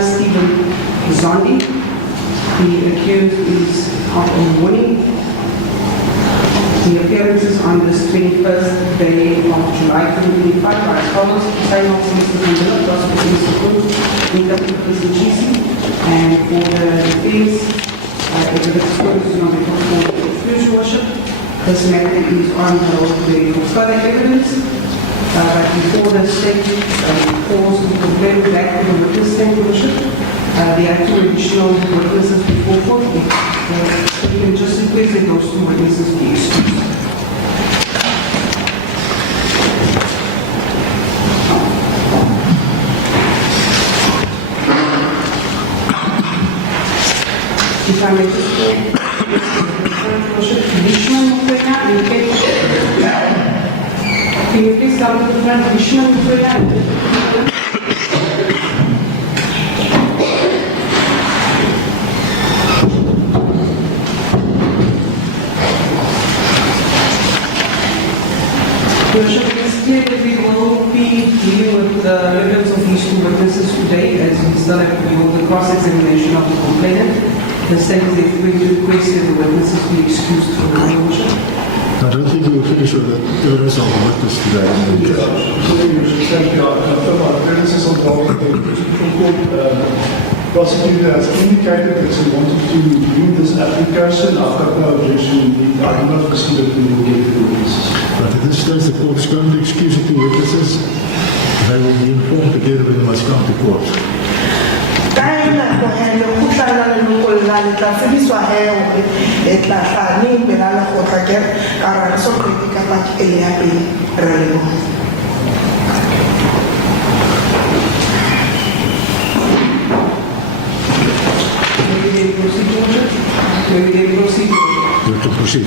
Stephen Zondo. The accused is of a warning. The appearances on this 21st day of July 2025 are as follows. Sign off Mr. Mandela, Gospel Mr. Cruz, interpreter Mr. Chisi, and for the defense, if the disclosure is not performed for excuse worship, this matter is on hold for further evidence. But before the state calls to complain back to the witness stand worship, there are two additional witnesses before court. You can just request that those two witnesses be excused. If I may just say, can you please come to the front? Vishnu Mukhaya. Your Worship, it is clear that we will be dealing with the evidence of these two witnesses today, as we still have to deal with the cross-examination of the complainant. The state is going to request that the witnesses be excused from the Worship. I don't think we will finish with the evidence of the witness today. Thank you. I confirm our premises on the court. Prosecutor has indicated that she wanted to view this application. I've got no objection. I do not foresee that we will get the witnesses. But at this stage, the court is going to excuse the two witnesses. They will be informed together when they must come to court. We have to proceed.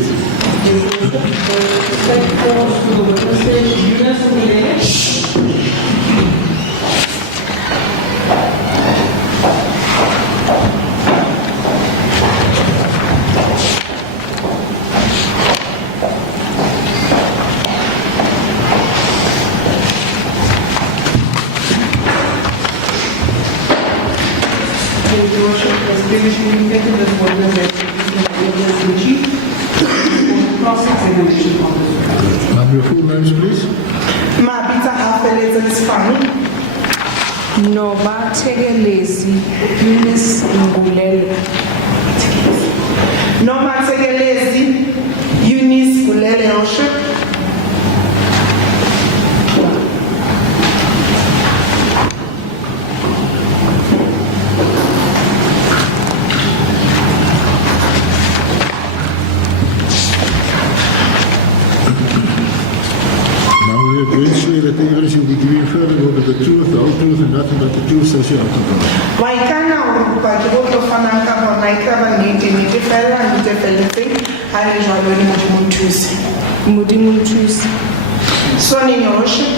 Your full names, please. Noma Tegelezi, Eunice Ngulele. Noma Tegelezi, Eunice Ngulele Worship. That the evidence will be given further will be the truth, the whole truth, and nothing but the truth, so shall it be. Waikana urubaki boto fananka bonaikaba niti fella nitefellete hali jwaloni Mudimuntusi. Soni Your Worship.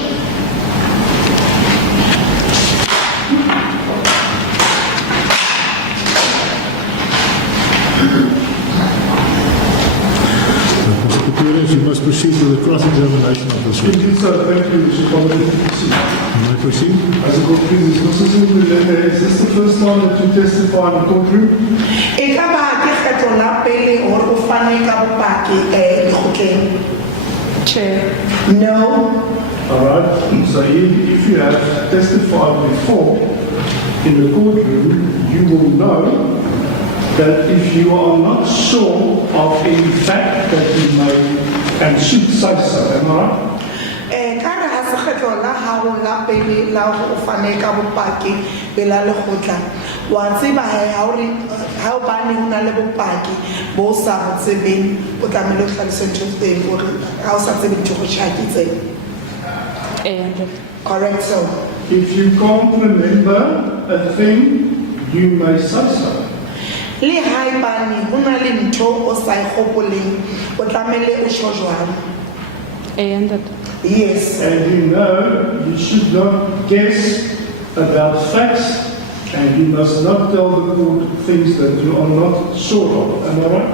You must proceed with the cross-examination of this witness. So, thank you, Mr. President. You may proceed. As a court please, Mrs. Ngulele, is this the first time that you testify in the courtroom? Chair. No. Alright, so if you have testified before in the courtroom, you will know that if you are not sure of any fact that you may and should say so, am I right? Correct, so. If you can't remember a thing, you may say so. Yes. And you know you should not guess about facts, and you must not tell the court things that you are not sure of. Am I right?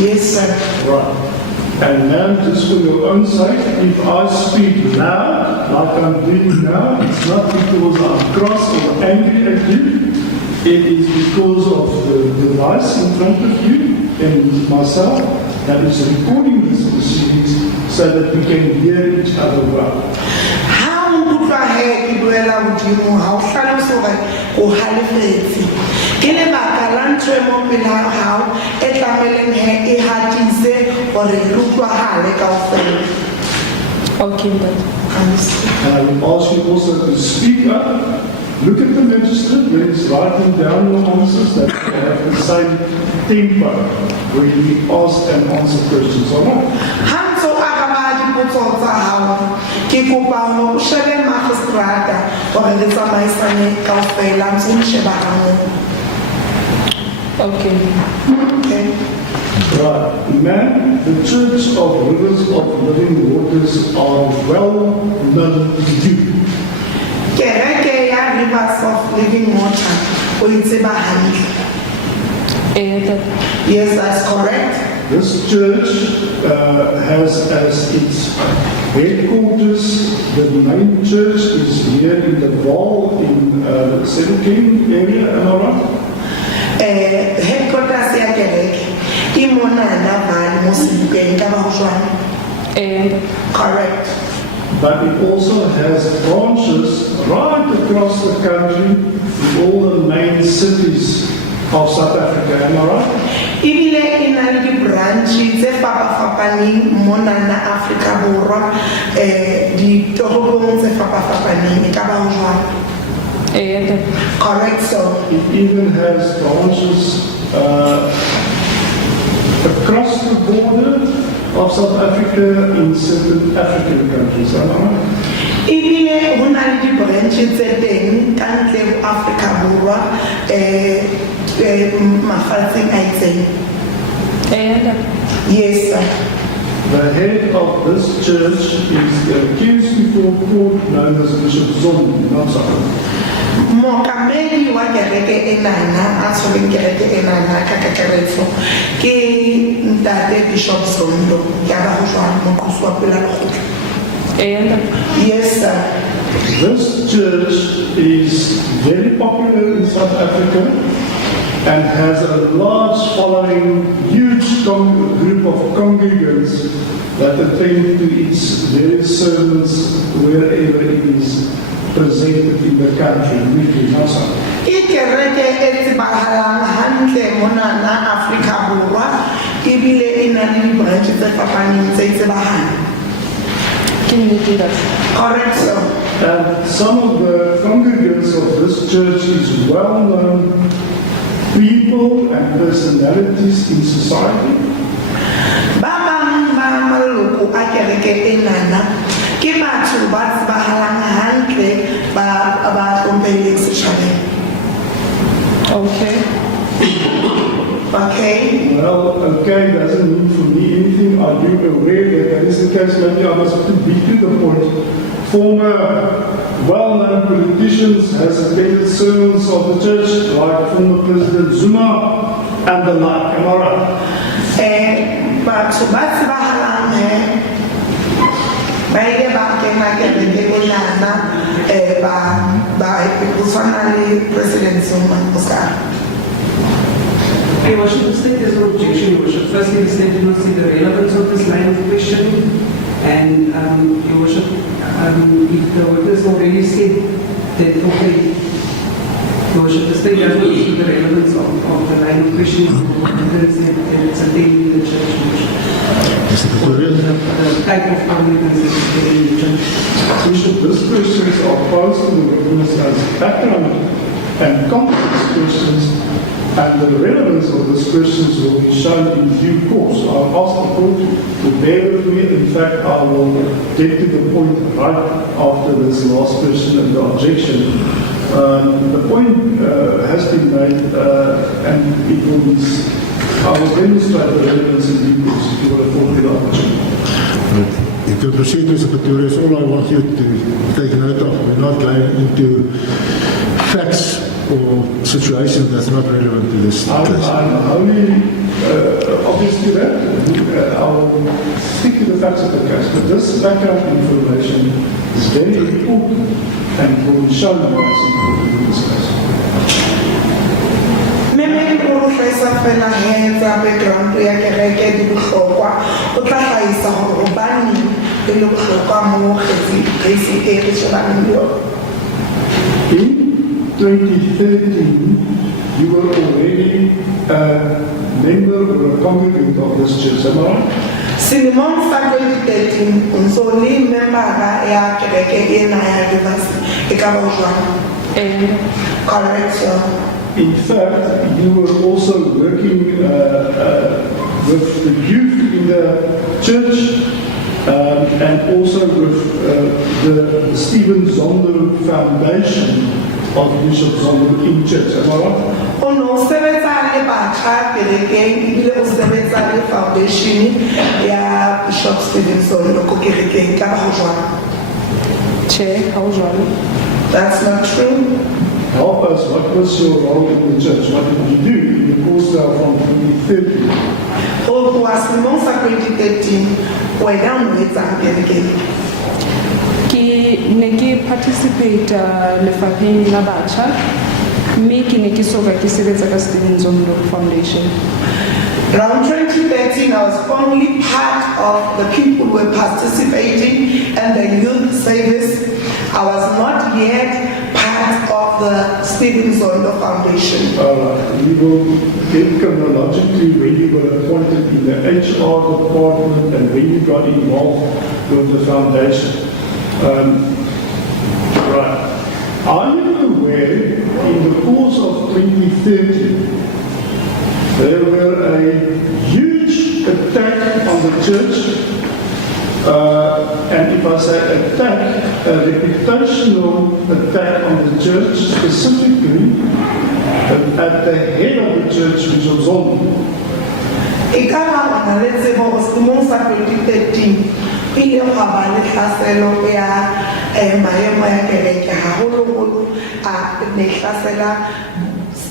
Yes, sir. Right. And then, just for your own sake, if I speak loud, like I'm doing now, it's not because I'm cross or angry at you. It is because of the device in front of you and myself that is recording this proceedings so that we can hear each other well. Ha o nkutlwa he ke buela modimo ha o hlalosa hore o halefetse ke lebaka la ntho e mo pele ha hao e tlameleng he e hatise hore re utlwahale kaofela. Okay, Dad. And I will ask you also to speak up. Look at the magistrate when he's writing down your answers that they have the same tempo when we ask and answer questions, all right? Hanso araba dipotso tsa hao ke kopa ho shebe magistrata hore le tsamaisane kaofela ntse o sheba hao. Okay. Okay. Right. Man, the Church of Rivers of Living Waters are well known to you. Kereke ya Rivers of Living Water o itseba hantle. Dad. Yes, that's correct. This church has as its headquarters, the main church is here in the Val in Sebokeng area, am I right? Headquarters ya kereke ke mona na Val mo Sebokeng ka ba ho jwang? Correct. But it also has branches right across the country in all the main cities of South Africa, am I right? Ibile ina le di-branch tse fapafapaneng mona na Afrika Borwa ditoropong tse fapafapaneng e ka ba ho jwang? Correct, so It even has branches across the border of South Africa in certain African countries, am I right? ibile ho na le di-branch tse teng ka ntle ho Afrika Borwa mafatsheng a itseng. Yes, sir. The head of this church is accused before court known as Bishop Zondo, not so. Mookamedi wa kereke enana a tshwereng kereke enana ka kakaretso ke ntate Bishop Zondo ke a ba ho jwang moqosi wa pela lekgotla. Yes, sir. This church is very popular in South Africa and has a large following, huge group of congregants that attend to its various sermons wherever it is presented in the country. Ke kereke e tsebahalang hantle mona na Afrika Borwa ebile e na le di-branch tse fapaneng tse tsebahalang. Correct, sir. And some of the congregants of this church is well-known people and personalities in society. Ba bang ba maloko a kereke enana ke batho ba tsebahalang hantle ba hlomphehileng setjhabeng. Okay. Okay. Well, okay doesn't mean for me anything. Are you aware that that is the case? Maybe I must be to the point. Former well-known politicians has attended sermons of the church, like former President Zuma and the like. Am I right? Batho ba tsebahalang ba ile ba kena kereke enana ho tshwana le President Zuma o ska. Your Worship, the state has no objection, Your Worship. Firstly, the state did not see the relevance of this line of questioning, and Your Worship, if the witness already said that, okay, Your Worship, the state does not see the relevance of the line of questioning, then it's a thing in the church, Your Worship. The type of congregants is in the church. Bishop, these questions are posed to the witness as background and context questions, and the relevance of these questions will be shown in due course. I'll ask the court to bear with me. In fact, I will get to the point right after this last question and the objection. The point has been made, and it will be, I will demonstrate the relevance in due course if you will afford me the opportunity. You can proceed, Mr. Pretorius. All I want you to take note of, we're not going into facts or situations that's not relevant to this case. I'm only, obviously that, I'll stick to the facts of the case, but this background information is very important and will be shown why it's important in this case. Maybe o hlahisa fela he tsa background ya kereke di bohlokwa o tla hlahisa hore hobaneng e le bohlokwa mo case e re shebaneng le yona. In 2013, you were already a member or a congregant of this church, am I right? Selemong sa 2013 o ntso le member ya kereke ena ya Rivers e ka ba jwang? Correct, sir. In fact, you were also working with the youth in the church and also with the Stephen Zondo Foundation of Bishop Zondo in church. Am I right? O no sebetsa le batjha kerekeng ebile o sebetsa le foundation ya Bishop Stephen Zondo ko kerekeng ka ba jwang? Che, how jwalo? That's not true. Help us, what was your role in the church? What did you do in the course from 2013? O was selemong sa 2013 wena o etsang kerekeng? Ke ne ke participate lefapheng la batjha mme ke ne ke soka ke sebetsa ka Stephen Zondo Foundation. Around 2013, I was only part of the people who were participating in the youth service. I was not yet part of the Stephen Zondo Foundation. We will get chronologically when you were appointed in the HR department and when you got involved with the foundation. Right. Are you aware in the course of 2013 there were a huge attack on the church, and if I say attack, a reputational attack on the church, specifically at the head of the church, Bishop Zondo. Ikaba ona le tsebo go selemong sa 2013 ile go ba le hlaselo ya maemo ya kereke haholoholo a ne hlasela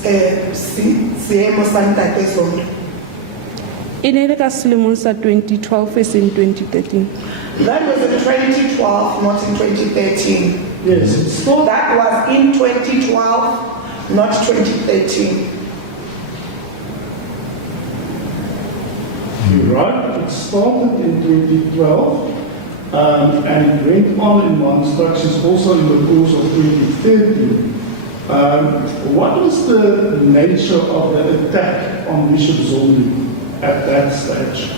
seemo sa Ntate Zondo. E ne le ka selemong sa 2012 e seng 2013. That was in 2012, not in 2013. Yes. So that was in 2012, not 2013. You're right, it started in 2012 and it went on in my instructions also in the course of 2013. What was the nature of the attack on Bishop Zondo at that stage?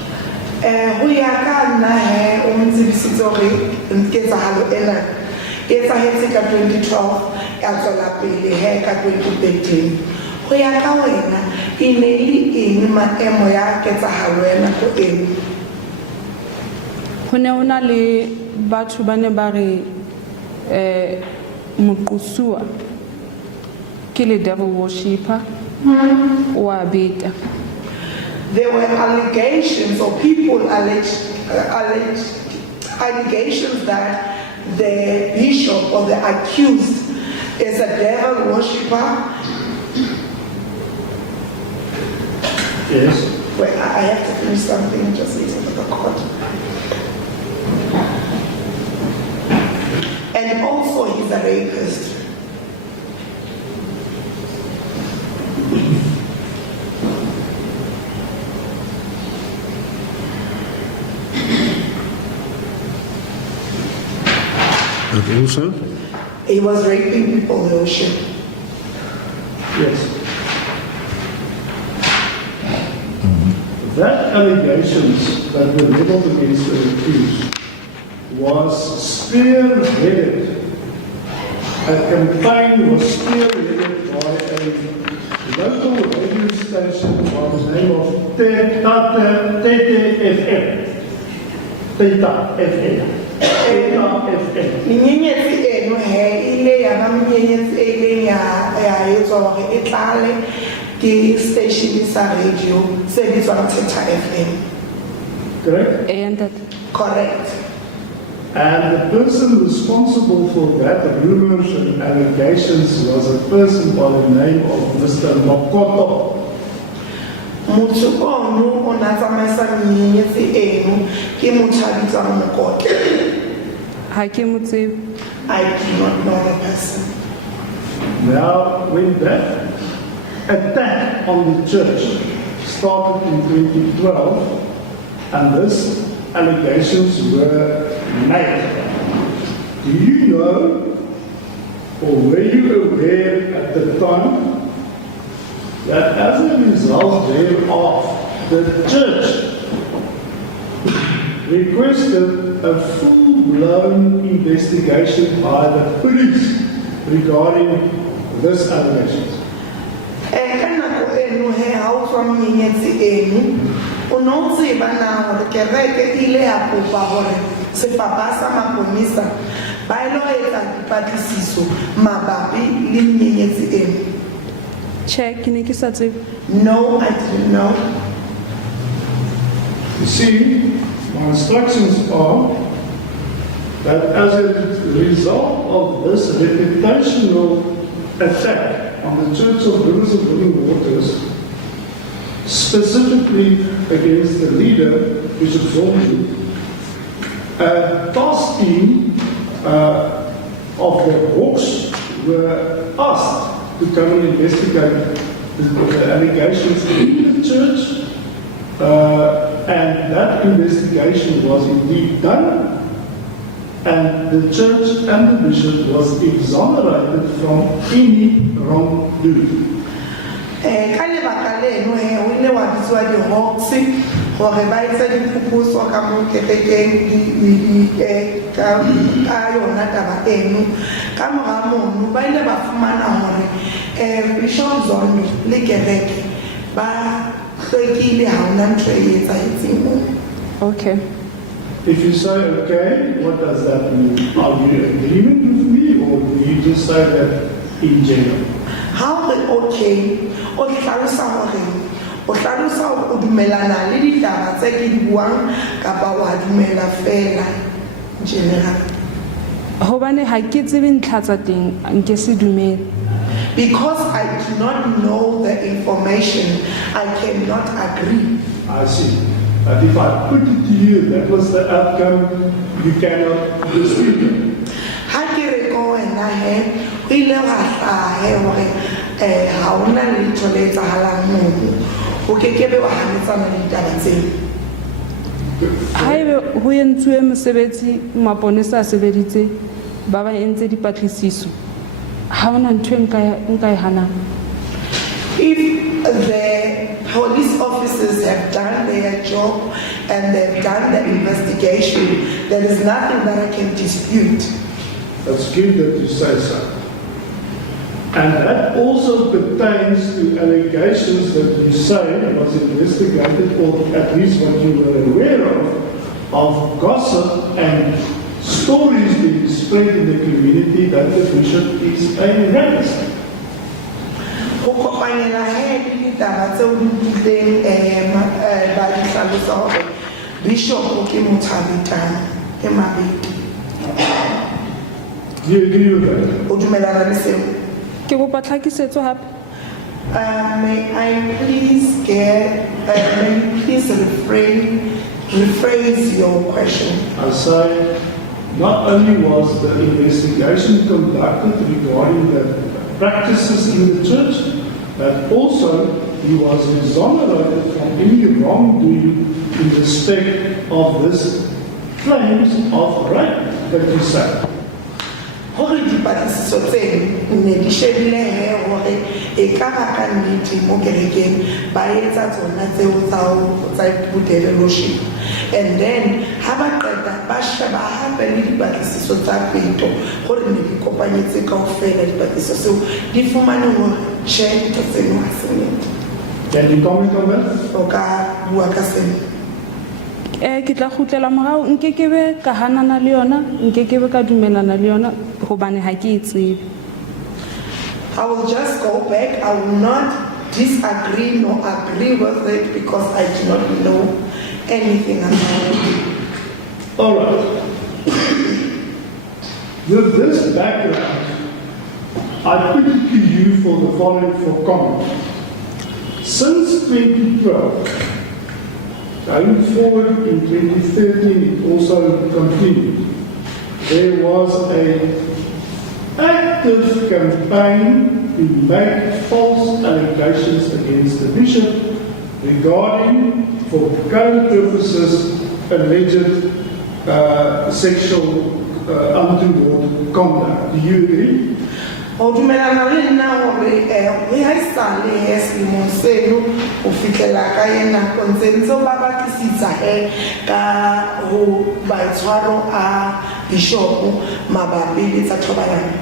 Ho ya ka nna he o ntsebisitse hore nketsahalo ena e etsahetse ka 2012 ya tswela pele he ka 2013. Ho ya ka wena e ne le eng maemo ya ketsahalo ena ko eng? Ho ne hona le batho ba ne ba re moqosuwa ke le devil worshipper wa beta. There were allegations, or people alleged allegations that the bishop or the accused is a devil worshipper. Yes. Wait, I have to finish something, just listen to the court. And also he's a rapist. And also, He was raping people, the ocean. Yes. That allegations that were leveled against the accused was spearheaded. A campaign was spearheaded by a local radio station by the name of Teta FM. Teta FM. Menyenyetsi eno he ile ya ba menyenyetsi e ileng ya etswa hore e tlale ke station sa radio se bitswang Teta FM. Correct? And that Correct. And the person responsible for that rumors and allegations was a person by the name of Mr. Mokoto. Motho ono o na tsamaisa menyenyetsi eno ke motho a bitswang Mokoto. Ha ke mo tsebe. I do not know the person. Now, when that attack on the church started in 2012, and these allegations were made, do you know, or were you aware at the time, that as a result thereof, the church requested a full-blown investigation by the police regarding this allegations? Ka nako eno he ha o tswa menyenyetsi eno o no tseba na hore kereke ile ya kopa hore sefapha sa maponisa ba ilo etsa dipatlisiso mabapi le menyenyetsi eno? Che, ke ne ke sa tsebe. No, I didn't know. You see, my instructions are that as a result of this reputational attack on the Church of Rivers of Living Waters, specifically against the leader, Bishop Zondo, a task team of the Hawks were asked to come and investigate the allegations in the church, and that investigation was indeed done, and the church and the bishop was exonerated from any wrongdoing. Ka lebaka leno he o ile wa bitswa di-Hawks hore ba etse diphupuso ka mo kerekeng ka yona taba eno. Ka mora mono ba ile ba fumana hore Bishop Zondo le kereke ba hlwekile ha hona ntho e etsahetseng moo. Okay. If you say okay, what does that mean? Are you in agreement with me, or do you just say that in general? Ha o re okay, o hlalosa hore o hlalosa hore o dumelana le ditaba tse ke di buang kapa wa dumela fela general? Hobane ha ke tsebe ntlha tsa teng, nke se dumele. Because I do not know the information, I cannot agree. I see. But if I put it to you, that was the outcome, you cannot dispute it. Ha ke re ko wena he o ile wa hlahe hore ha hona letho le etsahalang moo, o kekebe wa hanetsana le ditaba tseo. Haebe ho entsuwe mosebetsi maponesa a sebeditse ba ba entse dipatlisiso, ha hona ntho nka e hanang. If the police officers have done their job and they've done the investigation, there is nothing that I can dispute. That's good that you say so. And that also pertains to allegations that you say was investigated, or at least what you were aware of gossip and stories being spread in the community that the bishop is a rapist. Ho kopanyela he ditaba tseo di butleng ba di hlalosa hore bishop ke motho a betang ke mabedi. Do you agree with that? O dumelana le seo? Ke bopa tlhakisetso hape. May I please rephrase your question? I say, not only was the investigation conducted regarding the practices in the church, but also he was exonerated from any wrongdoing in respect of this claims of rape that you say. Hore dipatlisiso tseno ne di shebile he hore e ka ga ka nnete mo kerekeng ba etsa tsona tseo tsa bodeleloshe, and then ha ba qeta ba sheba hape le dipatlisiso tsa peto gore ne di kopanyetse kaofela dipatlisiso tseo di fumane hore tjhe ntho tseno ha se nnete. Can you comment on that? O ka bua ka seno? Ke tla khutlela morao, nkekebe ka hanana le yona, nkekebe ka dumelana le yona hobane ha ke e tsebe. I will just go back. I will not disagree nor agree with it because I do not know anything about it. All right. With this background, I put it to you for the following for comment. Since 2012, going forward in 2013, it also continued. There was an active campaign to make false allegations against the bishop regarding, for current purposes, alleged sexual untoward conduct. Do you agree? O dumelana le nna hore we ha isale he selemong seno ho fihlela ka yena kontsenzo ba batlisisa ka ho baitshwaro a bishop mabapi le tsa thobalano.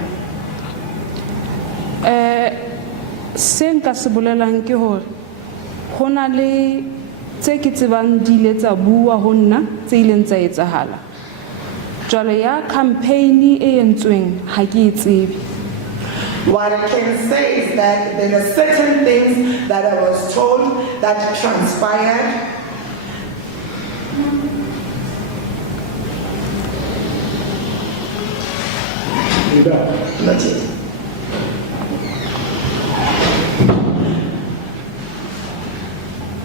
Se nka se bolelang ke hore ho na le tse ke tsebang di ile tsa bua ho nna tse ileng tsa etsahala. Jwale ya campaign e entsweng ha ke e tsebe. What I can say is that there are certain things that I was told that transpired. Not yet.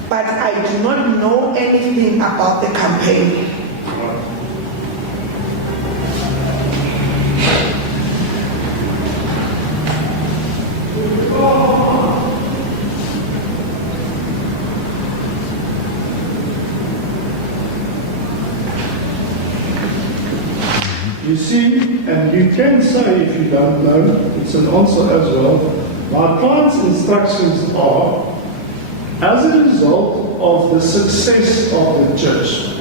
But I do not know anything about the campaign. You see, and you can say if you don't know, it's an answer as well. My client's instructions are, as a result of the success of the church,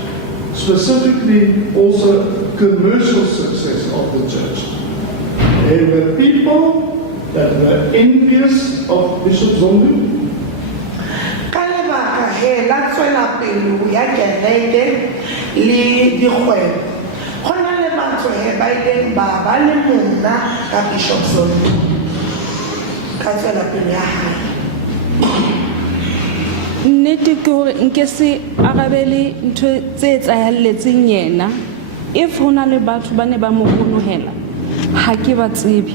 specifically also commercial success of the church, there were people that were envious of Bishop Zondo. Kalebaka he la tswela pele ya kereke le dikgwebo. Hona le batho he ba ileng ba le monna ka Bishop Zondo. Ka tswela pele ya hae. Nnete ke hore nke se arabele ntho tse etsahalletseng yena. If hona le batho ba ne ba mo honohela ha ke ba tsebe.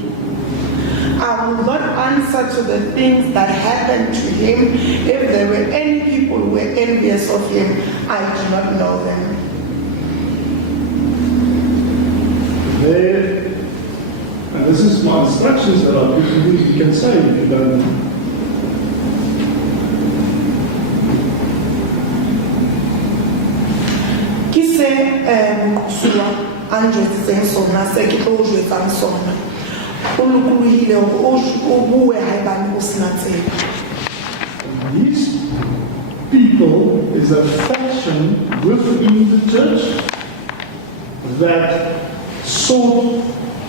I will not answer to the things that happened to him. If there were any people who were envious of him, I do not know them. There, and this is my instructions that I've given you, you can say if you don't know. Ki se sua anjo tse sona se ke tlo jwetsa sona. These people is a faction within the church that sought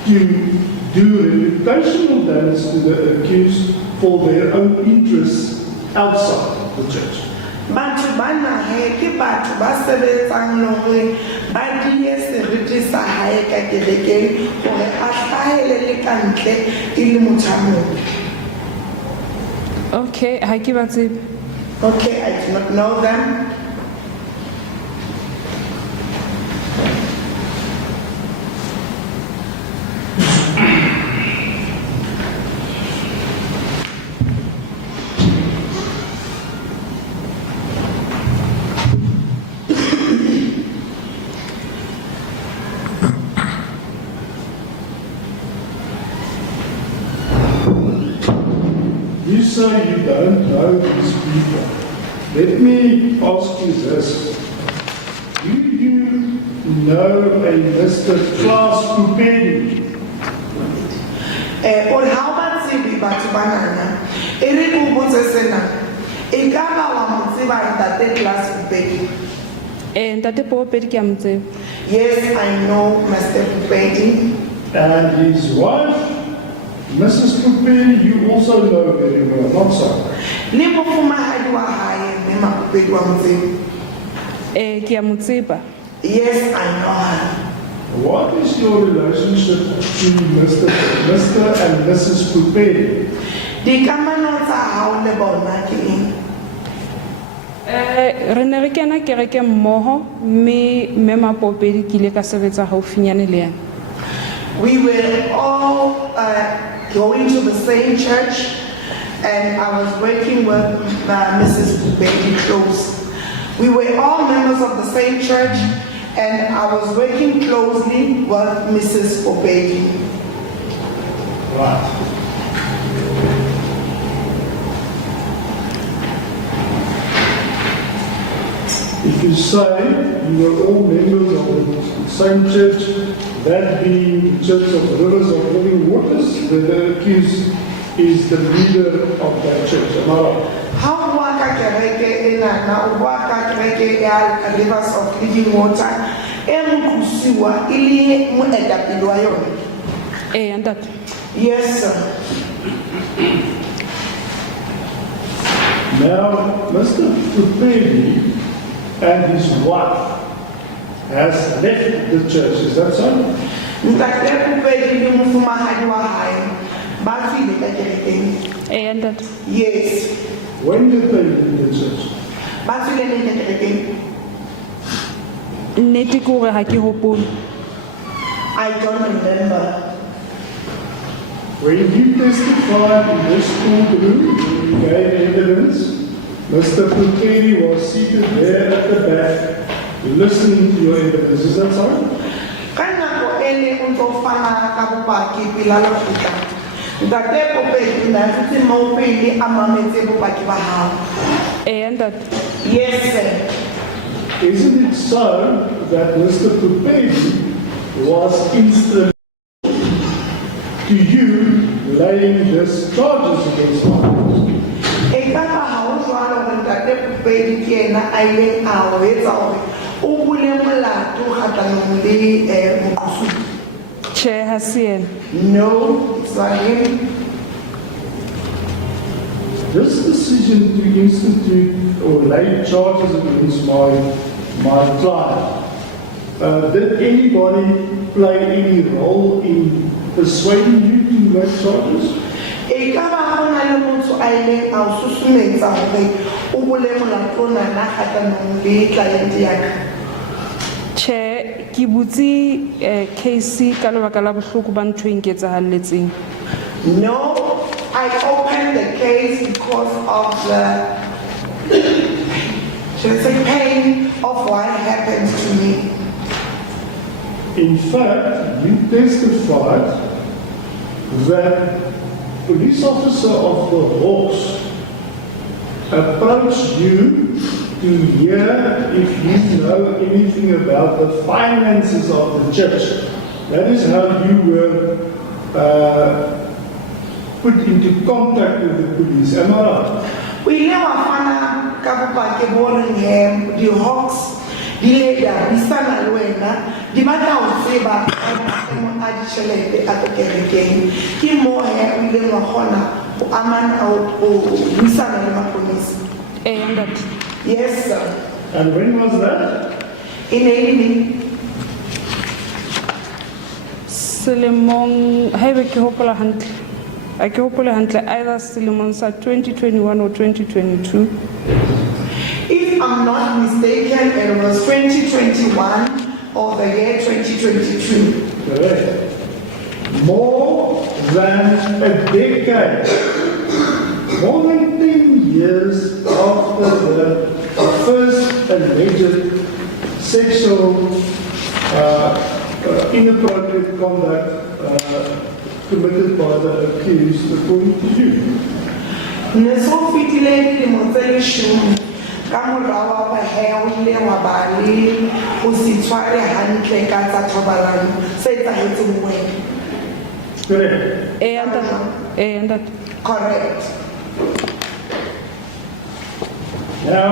to do reputational damage to the accused for their own interests outside the church. Batho bana he ke batho ba sebetsang le ba die seriti sa hae ka kerekeng hore a hlahele le kantle e le motho. Okay, ha ke ba tsebe. Okay, I do not know them. You say you don't know these people. Let me ask you this. Do you know a Mr. Klaas Kupeni? Or how about Zibi Batubanana? Eric Ubuzesena. Ikaba wa Mutsiba in that class Kupeni. Ntate Popedi ke a mo tseba. Yes, I know Mr. Kupeni. And his wife, Mrs. Kupeni, you also know very well, not so? Lipo fumahadi wa hae, Mema Kupeni wa Mutsiba. Ke a mo tseba. Yes, I know her. What is your relationship between Mr. and Mrs. Kupeni? Di kamano tsa hao le bona ke eng? Re ne re kena kereke mmoho mme Mema Popedi ke ile ka sebetsa haufinyane le yena. We were all going to the same church, and I was working with Mrs. Baby close. We were all members of the same church, and I was working closely with Mrs. Obedi. Right. If you say you were all members of the same church, that being the Church of Rivers of Living Waters, the accused is the leader of that church. Am I right? How waka kereke ena waka kereke ya Rivers of Living Water emukusiwa ili muedapilwa yona. And that. Yes, sir. Now, Mr. Tupeli and his wife has left the church, is that so? And that. Yes. When did they leave the church? Nnete ke hore ha ke hopole. I don't remember. When you testified in this courtroom, you gave evidence, Mr. Tupeli was seated there at the back, listening to your evidence, is that so? And that. Yes, sir. Isn't it so that Mr. Tupeli was instrumental to you laying this charges against him? Chair Hasien. No, it's not him. This decision to institute or lay charges against my client, did anybody play any role in persuading you to make charges? Chair, ke butse case ka lebaka la bohloko ba ntho e nketsahalletseng. No, I opened the case because of the, should I say, pain of what happened to me. In fact, you testified that police officer of the Hawks approached you to hear if you know anything about the finances of the church. That is how you were put into contact with the police. Am I right? We never found the Hawks, the leader, the son of Luena, the matter of Seba, additionally at the Kerrigan, Kim Moore, William Mahona, Aman out, the son of the police. And that. Yes, sir. And when was that? In the evening. Selemong, haebe ke hopola hantle. I ke hopole hantle either selemong sa 2021 or 2022. If I'm not mistaken, it was 2021 or the year 2022. Correct. More than a decade, more than 10 years after the first alleged sexual inappropriate conduct committed by the accused, according to you. Correct. And that. Correct. Now,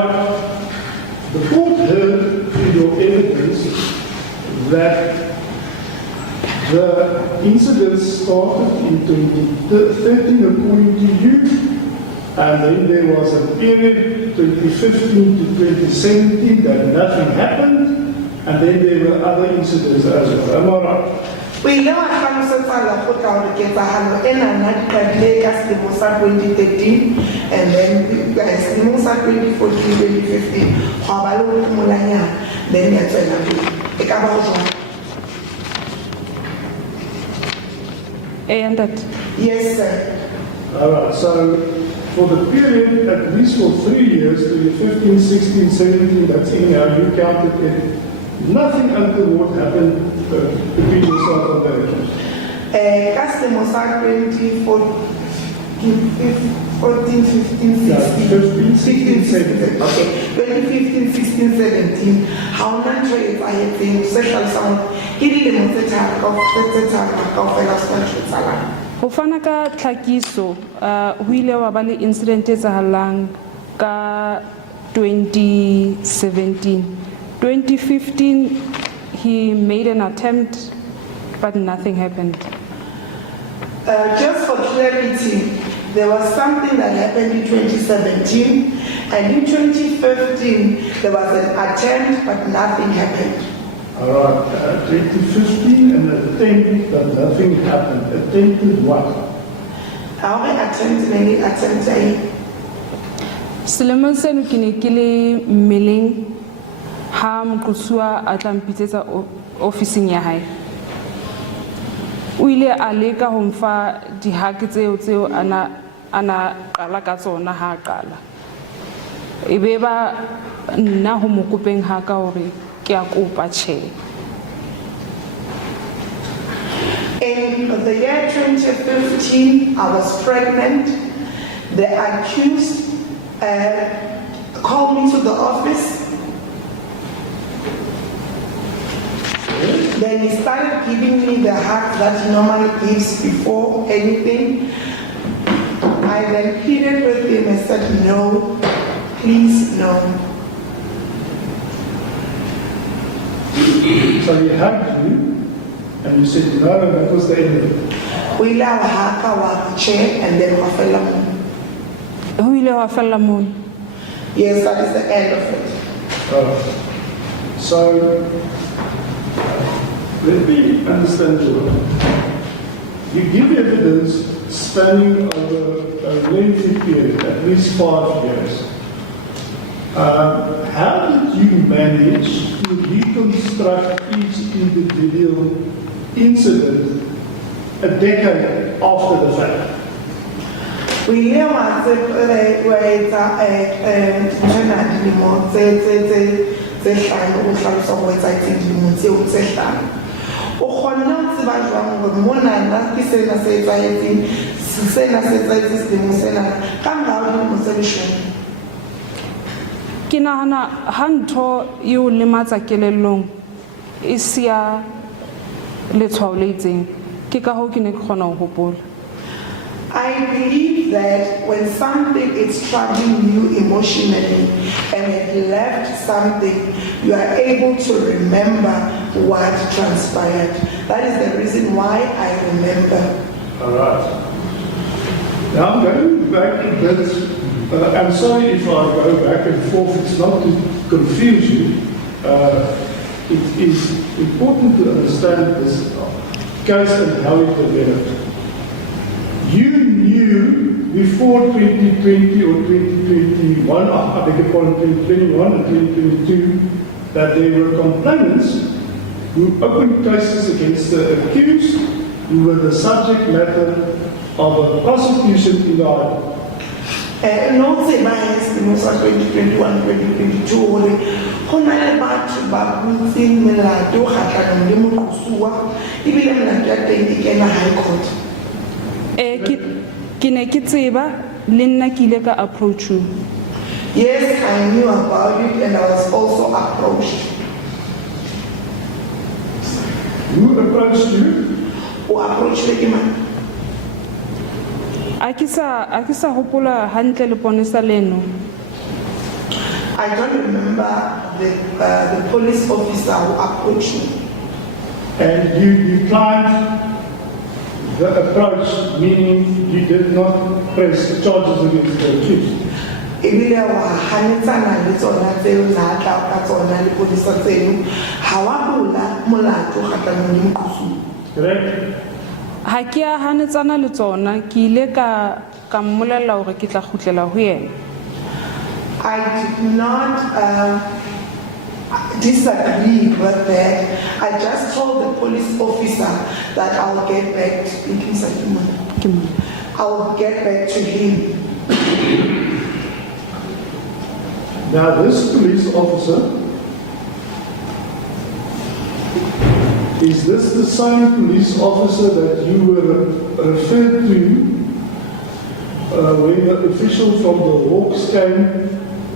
the court heard through your evidence that the incident started in 2013 according to you, and then there was a period 2015 to 2017 that nothing happened, and then there were other incidents as well. Am I right? We know I found some time of put out the kids. I had an Anna the Musa 2013, and then guys, the Musa 2014, 2015, Habalo Mulanya, then you're 20. And that Yes, sir. All right, so for the period, at least for 3 years, 2015, 16, 17, that's anyhow, you counted it. Nothing untoward happened between yourself and the accused. Customer 2014, 15, 16. Yeah, 15, 16, 17. Okay. 2015, 16, 17. How many trades I had seen social sound? Give them the time of ho fana ka tlhakiso ho ile wa ba le incident e tsahalang ka 2017. 2015 he made an attempt but nothing happened. Just for clarity, there was something that happened in 2017, and in 2015 there was an attempt but nothing happened. All right, 2015, an attempt, but nothing happened. Attempted what? How many attempts, many attempts I Selemong seno ke ne ke le mmeleng ha moqosuwa a tla mpitsetsa ofising ya hae. O ile a leka ho mfa dihake tseo ana qala ka tsona ha qala. Ebe ba nna ho mo kopeng ha ka hore ke a kopa tjhe. In the year 2015, I was pregnant. The accused called me to the office. Then he started giving me the hug that he normally gives before anything. I then pleaded with him and said, no, please, no. So he hugged you, and you said no, and that was the end of it. We love haka wa chair and then wafela. Ho ile wa fella mono. Yes, that is the end of it. So, let me understand you. You give evidence spanning over a lengthy period, at least 5 years. How did you manage to reconstruct each individual incident a decade after the fact? We hear Ke nahana ha ntho eo lematsa kelellong e sia letshwao le itseng ke ka hoo ke ne ke kgona ho hopola. I believe that when something is troubling you emotionally and it left something, you are able to remember what transpired. That is the reason why I remember. All right. Now I'm going back a bit. I'm sorry if I go back and forth. It's not to confuse you. It is important to understand this case and how it developed. You knew before 2020 or 2021, I beg your pardon, 2021 and 2022, that there were complainants who opened cases against the accused who were the subject matter of a prosecution in the island. Not say my estimates are 2021, 2022, only. Honale batho ba butseng melato kgatlhanong le moqosuwa ebile melato ya teng e kena high court. Ke ne ke tseba le nna ke ile ka approach you. Yes, I knew about it and I was also approached. Who approached you? Who approached me? A ke sa hopola hantle le ponesa leno. I don't remember the police officer who approached me. And you declined the approach, meaning you did not press charges against the accused. Ebile wa hanetsana le tsona tseo na tla ka tsona le police tseno ha wa bula molato kgatlhanong le moqosuwa. Correct? Ha ke a hanetsana le tsona ke ile ka mmolella hore ke tla khutlela ho yena. I did not disagree with that. I just told the police officer that I'll get back to him. Now, this police officer, is this the same police officer that you were referred to when the official from the Hawks came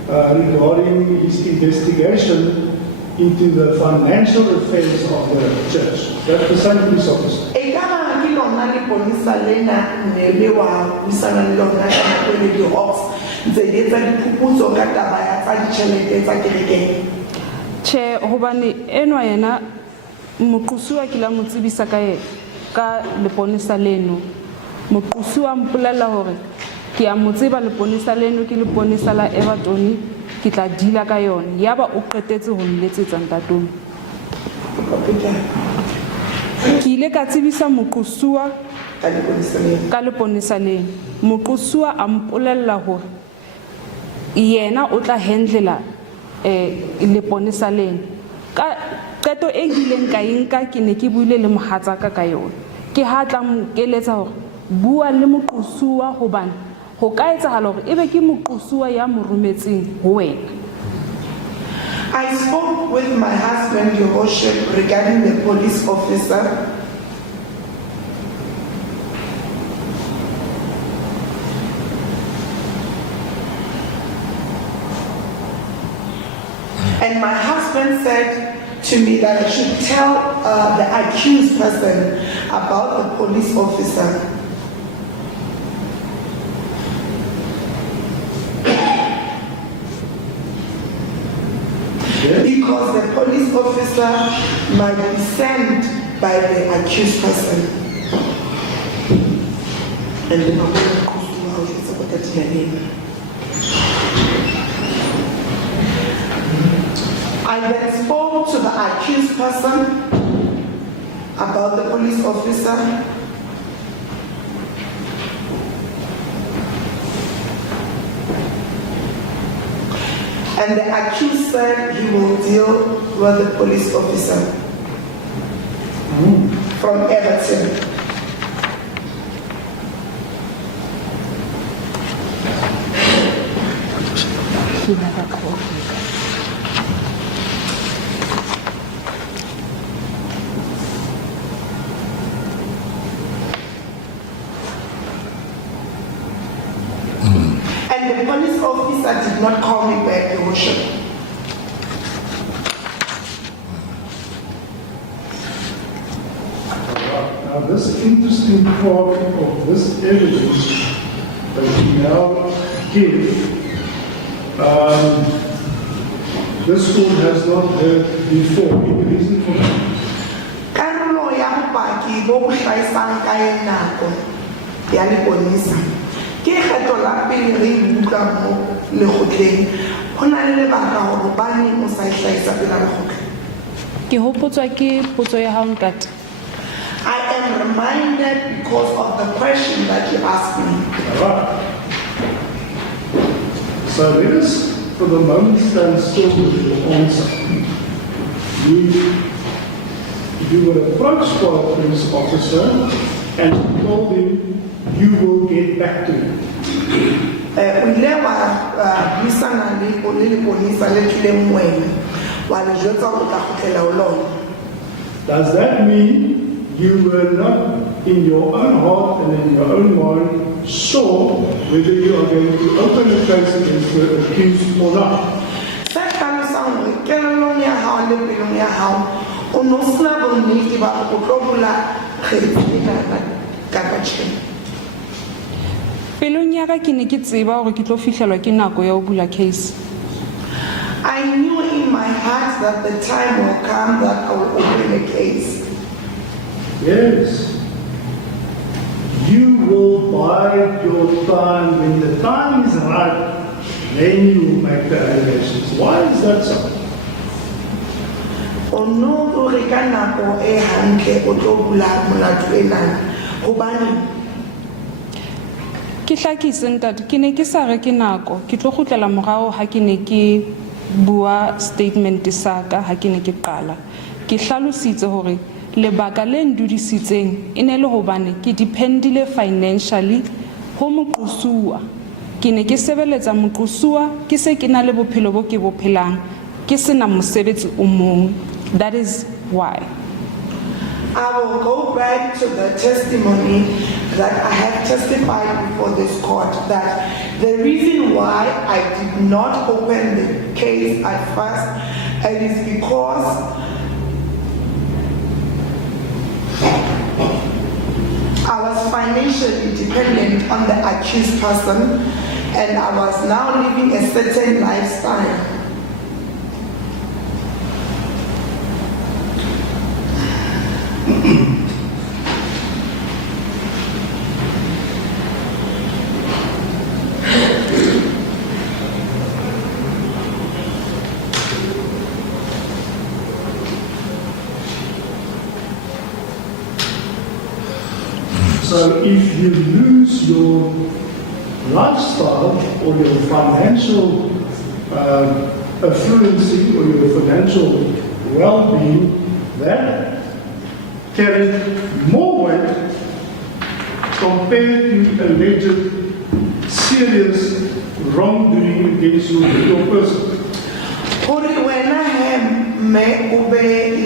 regarding his investigation into the financial affairs of the church? That's the same police officer. Che hobane enwa yena moqosuwa ke la motsebisa ka leponisa leno. Moqosuwa mpolella hore ke a motseba leponisa leno ke leponisa la Evaton ke tla dila ka yona. Yaba o qetetse ho nletsetsa ntatolo. Ke ile ka tsebisa moqosuwa ka leponisa leno. Moqosuwa a mpolella hore yena o tla handlela leponisa leno. Ka qeto e ileng ka inka ke ne ke buile le mohatsaka ka yona. Ke ha tla mokeletsa hore bua le moqosuwa hobane ho ka etsahala hore ebe ke moqosuwa ya mo rometseng ho wena. I spoke with my husband, Your Worship, regarding the police officer. And my husband said to me that I should tell the accused person about the police officer. Because the police officer might be sent by the accused person. And then I'm going to go to how it's about that name. I then spoke to the accused person about the police officer. And the accused said he will deal with the police officer from Evaton. And the police officer did not call me back, Your Worship. Now, this interesting part of this evidence that you now give, this court has not heard before. Any reason for that? Karolo ya bopaki bo bo hlaisang ka nako ya leponisa. Ke kgetho la pele re buka mo lekgotleng. Hona le lebaka hore baneng o sa hlaisa pela lekgotlo. Ke hopotswa ke potso ya hao ntate. I am reminded because of the question that you asked me. All right. So let us, for the moment, stand still with your answer. You were approached by a police officer and told him you will get back to him. Does that mean you were not in your own heart and in your own mind sure whether you are going to open a case against the accused or not? Pelong ya ka ke ne ke tseba hore ke tlo fihlelwa ke nako ya ho bula case. I knew in my heart that the time will come that I will open a case. Yes. You will bide your time. When the time is right, then you will make the allegations. Why is that so? Ono o re ka nako e hantle o tlo bula molato ena hobane Ke hlakise ntate ke ne ke sa re ke nako ke tlo kgutlela morao ha ke ne ke bua statement sa ka ha ke ne ke qala ke hlalositse hore lebaka le ndudisitseng e ne le hobane ke dependile financially ho moqosuwa ke ne ke sebeletsa moqosuwa ke se ke na le bophelo bo ke bo phelang ke sena mosebetsi o mong. That is why. I will go back to the testimony that I have testified before this court, that the reason why I did not open the case at first, it is because I was financially dependent on the accused person, and I was now living a certain lifestyle. So if you lose your lifestyle or your financial affluency or your financial well-being, that carries more weight compared to alleged serious wrongdoing against your person. Hore wena he me ube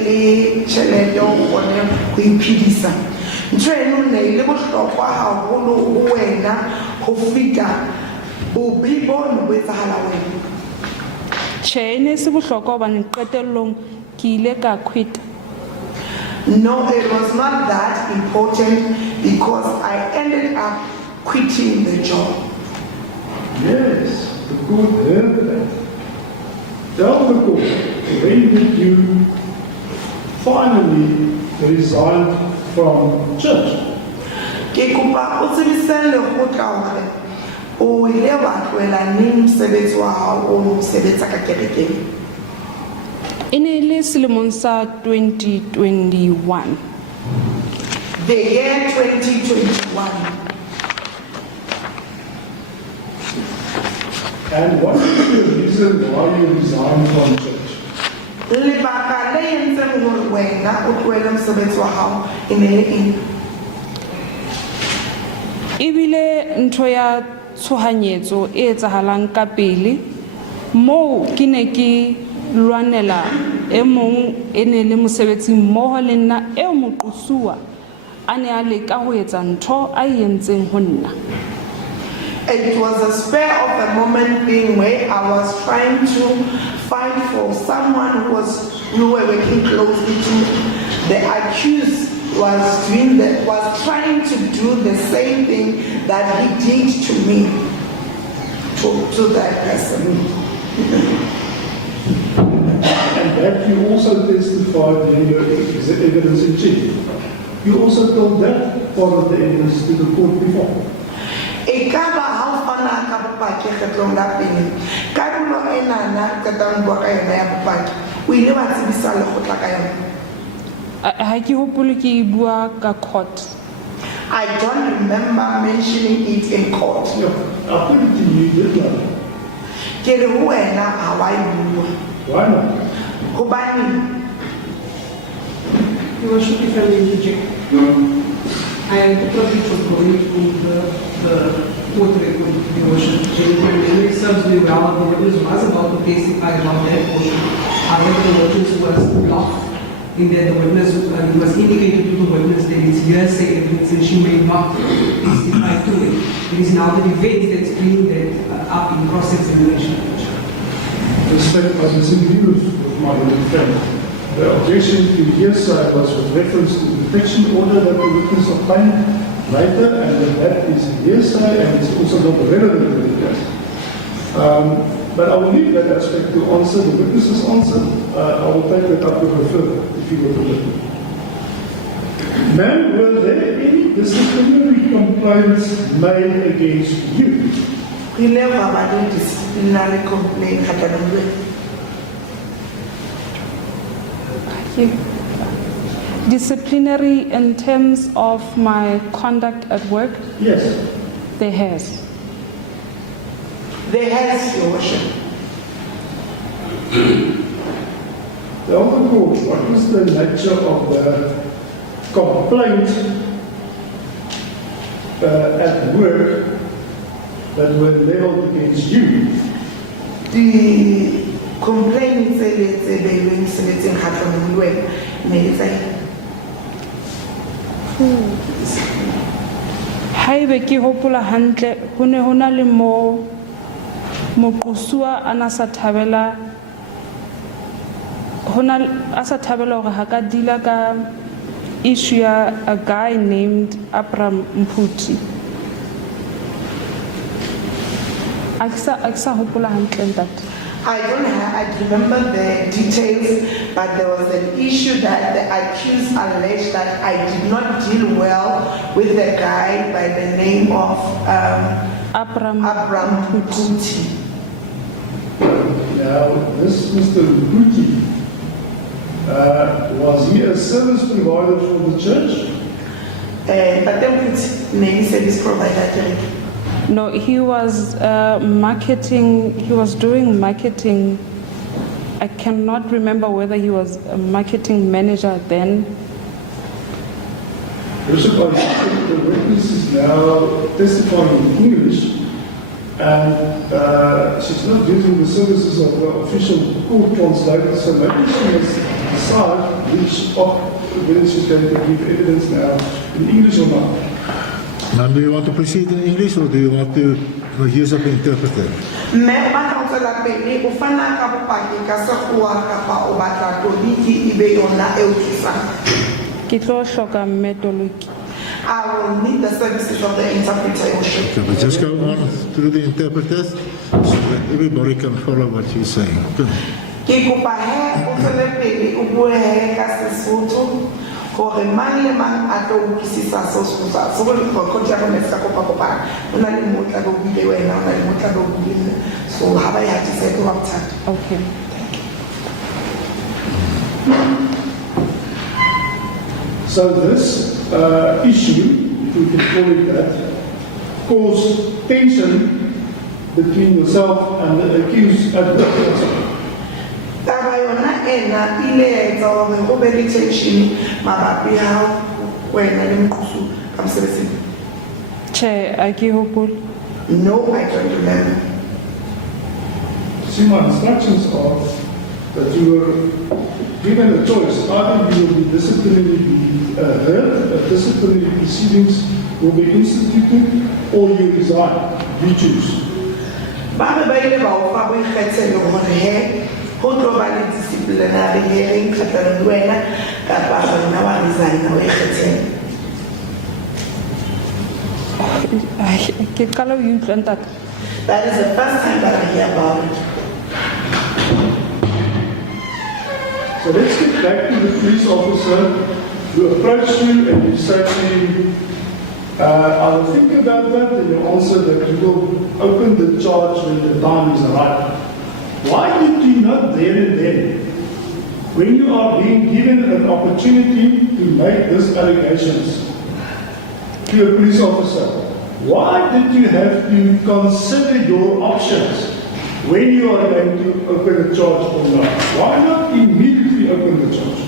le tjhelete o kgone go iphedisa ntho eno ne ile bohlokwa haholo ho wena ho feta bobe bono bo etsahala wena. Tjhe, e ne se bohlokwa hobane qetellong ke ile ka quit. No, it was not that important because I ended up quitting the job. Yes, the court heard that. Tell the court, when did you finally resign from church? Ke kopa o tsebise lekgotla hore o ile wa tlohela neng mosebetsi wa hao o sebetsa ka kerekeng. E ne le selemong sa 2021. The year 2021. And what is the reason why you resigned from church? Lebaka le entseng hore wena o tlohele mosebetsi wa hao e ne le eng? Ebile ntho ya tshohanyetso e etsahalang ka pele moo ke ne ke lwanela e mong e ne le mosebetsi mmoho le nna e moqosuwa a ne a leka ho etsa ntho a entseng ho nna. It was a spur of the moment thing where I was trying to find for someone who were working closely to the accused was trying to do the same thing that he did to me, to that person. And that you also testified in your evidence in chief. You also told that part of the evidence to the court before. Ekaba ha fana ka bopaki kgetlong la pele karolo enana ka tang bua ka yona ya bopaki o ile wa tsebisa lekgotla ka yona. Ha ke hopole ke bua ka court. I don't remember mentioning it in court. Yeah, I put it to you, did not. Ke re ho wena ha wa e bua. Why not? Hobane Your Worship, if I may interject. I probably was going through the court record, Your Worship. If my memory serves me well, the witness was about to testify about that portion. However, the witness was blocked in that the witness was indicated to the witness that it's hearsay evidence and she may not testify to it. It is now the defense that's bringing that up in cross-examination. Respect, I disagree with my friend. The objection to hearsay was with reference to the protection order that the witness obtained later, and that is hearsay and it's also not relevant to the case. But I will leave that aspect to answer the witness's answer. I will take that up with her further, if you will permit me. Ma'am, were there any disciplinary complaints made against you? we never had a disciplinary complaint kgatlhanong le wena. Disciplinary in terms of my conduct at work, Yes. there has. There has, Your Worship. The Honourable Court, what was the nature of the complaint at work that were leveled against you? The complaint says it's Haebe ke hopola hantle ho ne ho na le mo moqosua ana sa thabela asa thabela hore ha ka dila ka issue ya a guy named Abram Mputi. Aksa hopola hantle ntate. I remember the details, but there was an issue that the accused alleged that I did not deal well with the guy by the name of Abram Mputi. Now, this Mr. Mputi, was he a service provider for the church? But then Mputi, name service provider. No, he was marketing, he was doing marketing. I cannot remember whether he was a marketing manager then. Bishop, I think the witness is now testifying in English, and she's not using the services of the official court translator, so maybe she must decide whether she's going to give evidence now in English or not. Now, do you want to proceed in English or do you want to use an interpreter? Ke tlo hloka metoloki. I will need the services of the interpreter. Okay, but just go on through the interpreters so that everybody can follow what you're saying. Okay. Ke kopa he o tswele pele o bue he ka Sesotho gore mang le mang a tlo utlwisisa so go le go tla go nna kopa kopa o na le motla go bile wena o na le motla go bile so ha ba ya tse go bothata. Okay. So this issue, if we can call it that, caused tension between yourself and the accused at the Taba yona ena ile etsa hore go be le tension mabapi ha wena le mqhusu ka mosebetsing. Che, a ke hopole. No, I don't remember. See, my instructions are that you were given a choice. Either you will be disciplinarily heard, disciplinary proceedings will be instituted, or you resign. You choose. Ba ba ile ba o fa bo ikgethelo hore he ho tlo ba le disciplinary hearing kgatlhanong le wena kapa wena wa resign o ikgethelo. Ke qala ho utlwa ntate. That is the first time that I hear about it. So let's get back to the police officer who approached you and you said to him, I'll think about that, and you answered that you will open the charge when the time is right. Why did you not there and then, when you are being given an opportunity to make these allegations to a police officer, why did you have to consider your options when you are going to open a charge or not? Why not immediately open the charge?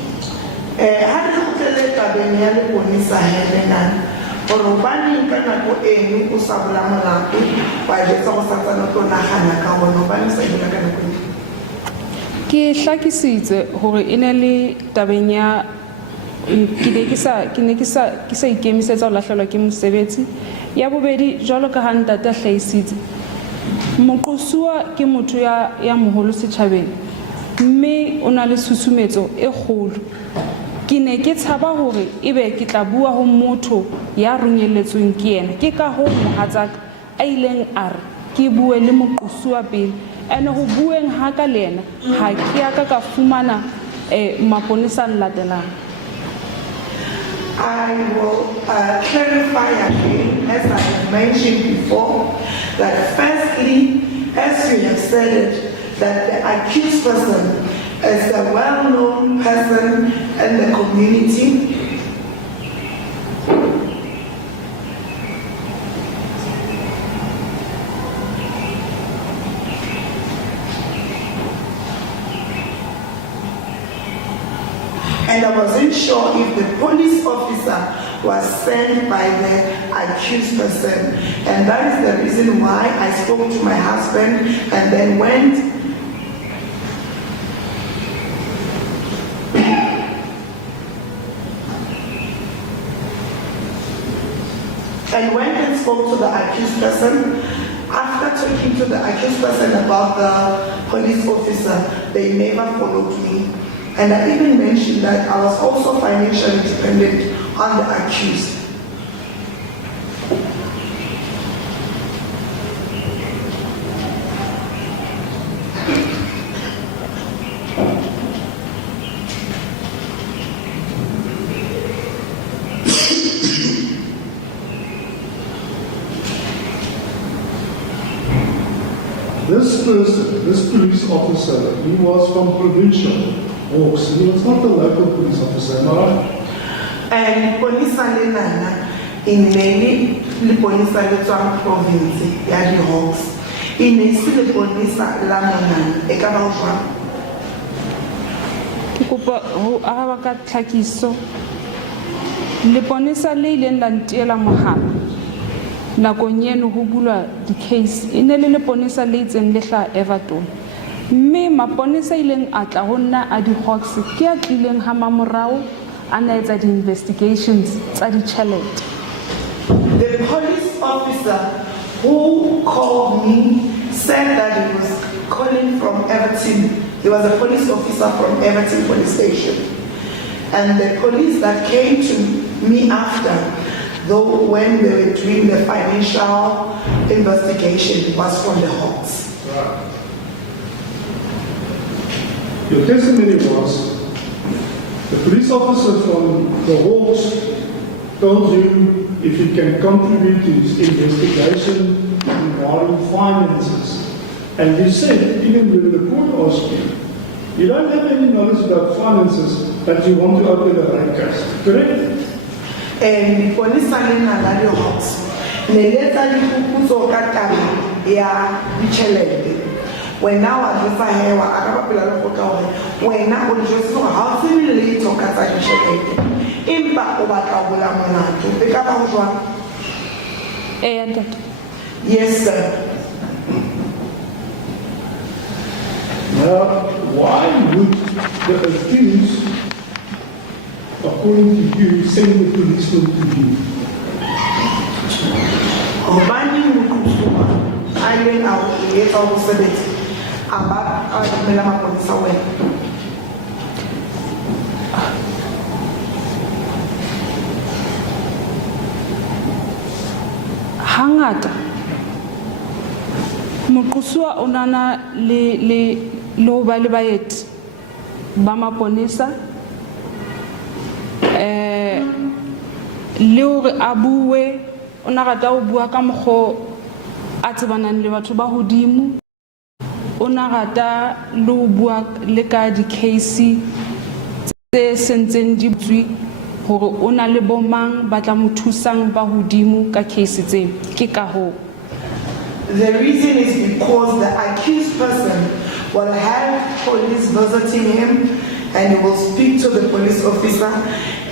Ke hlakisitse hore ene le tabeng ya ke ne ke sa ikemisetsa ho lahlehelwa ke mosebetsi. Ya bobedi jwalo ka ha ntate a hlahisitse moqosuwa ke motho ya moholo setjhabeng mme o na le susumetso e kgolo. Ke ne ke tshaba hore ebe ke tla bua ho motho ya ronyelletsweng ke yena. Ke ka ho mohatsaka a ileng a re ke bue le moqosuwa pele ene ho bueng ha ka le yena ha ke ya ka fumana maponesa latelang. I will clarify again, as I have mentioned before, that firstly, as you have said it, that the accused person is a well-known person in the community. wasn't sure if the police officer was sent by the accused person. And that is the reason why I spoke to my husband and then went and spoke to the accused person. After talking to the accused person about the police officer, they never followed me. And I even mentioned that I was also financially dependent on the accused. This person, this police officer, he was from provincial Hawks. He was not the local police officer, am I right? And police nana in many the police province ya di Hawks. In the police la monana e ka ba jwa. Ke kopa ho araba ka tlhakiso. Leponesa le ileng la ntiela mohala nakong eno ho bulwa di-case e ne le leponesa le itseng le hla Evaton, mme maponesa ileng a tla ho nna a di-Hawks ke a tlileng ha mamorao a na etsa di-investigations tsa ditjhelete. The police officer who called me said that he was calling from Evaton. He was a police officer from Evaton police station. And the police that came to me after, though when they were doing the financial investigation, was from the Hawks. Right. Your testimony was the police officer from the Hawks told you if you can contribute to his investigation regarding finances. And you said, even when the court asked you, you don't have any knowledge about finances, but you want to open a rape case, correct? And police are na the Hawks. Neleta likukuzo katana ya bichelete. When now I just say wa akapela lokota when now we just know how similarly to kata bichelete. Imba obata bula monato. Beka ba jwa. Yes, sir. Now, why would the accused, according to you, send the policeman to you? Obani mukusuma, ailen au yeta usebeti, aba mela mapolisa we. Hangata moqoswa onana le lo ba le baeti ba maponesa le hore a bue o na rata ho bua ka mokgo a tsebanang le batho ba hodimo o na rata le ho bua le ka di-case tse sentseng di butswe hore o na le bomang ba tla mo thusang ba hodimo ka case tse ke ka ho. The reason is because the accused person will have police visiting him and he will speak to the police officer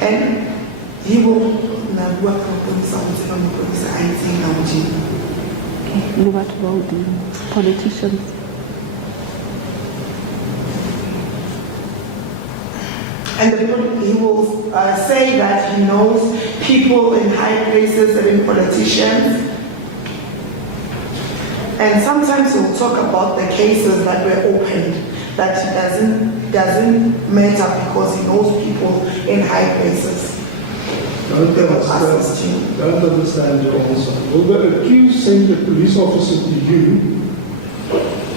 and he will politicians. And he will say that he knows people in high places and in politicians. And sometimes he'll talk about the cases that were opened, that it doesn't matter because he knows people in high places. Don't understand your answer. Will the accused send the police officer to you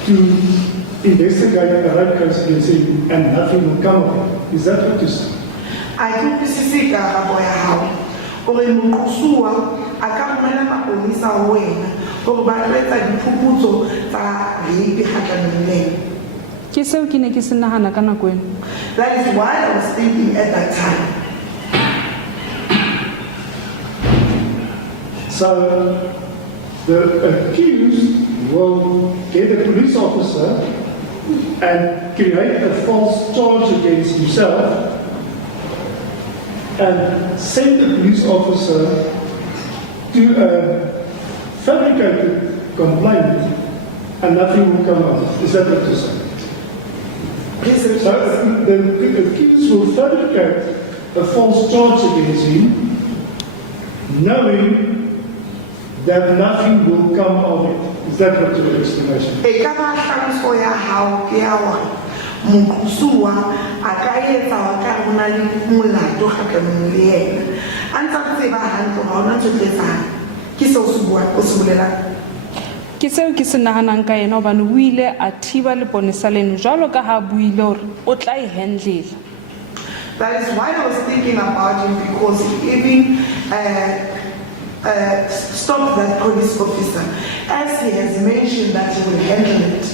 to investigate a rape case against him and nothing will come of it? Is that what you say? I think this is a how. Or in Mukusua, I can't remember Polisa Wayne, or by letter the Puputo, Rape Hakaman. That is why I was thinking at that time. So the accused will get a police officer and create a false charge against himself and send a police officer to a fabricated complaint and nothing will come out. Is that what you're saying? So the accused will fabricate a false charge against him, knowing that nothing will come of it. Is that what your explanation? Mokhusuwa a ka etsa wa ka hona le molato kgatlhanong le yena a ntse a tseba hantle ga ona tsotletsang ke seo se bua o se bolelang ke seo ke se nahanang ka yena hobane o ile a thiba leponesa leno jwalo ka ha buile hore o tla e handlela. That is why I was thinking about him, because he even stopped that police officer as he has mentioned that he will handle it.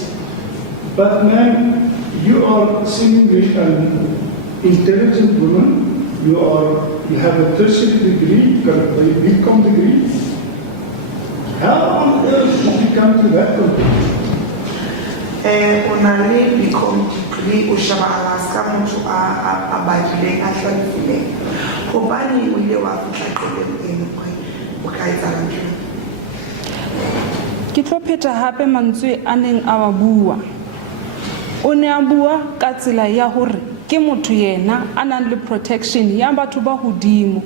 But ma'am, you are seemingly an intelligent woman. You have a tertiary degree, got a BCom degree. How on earth did you come to that conclusion? Onale BCom degree o shaba alaska motho a badileng a hlalefileng hobane o ile wa fitla qeleng e nngwe o ka etsalang jwang. Ke tlo pheta hape mantswe a neng a wa bua. O ne a bua ka tsela ya hore ke motho yena a nang le protection ya batho ba hodimo.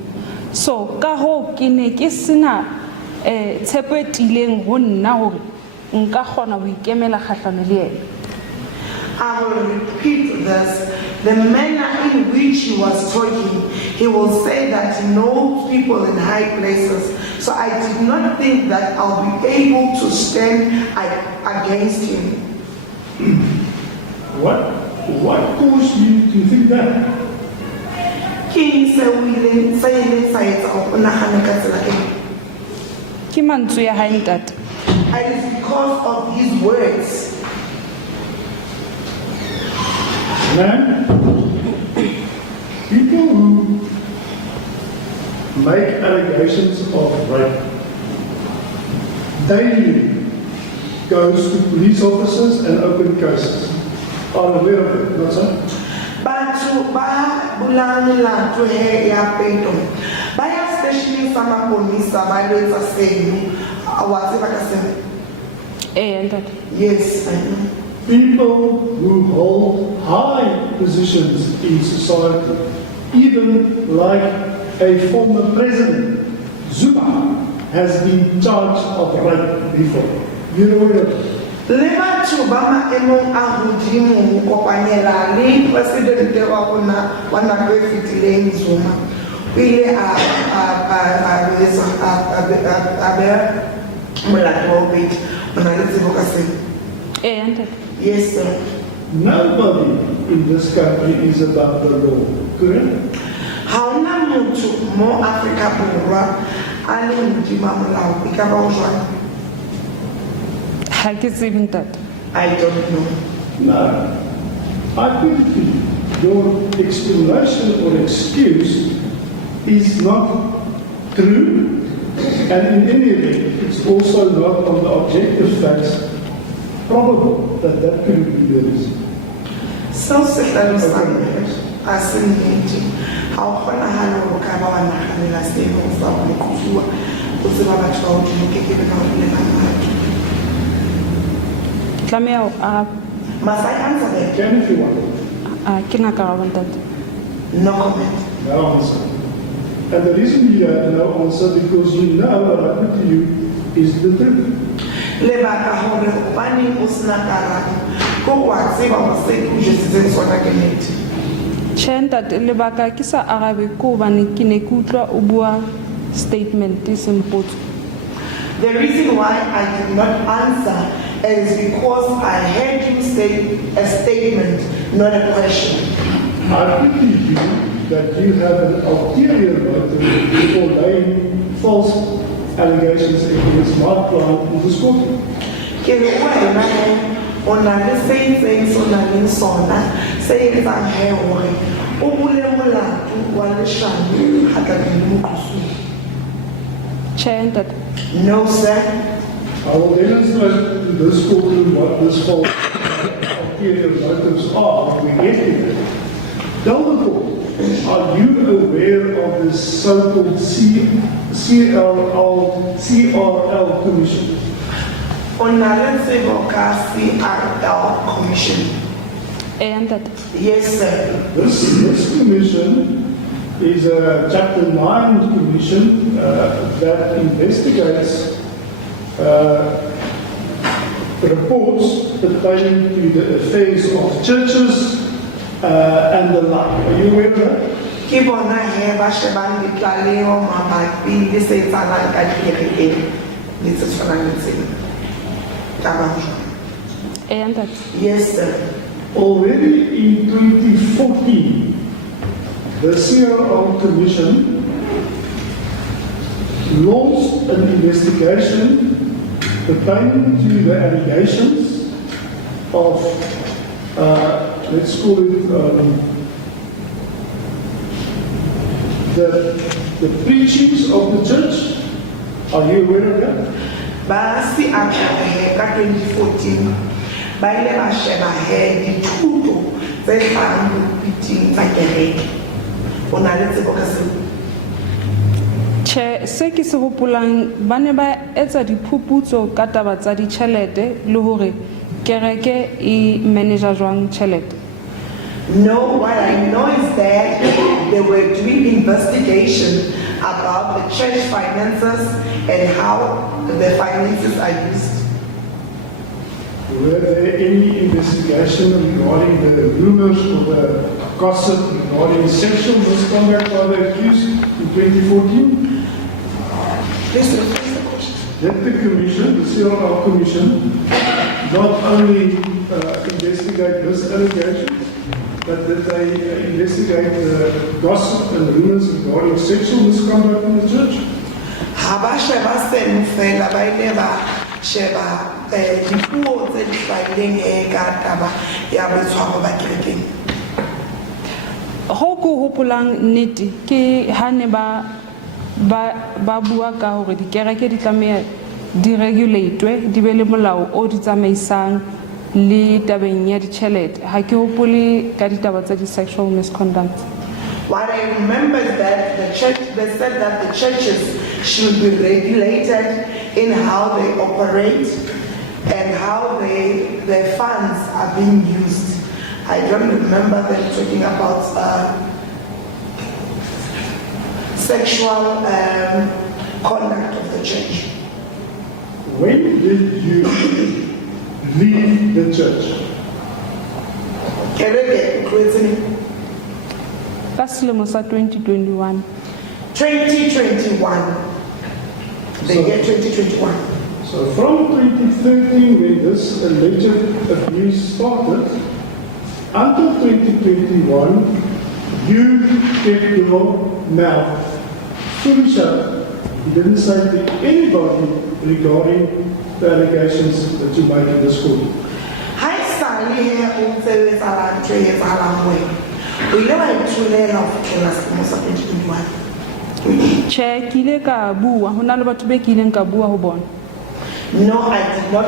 So ka ho ke ne ke sena tshepo e tileng ho nna hore nka kgona ho ikemela kgahlano le yena. I will repeat this. The manner in which he was talking, he will say that he knows people in high places. So I did not think that I'll be able to stand against him. What caused you to think that? Ke mantswe ya hae ntate. And it's because of his words. Man, people who make allegations of rape daily goes to police officers and open cases. Are aware of it, not so? Batho ba bulang melato he ya peto ba ya station sa maponisa ba letsa seno wa tseba ka seno. Ntate. Yes, I know. People who hold high positions in society, even like a former president, Zuma, has been charged of rape before. You're aware of it? Le batho ba maemong a hodimo ho kopanyela le president wa rona wa nako e fetileng Zuma o ile a be molato wa bobedi o na le tsebo ka seno. Ntate. Yes, sir. Nobody in this country is above the law, correct? Ha ona motho mo Afrika Borwa a le hodima molao e ka ba o jwang? Ha ke tsebe ntate. I don't know. No. I think your explanation or excuse is not true, and in any event, it's also not on the objective facts probable that that could be the reason. Seo se hlalosang a se nnete ha o kgonahale hore o ka ba wa nahanela seno sa mokhusuwa o tseba batho ba hodimo ke ke ka bolela batho. Tlameha a Must I answer that? Can if you want. ke na karabo ntate. No comment. No answer. And the reason you have no answer because you know what I put to you is the truth. Lebaka hore hobaneng o sena karabo ko wa tseba ho se o jesitseng sona ke nnete. Tjhe ntate lebaka ke sa arabe ko hobane ke ne ke utlwa o bua statement e seng potso. The reason why I did not answer is because I heard you say a statement, not a question. I put to you that you have an ulterior motive for laying false allegations against my client in this court. Ke re wena o na le se itseng so na leng sona se etsang he hore o bule molato wa leshano kgatlhanong le mokhusuwa. Tjhe ntate. No, sir. I will demonstrate to this courtroom what this false ulterior motives are when we get to it. Tell the court, are you aware of the so-called CRL Commission. On Mdntv CRL Commission. And that Yes, sir. This commission is a Chapter 9 commission that investigates reports pertaining to the affairs of churches and the like. Are you aware of that? Ke bona he ba shebang ditlaleo mabapi le se etsahalang ka dikerekeng le tse tshwanang le tsena. Taba jwalo. and that Yes, sir. Already in 2014, the CRL Commission launched an investigation pertaining to the allegations of, let's call it, the preachings of the church. Are you aware of that? Ba CRL he ka 2014 ba ile ba sheba he dithuto tse tlang preaching tsa kereke. O na le tsebo ka seo? Che se ke se hopolang ba ne ba etsa diphuputso ka taba tsa ditjhelete le hore kereke e manager jwang tjhelete. No, what I know is that they were doing investigation about the church finances and how the finances are used. Were there any investigation regarding the rumors or the gossip regarding sexual misconduct by the accused in 2014? Please rephrase the question. Did the commission, the CRL Commission, not only investigate this allegation, but did they investigate the gossip and rumors regarding sexual misconduct in the church? Haba sheba seno fela ba ile ba sheba dipuo tse di hlahileng ka taba ya boitshwaro ba kerekeng. Ho ko hopolang nnete ke ha ne ba bua ka hore dikereke di tlameha di regulatwe di be le molao o di tsamaisang le tabeng ya ditjhelete. Ha ke hopole ka ditaba tsa di sexual misconduct. What I remember is that they said that the churches should be regulated in how they operate and how their funds are being used. I don't remember them talking about sexual conduct of the church. When did you leave the church? Kereke, Kwezini, Ka selemo sa 2021. 2021. The year 2021. So from 2013, when this alleged abuse started, until 2021, you kept your mouth fully shut. You didn't say to anybody regarding the allegations that you made in this court. Hi, Sally here, Unse Salan, Trey Salam Way. We never actually love Kelas Mosa 2021. Che kile ka bua hona le batho be kileng ka bua ho bona. No, I did not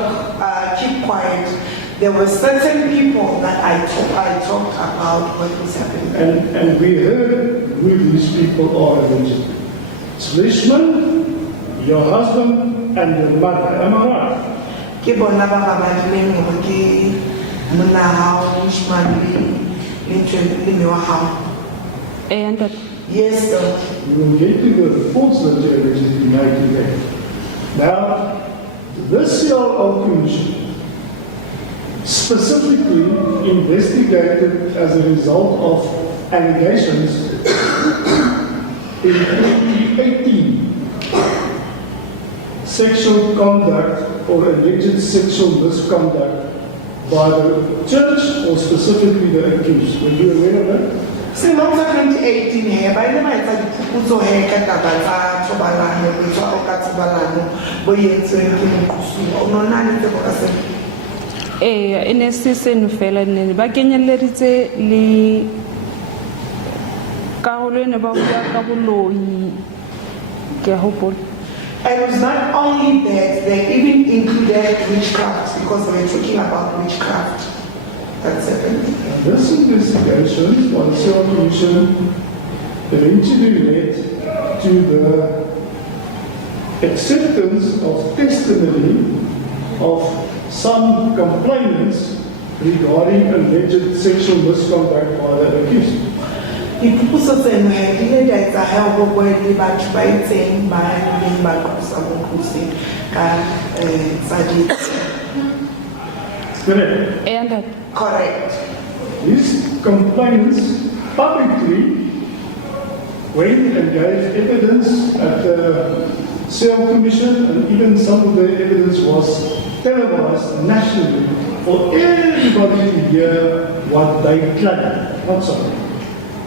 keep quiet. There were certain people that I talked about what was happening. And we heard who these people are allegedly. Richmond, your husband, and your mother. Am I right? Ke bona ba babadileng hore ke monna hao, Ishmael le ntwe wa hao. And that Yes, sir. We will get to the reports that you allegedly made today. Now, this CRL Commission specifically investigated as a result of allegations in 2018 sexual conduct or alleged sexual misconduct by the church or specifically the accused. Were you aware of that? Selemong sa 2018 he ba ile ba etsa diphuputso he ka taba tsa thobalano boitshwaro ka thobalano bo entsweng ke moqosuwa o nona le tsebo ka sena. ene se seno fela ne ba kenyelleditse le karolo ene ba bua ka boloi ke a hopola. And it was not only that, they even included witchcraft because they were talking about witchcraft. That's happening. This investigation by the CRL Commission eventually led to the acceptance of testimony of some complainants regarding alleged sexual misconduct by the accused. Dipuso tseno ha di le di etsagala go bua le batho ba itseng ba neng ba tlosa mokhusi ka tsa Correct. And correct. These complainants publicly went and gave evidence at the Sale Commission, and even some of the evidence was televised nationally for everybody to hear what they claimed. Not so.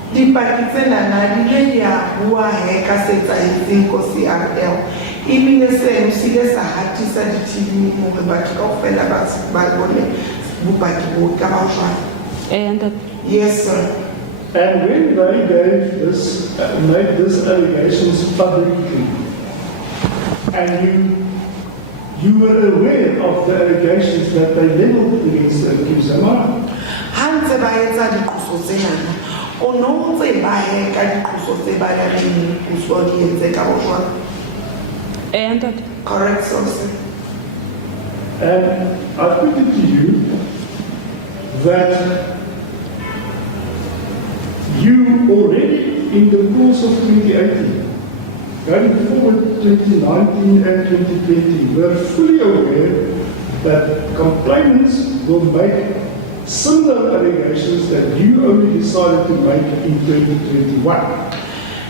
Dipaki tsena na di le di a bua he ka se etsahetseng ko CRL ebile seno se ile sa hatisa di-TV hore batho kaofela ba bone bopaki bo ka ba jwang. and Yes, sir. And when they gave this, made these allegations publicly, and you were aware of the allegations that they leveled against the accused, am I? Ha ntse ba etsa diqoso tsena o no ntse ba he ka diqoso tse ba ya puso di entse ka bo jwang. and Correct, sir. And I put it to you that you already, in the course of 2018, going forward 2019 and 2020, were fully aware that complainants will make similar allegations that you only decided to make in 2021.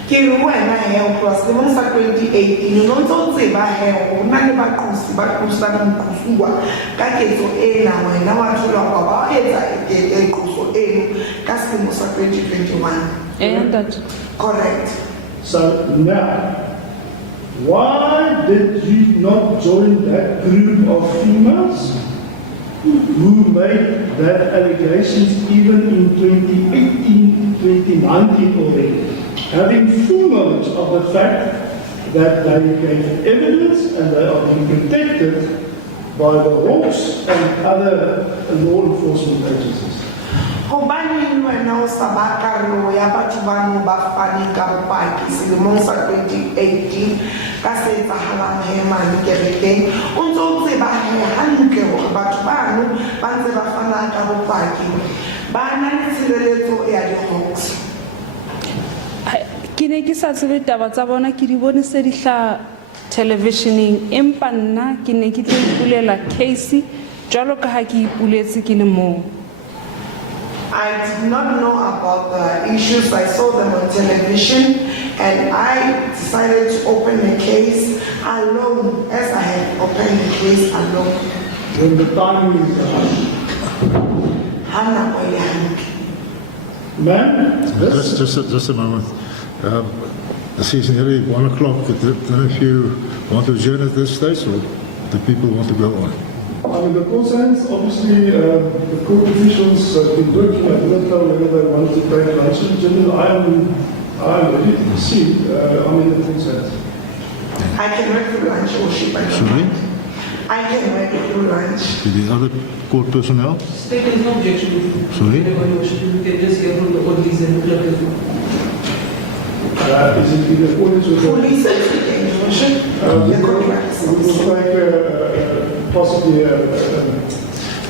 Ke re wena he o cross le mo sa 2018 no ntse tse ba he o na le ba qosi ba qosa mokhusuwa ka ketso ena wena wa thola ba ba etsa e qoso eno ka se mo sa 2021. and Correct. So now, why did you not join that group of females who made that allegations even in 2018, 2019 already, having full knowledge of the fact that they gave evidence and they are being protected by the Hawks and other law enforcement agencies? Hobaneng wena o sa ba karolo ya batho bano ba fane ka bopaki selemong sa 2018 ka se etsahalang he mane kerekeng o ntse o tseba he hantle hore batho bano ba ntse ba fana ka bopaki ba na le tshireletso ya di-Hawks? ke ne ke sa tsebe taba tsa bona ke di bone se di hla televisioneng empa nna ke ne ke tlo ipulela case jwalo ka ha ke ipuletse ke le moo. I did not know about the issues. I saw them on television and I decided to open a case alone, as I had opened the case alone. When the timing is right. Hana kwa ile hanki. Man, Just a moment. This is nearly 1 o'clock. I don't know if you want to adjourn at this stage or the people want to go on. I mean, the court sense, obviously, the court officials have been working. I don't know whether they want to take lunch. Generally, I am ready to proceed. I'm in the court sense. I can wait for lunch or ship. Sorry? I can wait for lunch. To the other court personnel? There is no objection. Sorry? You can just hear from the audience and clerk as well. Is it in accordance with the... Police and motion. The contracts. We will take possibly a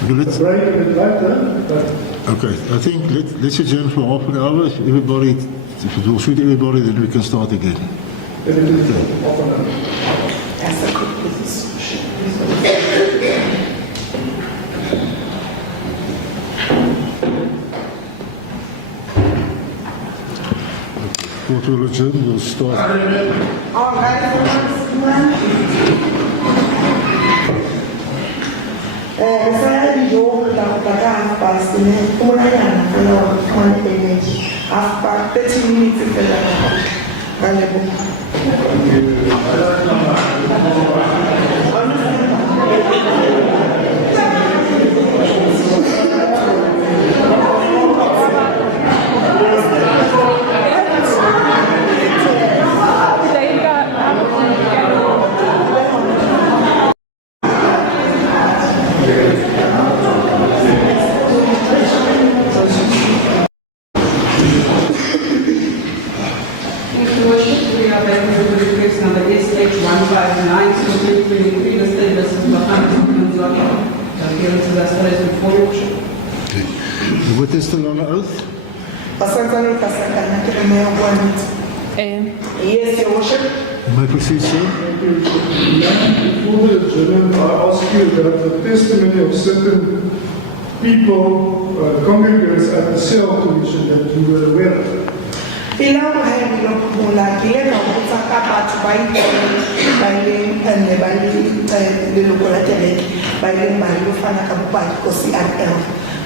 break a bit later, but... Okay, I think let's adjourn for half an hour. If it will suit everybody, then we can start again. Half an hour. As a quick business. Court will adjourn, we'll start. All right, saya di jauh katakan pas ini kemudian kalau kawan energi apa 30 minutes kalau we are back with the request number SH159 for 2023. The state versus Stephen Zondo. Appearances as follows before your worship. The witness still on oath? Basanzana Kasakana, to the mayor warrant. Yes, your worship. You may proceed, sir. Thank you. Before the adjournment, I ask you that the testimony of certain people, congregants at the sale commission that you were aware of. Ila mo hai mi lo kumula kile ka mo tsa ka batho ba ile ne ba le lokola tele ba ile ba lo fana ka bopaki ko CRL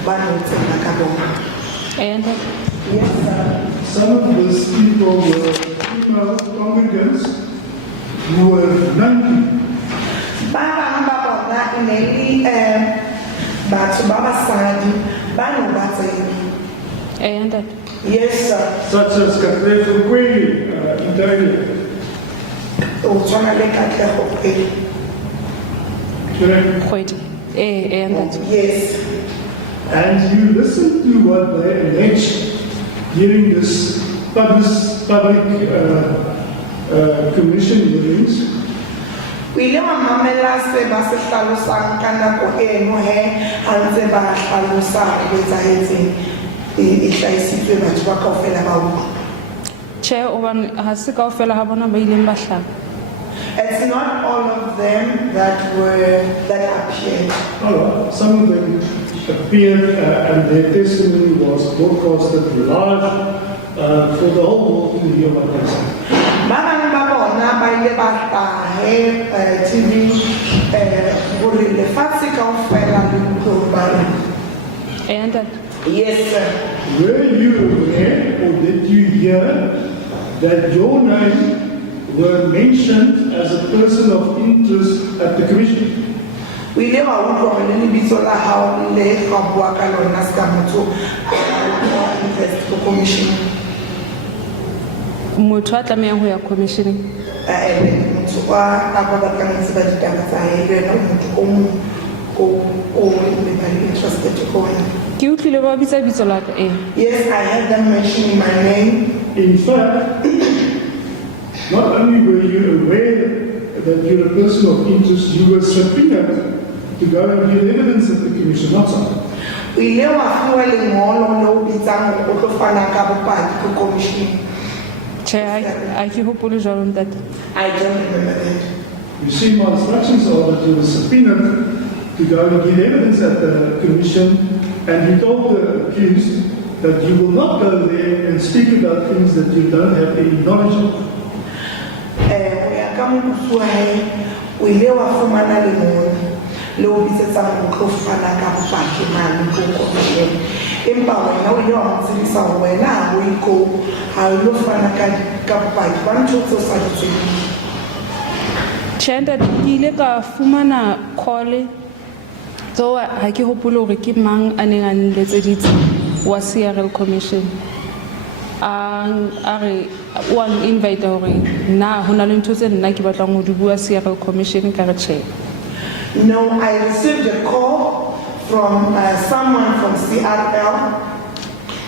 ba no tsena ka bona. And Yes, sir. Some of these people were female congregants who were non Ba bang ba bona ne le batho ba basadi ba no ba tsena. and Yes, sir. such as Kathleen Queen in Italy. O tswana le ka tle go pe. Correct? quite and Yes. And you listen to what they allege during this public commission hearings. Ile wa mamela se ba se hlalosang ka nako eno he a ntse ba hlalosa go etsahetseng e hlahisitswe batho ba kaofela ba utlwa. Chair oban ha se kaofela ha bona ba ileng ba hlala. It's not all of them that appeared. Oh, some of them appeared and their testimony was broadcasted live for the whole world to hear what they said. Ba bang ba bona ba ile ba tahe TV gore lefatshe kaofela le utlwe ba re. And Yes, sir. Were you aware or did you hear that your name were mentioned as a person of interest at the commission? O ile wa utlwa gore le lebitso la hao le ga bua ka lona ska motho a invest ko commission. motho a tlamehang ho ya commissioning. Motho a ba batlang ho tseba ditaba tsa hae le yena motho o mong o le ba interested ko wena. Ke utlwile ba bitsa bitso la ka Yes, I had them mentioning my name. In fact, not only were you aware that you're a person of interest, you were subpoenaed to go and give evidence at the commission, not so. O ile wa fiwa lengolo le o bitsang o tlo fana ka bopaki ko commission. Chair a ke hopole jwalo ntate. I don't remember that. You see, my instructions are that you were subpoenaed to go and give evidence at the commission, and you told the accused that you will not go there and speak about things that you don't have any knowledge of. O ya ka mobuso wa hae o ile wa fumana lengolo le o bitsetsang o tlo fana ka bopaki mane ko commission. Empa wena o ile wa mo tsebisa hore wena ha o iko ha o lo fana ka bopaki ba ntho tse o sa di tsebeng. Chair ntate ke ile ka fumana call so ha ke hopole hore ke mang a neng a nletseditse wa CRL commission. A re wa invite hore na hona le ntho tse nna ke batlang ho di bua CRL commission ka re chair. No, I received a call from someone from CRL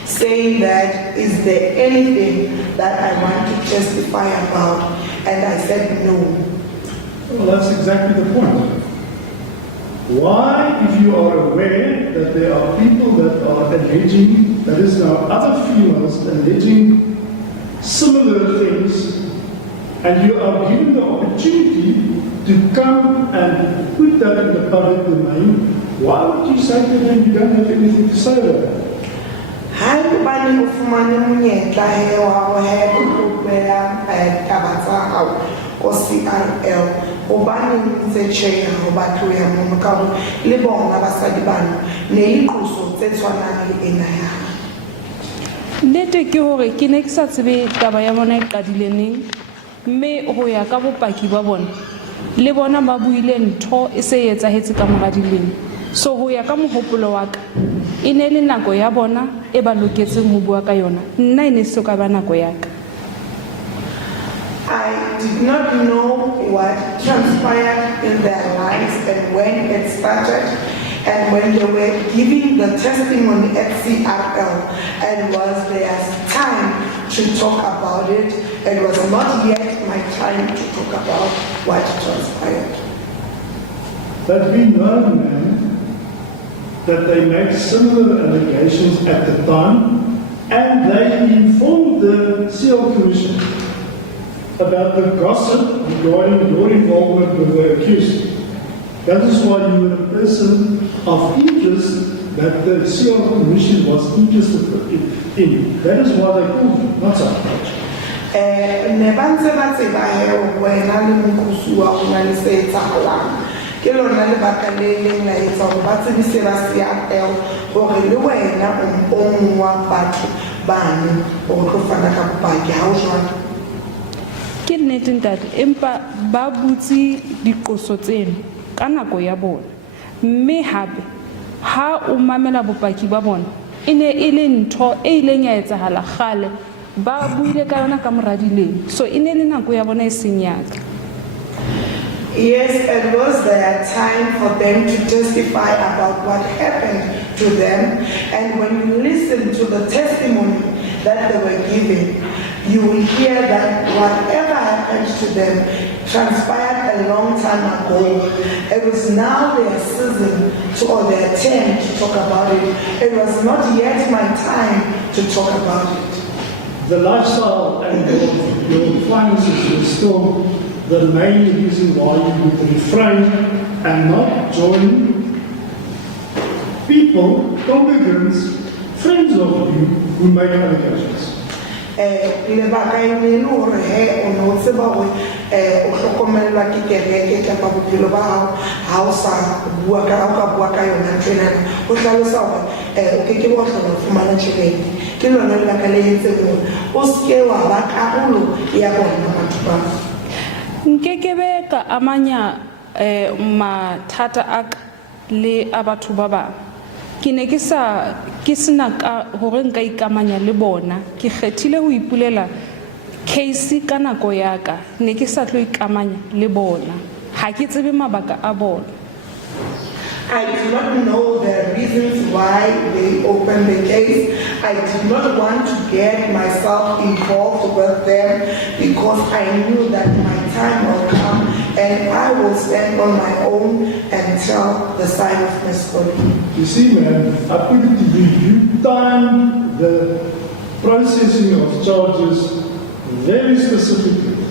saying that, is there anything that I want to testify about? And I said no. Well, that's exactly the point. Why, if you are aware that there are people that are alleging, that is now other females alleging similar things, and you are given the opportunity to come and put that in the public domain, why would you say to them you don't have anything to say about it? Ha bani o fumane monyetla he wa ho he go bela taba tsa hao ko CRL o bani ntse chair ho batho ya mo ka le bona basadi bana ne iqoso tse tshwanang le ena ya. Nnete ke hore ke ne ke sa tsebe taba ya bona e qadile neng mme ho ya ka bopaki ba bona le bona ba buile ntho e se etsahetse ka mora dilemo. So ho ya ka mohopolo wa ka e ne le nako ya bona e ba loketseng ho bua ka yona nna e ne se ka ba nako ya ka. I did not know what transpired in their lives and when it started and when they were giving the testimony at CRL, and was their time to talk about it. It was not yet my time to talk about what transpired. But we know, man, that they made similar allegations at the time, and they informed the CL Commission about the gossip regarding your involvement with the accused. That is why you were a person of interest that the CL Commission was interested in. That is why they called you, not so much. Nebantse ba tseba heo wena le mokhusuwa o na le se etsahalang ke lona lebaka le leng la etsa hore ba tsebise ba seapeo hore le wena o mong wa batho bane o tlo fana ka bopaki ha o jwang. Ke nnete ntate, empa ba butse diqoso tseno ka nako ya bona, mme hape ha o mamela bopaki ba bona e ne e le ntho e ileng ya etsahala kgale, ba buile ka yona ka mora dilemo, so e ne le nako ya bona e seng yaka. Yes, it was their time for them to testify about what happened to them, and when you listen to the testimony that they were giving, you will hear that whatever happened to them transpired a long time ago. It was now their season or their turn to talk about it. It was not yet my time to talk about it. The lifestyle and your finances were still the main reason why you would refrain and not join people, congregants, friends of you who make allegations. Lebaka e ne le hore he o no tseba hore o hlokomelwa ke kereke kapa bophelo ba hao ha o sa bua ka yona ntlhena o hlalosa hore o ke bo hlola fumana tjhelete ke lona lebaka le entseng hore o ske wa ba karolo ya bona batho ba. Nkekebe ka amanya mathata a ka le a batho ba bang. Ke ne ke sena ka hore nka ikamanya le bona, ke kgethile ho ipulela case ka nako ya ka, ne ke sa tlo ikamanya le bona, ha ke tsebe mabaka a bona. I do not know the reasons why they opened the case. I did not want to get myself involved with them because I knew that my time will come and I will stand on my own and tell the side of my story. You see, man, I put it to you time the processing of charges very specifically.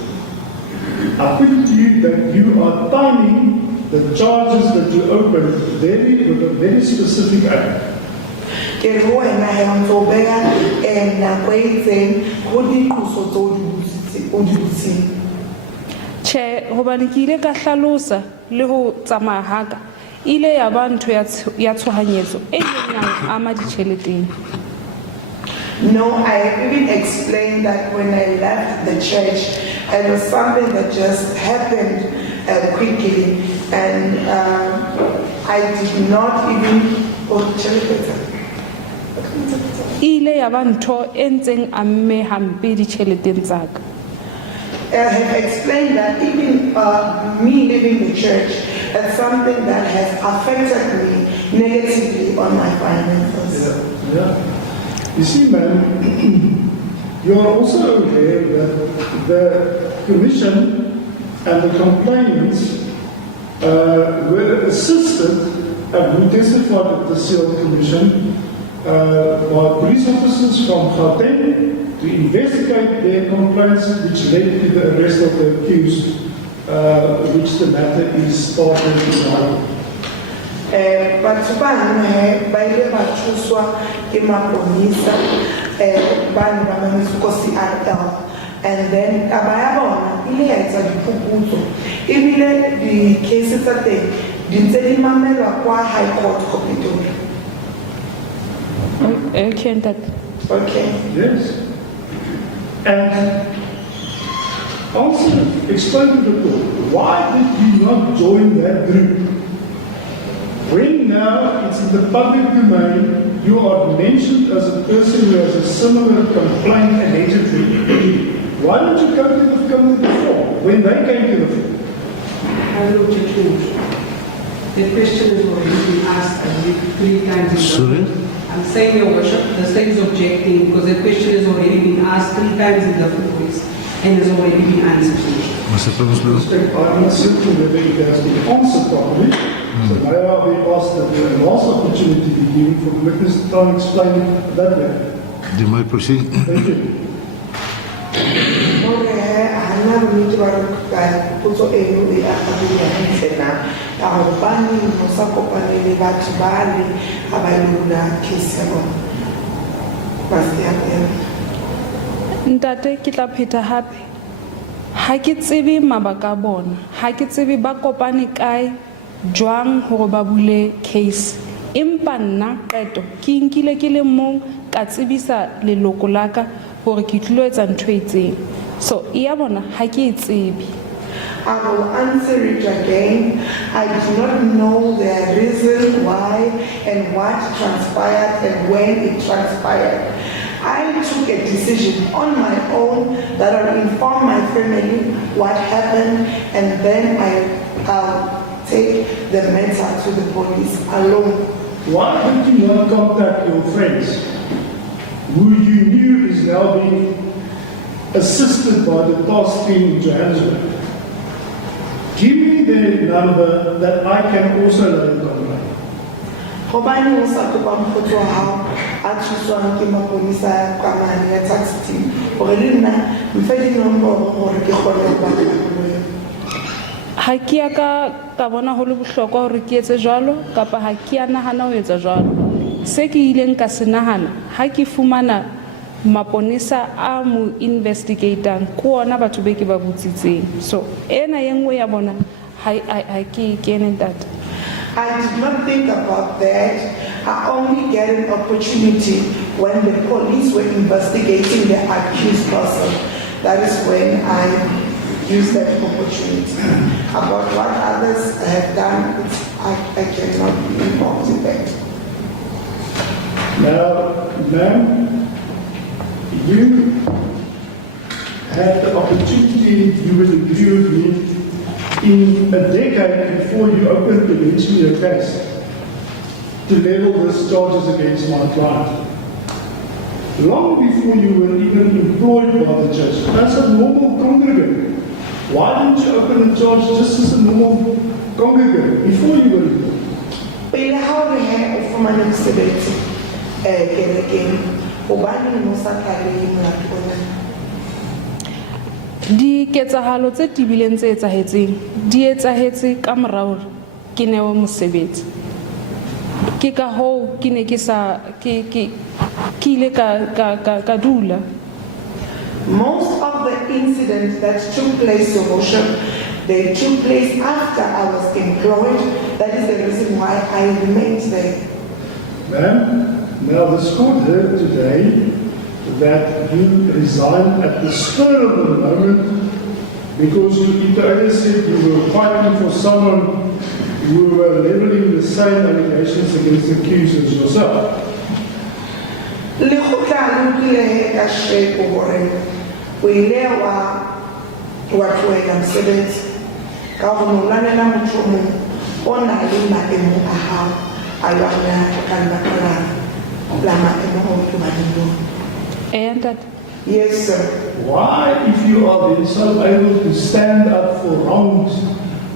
I put it to you that you are timing the charges that you open with a very specific act. Che hobane ke ile ka hlalosa le ho tsamaya haka ile ya ba ntho ya tshohanyetso e leng ama ditjheleteng. No, I even explained that when I left the church, it was something that just happened quickly, and I did not even. Ile ya ba ntho e ntseng amme hampe ditjheleteng tsa ka. I have explained that even me leaving the church is something that has affected me negatively on my finances. Yeah. You see, man, you are also aware that the commission and the complainants were assisted and who testified at the CL Commission by police officers from Gauteng to investigate their complaints, which led to the arrest of the accused, which the matter is started now. Batho bangwe ba ile ba thuswa ke maponisa bane ba mesuko CRL, and then taba ya bona ile ya etsa diphuputso ebile di-case tsa teng di ntse di mamelwa kwa High Court ko Pretoria. Okay, that. Okay. Yes. And also explain to the court, why did you not join that group? When now it's in the public domain, you are mentioned as a person who has a similar complaint allegedly. Why don't you go to the committee before, when they came to the floor? Hello, Judge. The question has already been asked, I believe, 3 times. Sorry? I I'm saying, Your Worship, the state is objecting because the question has already been asked 3 times in different ways and has already been answered. Mr. Principal. I'm not certain whether it has been answered properly. So may I be asked that the last opportunity be given for the witness to try and explain it that way? You may proceed. Thank you. Hana rumiti ba ka potso eno e a kabula ntsena ka go bani mo sa kopane le batho ba le ga ba lona case ya bona ba se ya ena. Ntate ke tla pheta hape ha ke tsebe mabaka a bona ha ke tsebe ba kopane kae jwang hore ba bule case empa nna qeto ke nkile ke le mong ka tsebisa leloko la ka hore ke tlilo etsa ntho e itseng so ya bona ha ke e tsebe. I will answer it again. I do not know the reason why and what transpired and when it transpired. I took a decision on my own that I'll inform my family what happened and then I'll take the matter to the police alone. Why did you not contact your friends who you knew is now being assisted by the task team in Johannesburg? Give me their number that I can also lay it on. Hobani o sa kopa motho wa hao a thuswang ke maponisa ka mane ya taxi team hore le nna mfe dinomoro hore ke kgone ho ba le Ha ke ya ka bona ho le bohlokwa hore ke etse jwalo kapa ha ke ya nahana ho etsa jwalo se ke ileng ka se nahana ha ke fumana maponisa a mo investigator ko ona batho be ke ba butsitseng so ena yengwe ya bona ha ke ene that. I did not think about that. I only get an opportunity when the police were investigating the accused person. That is when I used that opportunity. About what others have done, I cannot be involved in that. Now, ma'am, you had the opportunity, you will agree with me, in a decade before you opened eventually a case to level these charges against my client. Long before you were even employed by the judge, as a normal congregant. Why didn't you open a charge just as a normal congregant before you were employed? Pele ha o re o fumane mosebetsi kerekeng hobane mo sa tlale molato ona. Di ketsahalo tse tibileng tse etsahetseng di etsahetse ka morao ke newe mosebetsi ke ka ho ke ne ke sa ke ile ka dula. Most of the incidents that took place, Your Worship, they took place after I was employed. That is the reason why I remained there. Ma'am, now this court heard today that you resigned at the spur of the moment because you either said you were fighting for someone who were leveling the same allegations against the accusers yourself. Lekgotla le utlwile ka sheko hore o ile wa tlohela mosebetsi ka ho nolwanela motho o mong o na le maemo a hao a lwana ka lebaka la maemo ao tobaneng le ona. And that Yes, sir. Why, if you are then so able to stand up for wrongs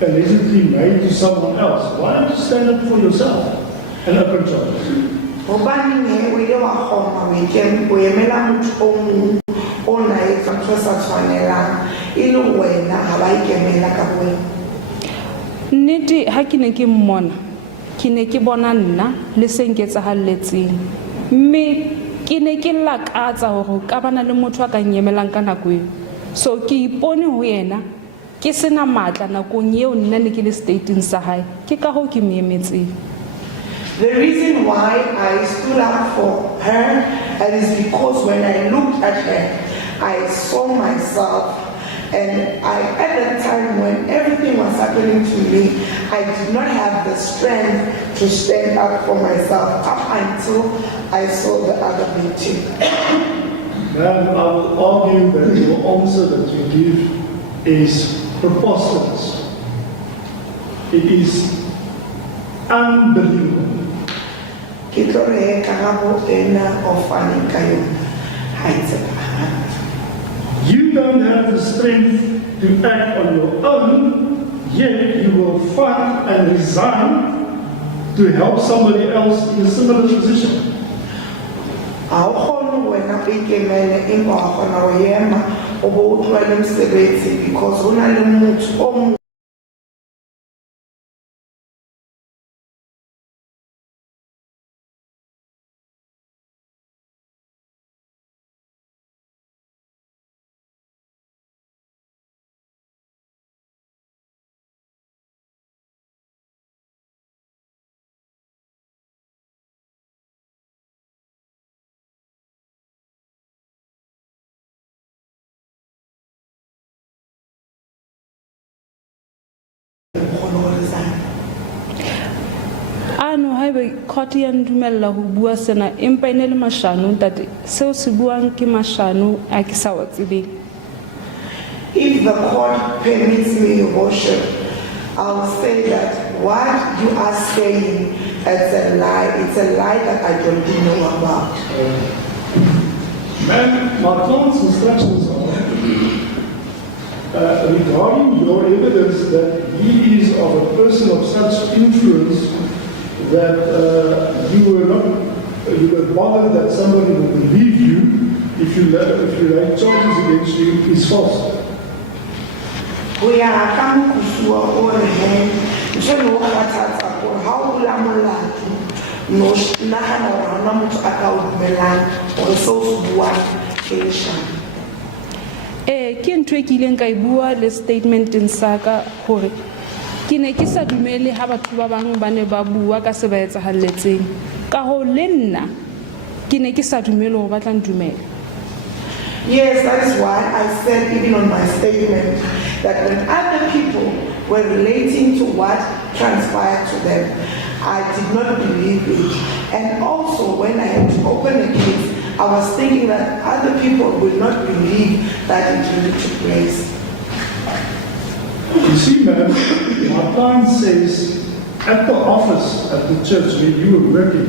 allegedly made to someone else, why don't you stand up for yourself and open charges? Hobane o ile wa kgona o emela motho o mong o na etsa ntho e sa tshwanelang e le wena ga ba ikemela ka wena. nnete ha ke ne ke mmona ke ne ke bona nna le se nketsahalletseng mme ke ne ke lakatsa hore ka bana le motho a ka nyemelang ka nako eo so ke ipone ho yena ke sena matla nakong eo nna ne ke le stateng sa hae ke ka ho ke moemetseng. The reason why I stood up for her is because when I looked at her, I saw myself, and at that time when everything was happening to me, I did not have the strength to stand up for myself up until I saw the other victim. Ma'am, I will argue that your answer that you give is preposterous. It is unbelievable. ke tlo re karabo ena o faneng ka yona ha e tshepagale. You don't have the strength to act on your own, yet you will fight and resign to help somebody else in a similar position. Ha o kgone wena o ikemele empa wa kgona ho ema o bo o tlohele mosebetsi because ho na le motho o mong ano haebe court ya ndumella ho bua sena empa ene le mashano ntate seo se buang ke mashano a ke sa wa tsebeng. If the court permits me, Your Worship, I'll say that what you are saying is a lie. It's a lie that I don't know about. Ma'am, my client's instructions are regarding your evidence that he is of a person of such influence that you were bothered that somebody would believe you if you lay charges against you is false. We are coming to our hand. Je ne vois pas ça pour how la mola. No, na hana wana mtu akaudumela or so bua kesha. Ke ntwe ke ileng ka bua le statement nsaka hore ke ne ke sa dumele ha batho ba bang ba ne ba bua ka se ba etsahalletseng ka ho le nna ke ne ke sa dumele hore ba tla ndumela. Yes, that is why I said even on my statement that when other people were relating to what transpired to them, I did not believe it. And also when I had to open a case, I was thinking that other people would not believe that it really took place. You see, ma'am, my client says at the office at the church where you were working,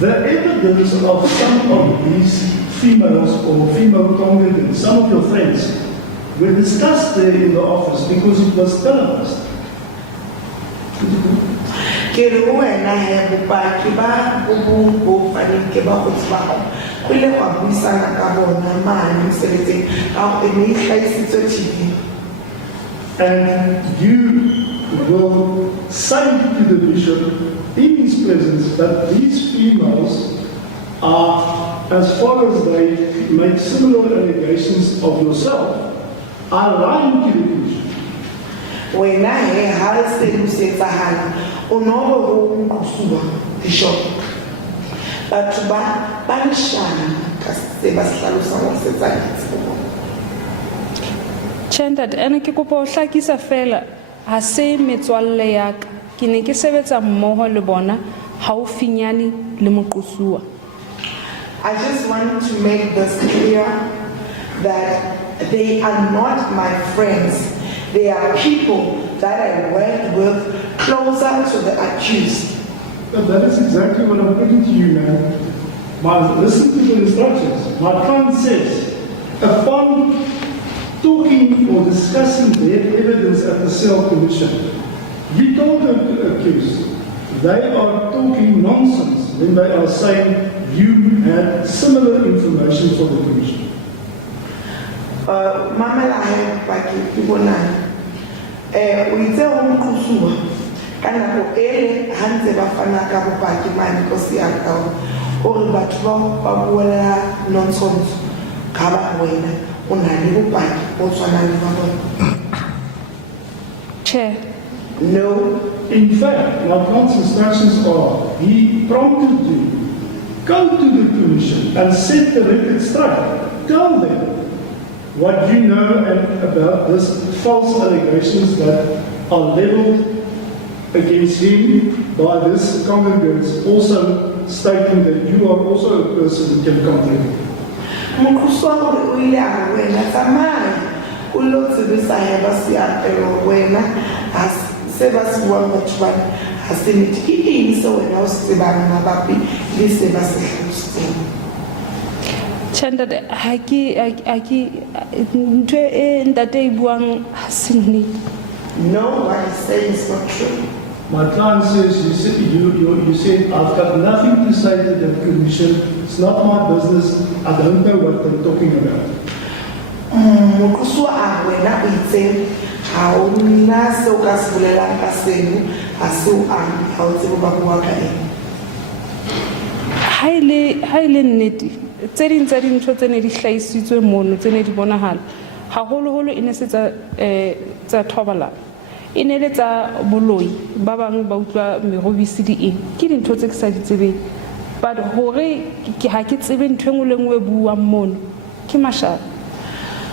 the evidence of some of these females or female congregants, some of your friends, were discussed there in the office because it was televised. Ke re wena he bopaki ba bo fane ke ba go tswa go le go buisana ka bona mane mosebetsing ka go ene hlaisitswe TV. And you will say to the bishop in his presence that these females are, as far as they make similar allegations of yourself, are lying to the bishop. Wena he ha se lusetsahala o no go nkusuba bishop batho ba nshana ka se ba hlalosa mo setsakitse. Chentat ene ke kopa ho hlakisa fela ha se metswalle ya ka ke ne ke sebetsa mmoho le bona haufinyane le moqosuwa. I just want to make this clear that they are not my friends. They are people that I worked with closer to the accused. But that is exactly what I'm putting to you, man. Listen to the instructions. My client says, upon talking or discussing their evidence at the cell commission, you told the accused they are talking nonsense when they are saying you had similar information for the commission. Mamela he baki ibona o itse o mkusuwa kana go ele hantse ba fana ka bopaki mane ko sia ka o re batho ba buela nonsense ka ba wena o na le bopaki o tswana le ba bona. Chair. No. In fact, my client's instructions are, he prompted you, go to the commission and set the record straight. Tell them what you know about this false allegations that are leveled against him by this congregant, also stating that you are also a person who can contribute. Mkuswa ulia wena tamani ulo tsibisa heba siya pero wena as sebas wa mchwan ha se nnete. Ke eng se wena o se tsebang mabapi le se ba se hlalositseng? Ntate, ha ke ntho e ntate e buang ha se nnete. No, what he's saying is not true. My client says, you said, I've got nothing to say to the commission. It's not my business. I don't know what they're talking about. Mokusu a wena o itse ha o nna se o ka se bolelang ka seno a se o ha o tsebe ba bua ka eng. Ha ile nnete tse ding tsa dintho tse ne di hlahisitswe mono tse ne di bonahala haholoholo e ne se tsa thobalano e ne le tsa boloi ba bang ba utlwa merobisi di eng ke dintho tse ke sa di tsebeng but hore ke ha ke tsebe ntho engwe le engwe buang mono ke mashala.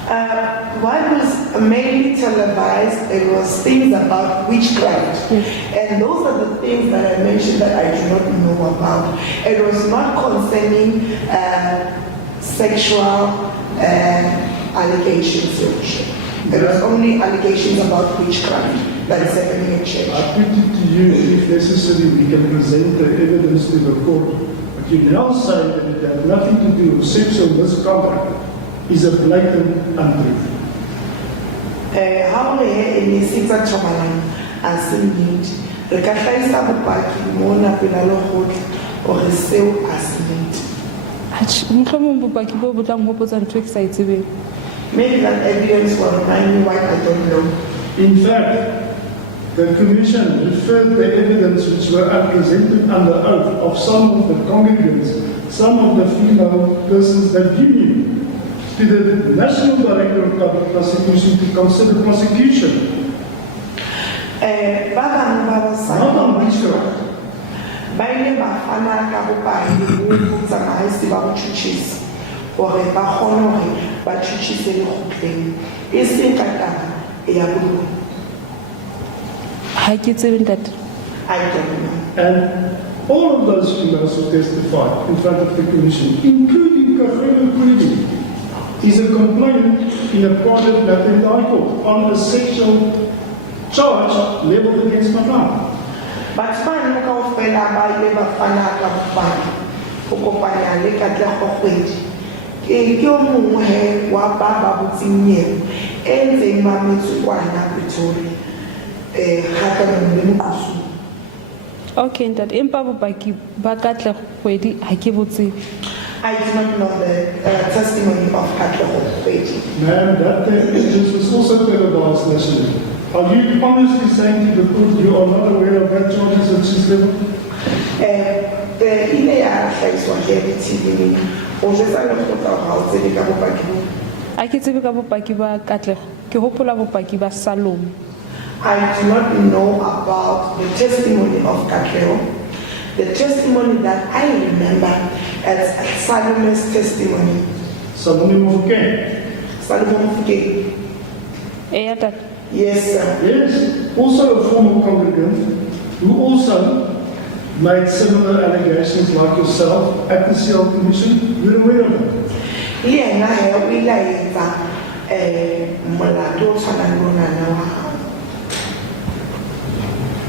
What was mainly televised, it was things about witchcraft. And those are the things that I mentioned that I do not know about. It was not concerning sexual allegations. It was only allegations about witchcraft that is happening in church. I put it to you, if necessary, we can present the evidence to the court. But you now say that it has nothing to do with sexual misconduct. Is a blatant untruth. How we sitsa thobalano a se nnete re ka hlaisa bopaki mona pela le khotla hore seo a se nnete. Mohlomong bopaki bo botlang hopotsa ntho e ke sa e tsebeng. Maybe that evidence will remind me why I don't know. In fact, the commission referred the evidence which were presented under oath of some of the congregants, some of the female persons that you knew, to the National Director of Public Prosecution to consider prosecution. Not on witchcraft. Ba ile ba fana ka bopaki bo tsamaisi ba botjhutjhisi hore ba kgone hore ba tjhutjhise le kgotleng e seng ka taba ya boloi. Ha ke tsebe ntate. I don't know. And all of those females who testified in front of the commission, including Kafrena Kwedi, is a complainant in a private matter title on a sexual charge leveled against my client. But man ka ofela ba ile ba fana ka bopaki go kopanya le ka tla go Kwedi ke o mongwe wa ba botsinyeng e ntse mametse kwana Pretoria haka le mokusu. Okay ntate empa bopaki ba ka tla Kwedi ha ke botse. I do not know the testimony of Katlego Kwedi. Ma'am, that evidence was also televised nationally. Are you honestly saying to the court you are not aware of that charges that she's leveled? Ile ya hlaiswa ke TV o jesa le khotla ha o tsebe ka bopaki bo. A ke tsebe ka bopaki ba Katlego ke hopola bopaki ba Salome. I do not know about the testimony of Katlego. The testimony that I remember as Salome's testimony. Salome Mofokeng. Salome Mofokeng. Yes, sir. Yes, also a former congregant who also made similar allegations like yourself at the CL Commission. You're aware of it?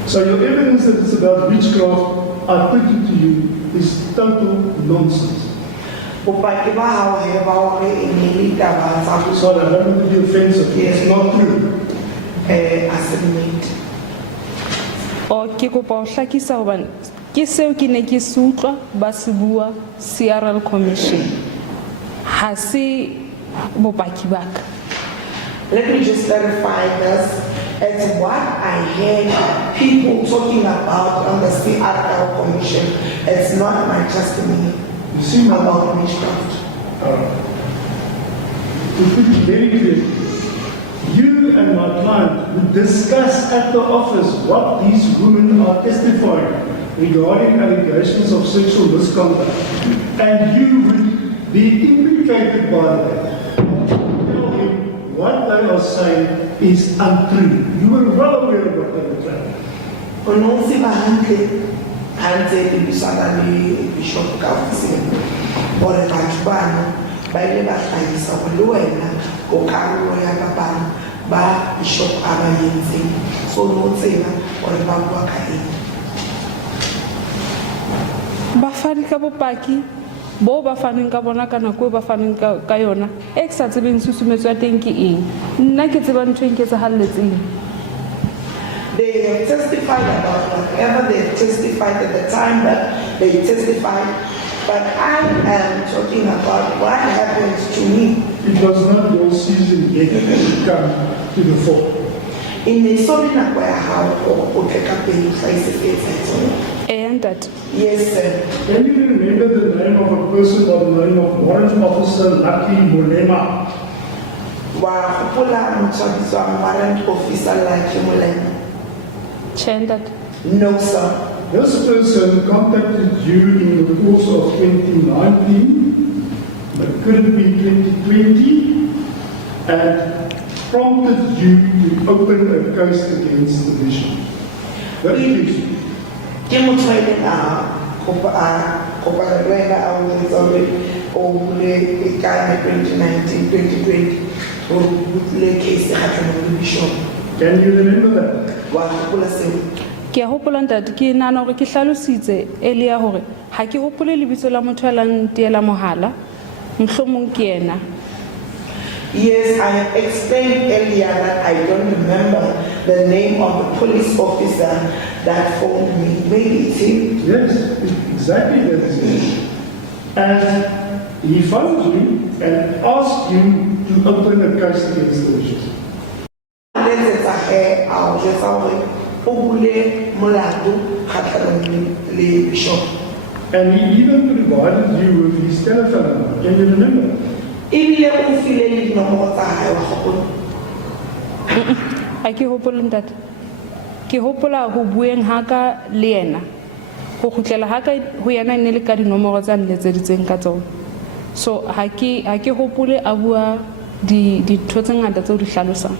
So your evidence that it's about witchcraft, I put it to you, is total nonsense. Sorry, I don't want to be offensive. It's not true. O ke kopa o hlakisa hobane ke seo ke ne ke se utlwa ba se bua CRL Commission ha se bopaki ba ka. Let me just clarify this. It's what I heard people talking about on the CRL Commission. It's not my testimony. You see, about witchcraft. To put it very clearly, you and my client would discuss at the office what these women are testifying regarding allegations of sexual misconduct, and you would be implicated by that. Tell him what they are saying is untrue. You were well aware of what they were saying. Bishop Kafisi, or a Batubano, by the Bathais of Luena, or Karoya Baban, Ba Bishop Abayenzi, so no sailor or a Babuakai. ba fane ka bopaki bo ba faneng ka bona ka nako e ba faneng ka yona e ke sa tsebeng susumetso ya teng ke eng. Nna ke tseba ntho e nketsahalletseng. They have testified about whatever they testified at the time that they testified, but I am talking about what happened to me. It was not your season yet to come to the fore. In the Solina how or take up in And that yes, sir. Can you remember the name of a person by the name of Warrant Officer Lucky Molema? Warrant officer like Molema. that No, sir. This person contacted you in the course of 2019, but could it be 2020, and prompted you to open a case against the bishop. That is. Ke motho e leng kopana le wena a o etsa hore o bule e kae 2019 2020 o bule case kgatlhanong le bishop. Can you remember that? Wa gopola seo? ke a hopola ntate ke nana hore ke hlalositse e le ya hore ha ke hopole lebitso la motho a lang tiela mohala mohlomong ke yena. Yes, I have explained earlier that I don't remember the name of the police officer that phoned me. Maybe it's him. Yes, exactly that is it. And he phoned you and asked you to open a case against the bishop. Let's say I'll just say Obule Molado kgatlhanong le bishop. And he even provided you with his telephone number. Can you remember? Ebile o file le dinomoro tsa hae wa gopola? Ha ke hopola ntate. Ke hopola ho bueng ha ka le yena. Ho khutlela ha ka ho yena ne le ka dinomoro tsa nletseditseng ka tsona. So ha ke hopole a bua di thotse ngata tseo di hlalosang.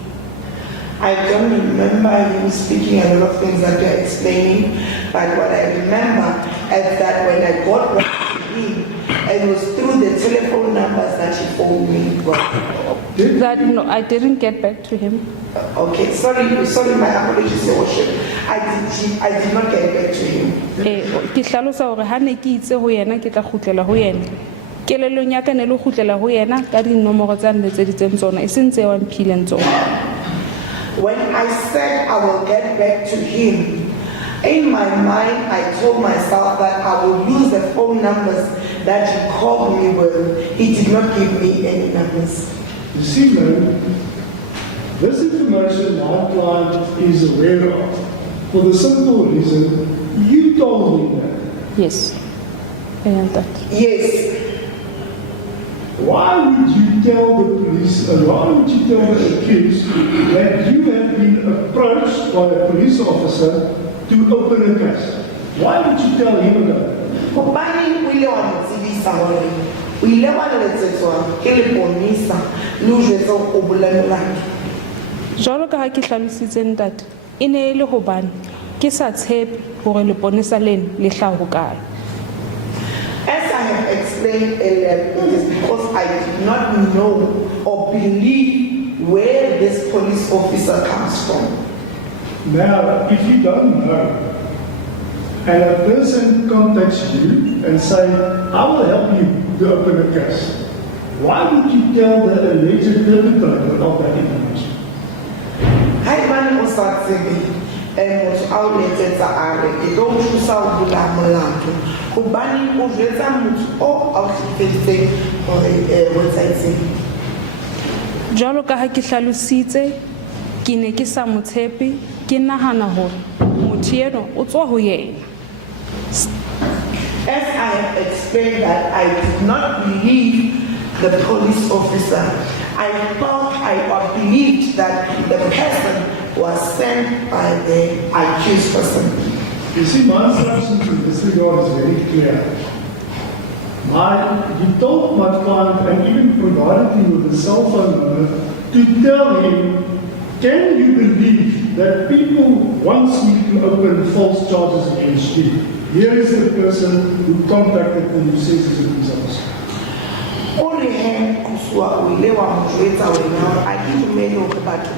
I don't remember him speaking a lot of things that you're explaining, but what I remember is that when I got back to him, it was through the telephone numbers that he phoned me. That no, I didn't get back to him. Okay, sorry, my apologies, Your Worship. I did not get back to him. Ke hlalosa hore ha ne ke itse ho yena ke tla khutlela ho yena. Kelelong ya ka ne le khutlela ho yena ka dinomoro tsa nletseditseng tsona e sentse wa mphileng tsona. When I said I will get back to him, in my mind I told myself that I will use the phone numbers that he called me with. He did not give me any numbers. You see, man, this information my client is aware of for the simple reason you told me that. Yes. I am that. Yes. Why would you tell the police, or why would you tell the accused that you have been approached by a police officer to open a case? Why would you tell him that? Jwalo ka ha ke hlalositse ntate e ne le hobane ke sa tshepe hore leponesa lena le hla ho kae. As I have explained earlier, it is because I did not know or believe where this police officer comes from. Now, if you don't know, and a person contacts you and say, I will help you to open a case, why would you tell the alleged perpetrator of that information? Hi, man, o sa tsebe and motho a o letsetsa a re ke tlo thusa ho bula molato hobane o jwetsa motho o a o hlekefeditseng hore ho etsahetseng. Jwalo ka ha ke hlalositse ke ne ke sa mo tshepe ke nahana hore motho eno o tswa ho yena. As I have explained that I did not believe the police officer. I thought I believed that the person was sent by the accused person. You see, my instruction to this regard is very clear. You told my client and even provided him with a cell phone number to tell him, can you believe that people want me to open false charges against you? Here is the person who contacted the police officer. Only him kuswa uile wa mjweta wenao, I didn't know about the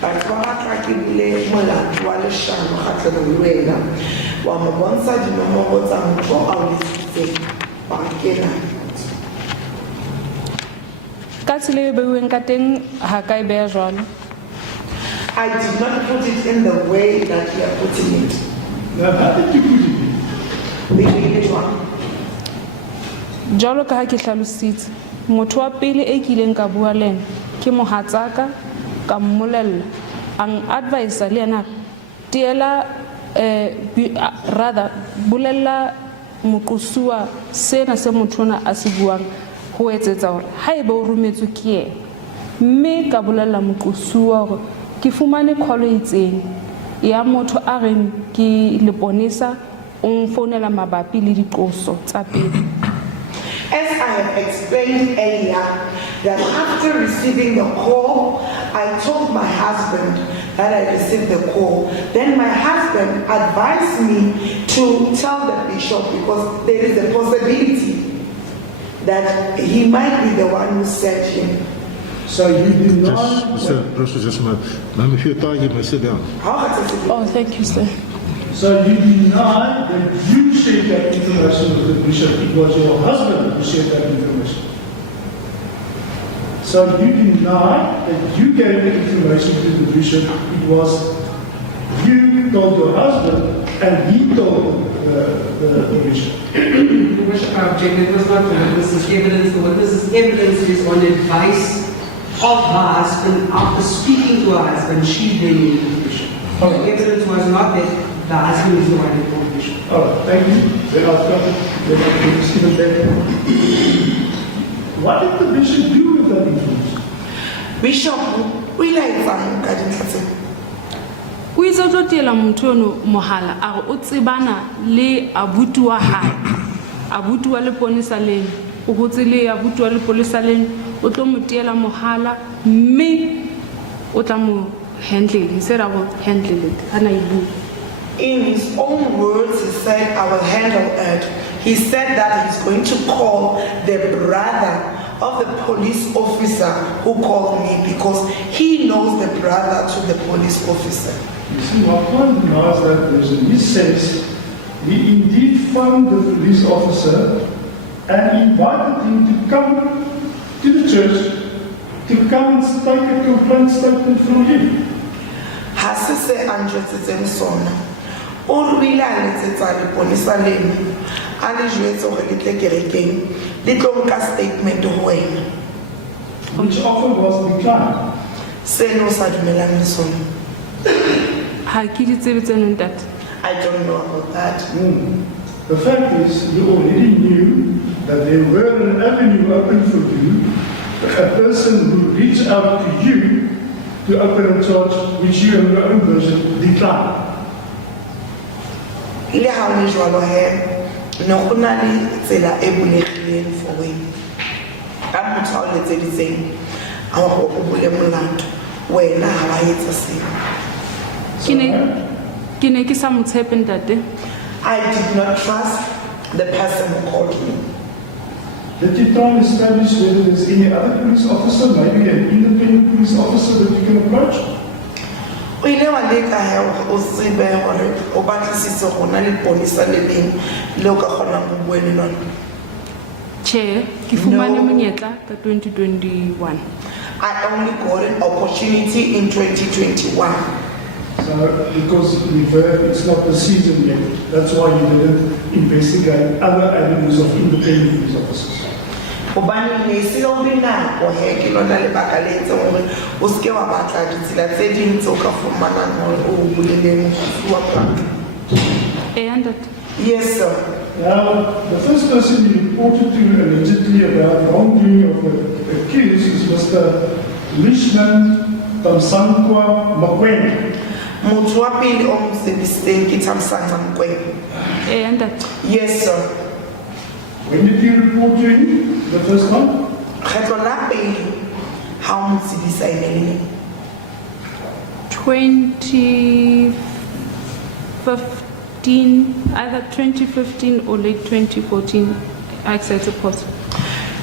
batho ba batla ke bule molato wa leshano kgatlhanong le wena wa mo bontsha dinomoro tsa motho a o lesitseng wa kena. Ka tsela e beuweng ka teng ha ka e beha jwalo. I did not put it in the way that you are putting it. Now, how did you put it? We made it one. Jwalo ka ha ke hlalositse, motho wa pele e kileng ka bua le ena ke mohatsaka ka mmolella ang advise le ena tiela rather bulella moqosuwa sena se motho ona a se buang ho etsetsa hore ha ebe o rometswe ke ena mme ka bolella moqosuwa hore ke fumane call e itseng ya motho a reng ke leponisa o mfounela mabapi le diqoso tsa pele. As I have explained earlier, that after receiving the call, I told my husband that I received the call. Then my husband advised me to tell the bishop because there is a possibility that he might be the one who sent him. So you did not. Just a minute. Ma'am, if you're tired, you may sit down. Oh, thank you, sir. So you deny that you shared that information with the bishop. It was your husband who shared that information. So you deny that you gave the information to the bishop. It was you told your husband and he told the bishop. The bishop objected, it was not the witness's evidence. The witness's evidence is on advice of her husband. After speaking to her husband, she then knew the bishop. The evidence was not that the husband is the one who told the bishop. All right, thank you. Then I'll stop it. Then I'll Stephen there. What did the bishop do with that information? Bishop, we like that. O itse o tlo tiela motho ono mohala a re o tsebana le abuti wa hae abuti wa leponisa leng o hotse le abuti wa leponisa leng o tlo mo tiela mohala mme o tla mo handle. He said I will handle it. Ana ibu. In his own words, he said, I will handle it. He said that he's going to call the brother of the police officer who called me because he knows the brother to the police officer. You see, my point now is that there's in this sense, he indeed found the police officer and invited him to come to the church to come and take a complaint statement from him. Hasise anjwetsetseng sona. O rile a letsetsa leponisa leno a le jwetse gore le tle kerekeng le tlo nka statement ho wena. Which offer was declined. Seno sa dumelang le sona. Ha ke di tsebe tseno ntate. I don't know about that. The fact is, you already knew that there were an avenue open for you, a person who reached out to you to open a church which you in your own version declined. Le ha o le jwalo he, no go na le tsela e bulegileng for wena. Ka motho a o letseditseng a go o bule molato, wena ha wa etsa seno. Ke ne ke sa mo tshepe ntate. I did not trust the person who called me. Did you try and establish whether there's any other police officer, maybe an independent police officer that you can approach? O ile wa leka he o tsebe gore o batlisitse go na le ponisa le leng le o ka kgona go bua le lona. Che, ke fumane monyetla ka 2021. I only got an opportunity in 2021. So, because we've heard it's not the season yet, that's why you didn't investigate other avenues of independent police officers. Hobane ne se o le nako he ke lona le baka le etse gore o se ke wa batla ditsela tse ding tse o ka fumanang gore o buleleng wa plaka. Ntate. Yes, sir. Now, the first person you reported to allegedly about wrongdoing of the accused is Mr. Lishman Tamsankwa Makwene. Motho wa pele o mo tsebisitseng ke Thamsanqa Mokwena. Ntate. Yes, sir. When did you report to him the first time? Kgetlo la pele ha o mo tsebisa ene 2015, either 2015 or late 2014. I accept a post.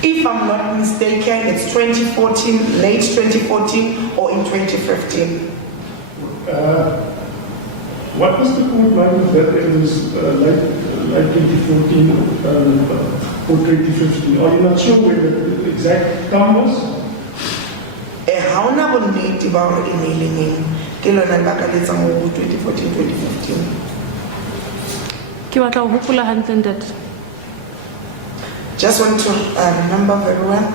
If I'm not mistaken, it's 2014, late 2014 or in 2015. What was the court like with that evidence late 2014 or 2015? Are you not sure where the exact time was? How na bonnete ba hore email ke lona ba ka letsa mo 2014-2015? Ke batla ho hopola hantle ntate. Just want to remember very well.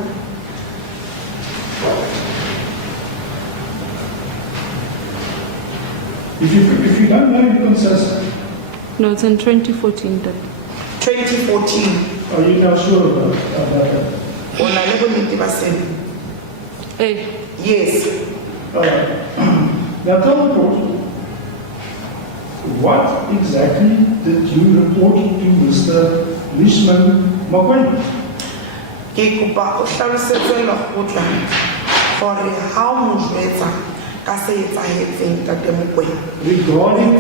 If you don't know, you can say. No, it's in 2014 ntate. 2014. Are you not sure about that? Ona le bonnete ba sena? Yes. Now tell the court, what exactly did you report to Mr. Lishman Makwai? Ke kopa o hlalosetse lekgotla hore ha o mo jwetsa ka se etsahetseng tate Mokwena. Regarding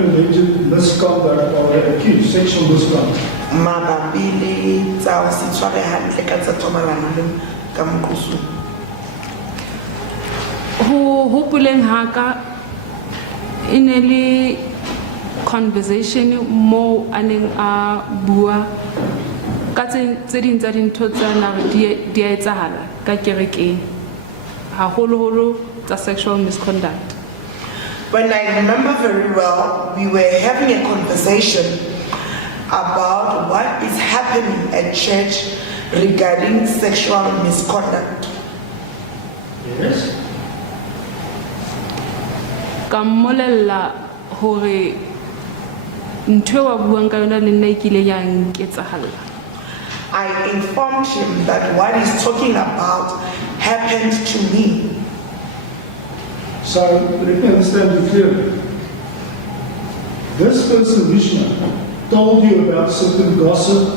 alleged misconduct or accused sexual misconduct. Mabapi le tsa ho se tshware hantle ka tsa thobalano le ka moqosu. Ho hopoleng haka ine le conversation mo aneng a bua ka tse ding tsa dintho tsa na di a etsahala ka kerekeng haholoholo tsa sexual misconduct. When I remember very well, we were having a conversation about what is happening at church regarding sexual misconduct. Yes. Ka mmolella hore ntho wa buang ka yona le nna ikile ya nketsahala. I informed him that what he's talking about happened to me. So let me understand it clearly. This person, Vishnu, told you about certain gossip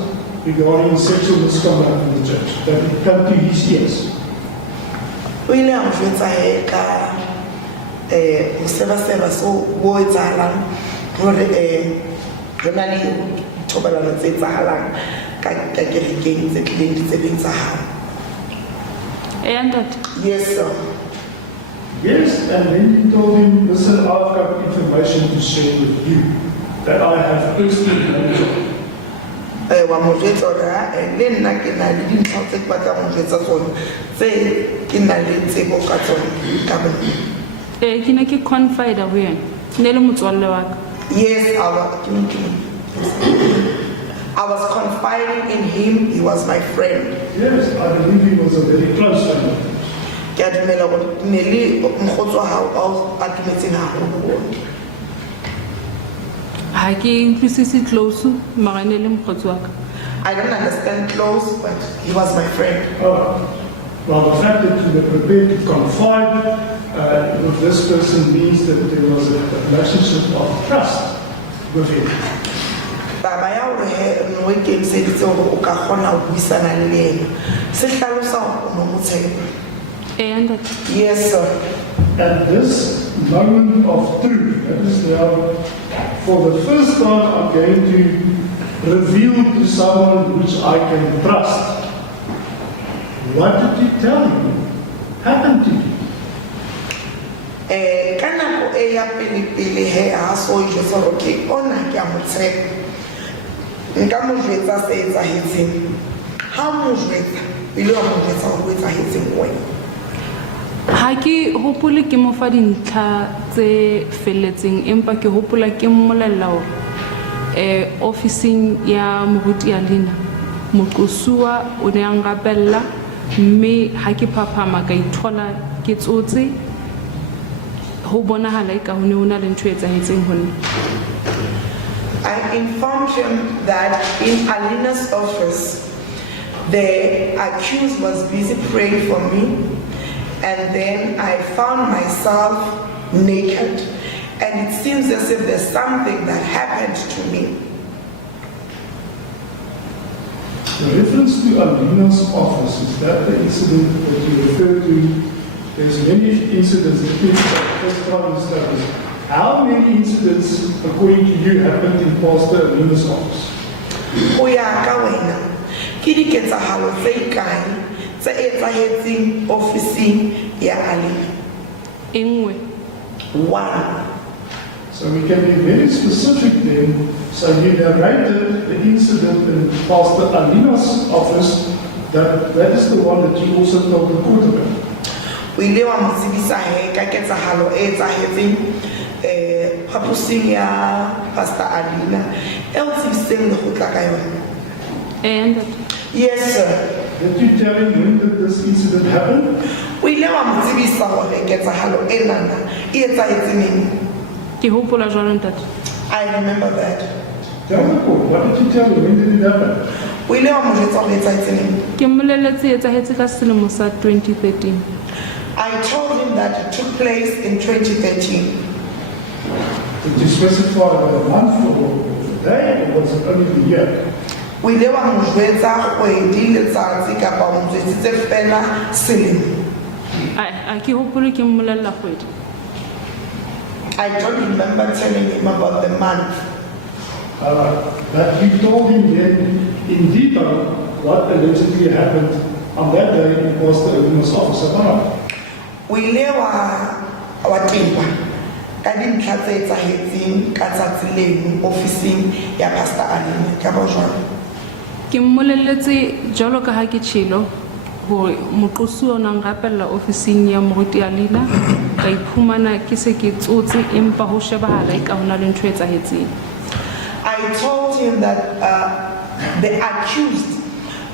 regarding sexual misconduct in the church that it came to his ears. O ile a mfetsa he ka seba so bo etsahalang hore re na le thobalano tse etsahalang ka kerekeng tse tlileng di tsebentsahang. Yes, sir. Yes, and then you told him, listen, I've got information to share with you that I have personally knowledge of. Wa mo jwetsa hore le nna ke na le dintho tse ke batlang ho jwetsa tsona tse ke na le tsebo ka tsona ka bona. Ke ne ke confide ho yena ne le motswalle wa ka. Yes, I was confiding in him. He was my friend. Yes, I believe he was a very close friend. Ke a dumela hore ne le mokgotsi wa hao a dumetseng haholo. Ha ke utlwisisi close mara ne le mokgotsi wa ka. I don't understand close, but he was my friend. Well, the fact that you were prepared to confide with this person means that there was a relationship of trust with him. Baba ya hore he no ikemiseditse hore o ka kgona ho buisana le yena. Se hlalosa hore o mo motshepa. Yes, sir. At this moment of truth, that is now, for the first time, I'm going to reveal to someone which I can trust. What did you tell him happened to you? Ka nako e ya pele he a so jwetsa hore okay, ona ke a motshepa. Nka mo jwetsa se etsahetseng. Ha mo jwetsa, ile wa mo jwetsa hore o etsahetseng wena. Ha ke hopole ke mo fa dintlha tse felletseng empa ke hopola ke mmolella hore officing ya moruti ya Lena moqosuwa o ne a ngapella mme ha ke phaphama ka ithola ke tsotse ho bonahala eka ho ne ho na le ntho e etsahetseng ho nna. I informed him that in Alina's office the accused was busy praying for me. And then I found myself naked, and it seems as if there's something that happened to me. The reference to Alina's office, is that the incident that you refer to? There's many incidents that people first try to establish. How many incidents, according to you, happened in Pastor Alina's office? Oya ka wena, ke diketsahalo tse kae tse etsahetseng ofising ya Alina? Engwe. One. So we can be very specific then. So you narrated the incident in Pastor Alina's office, that is the one that you also told the court about. We live on Mosibisa ka ketsahalo e etsahetseng phaposing ya Pastor Alina e o tsebisitseng lekgotla ka yona. And Yes, sir. Did you tell him when did this incident happen? We live on Mosibisa hore ketsahalo e nana e etsahetseng neng. ke hopola jwalo ntate. I remember that. Tell the court, what did you tell him? When did it happen? We live on Mosibisa hore e etsahetseng neng. Ke mmolelletse e etsahetse ka selemo sa 2013. I told him that it took place in 2013. Did you specify the month or the day, or was it only the year? We live on Mosibisa kgwedi letsatsi kapa o motswetsitse fela selemo. A ke hopole ke mmolella kgwedi. I don't remember telling him about the month. But you told him then in detail what allegedly happened on that day in Pastor Alina's office. We live our timba. Ka dintlha tse etsahetseng ka tsatsi leno ofising ya Pastor Alina ka ba jwang. Ke mmolelletse jwalo ka ha ke tshilo hore moqosi o nang rapella ofising ya moruti Alina ka iphumana ke se ke tsotse empa ho shebahala e ka hona le ntho e etsahetseng. I told him that the accused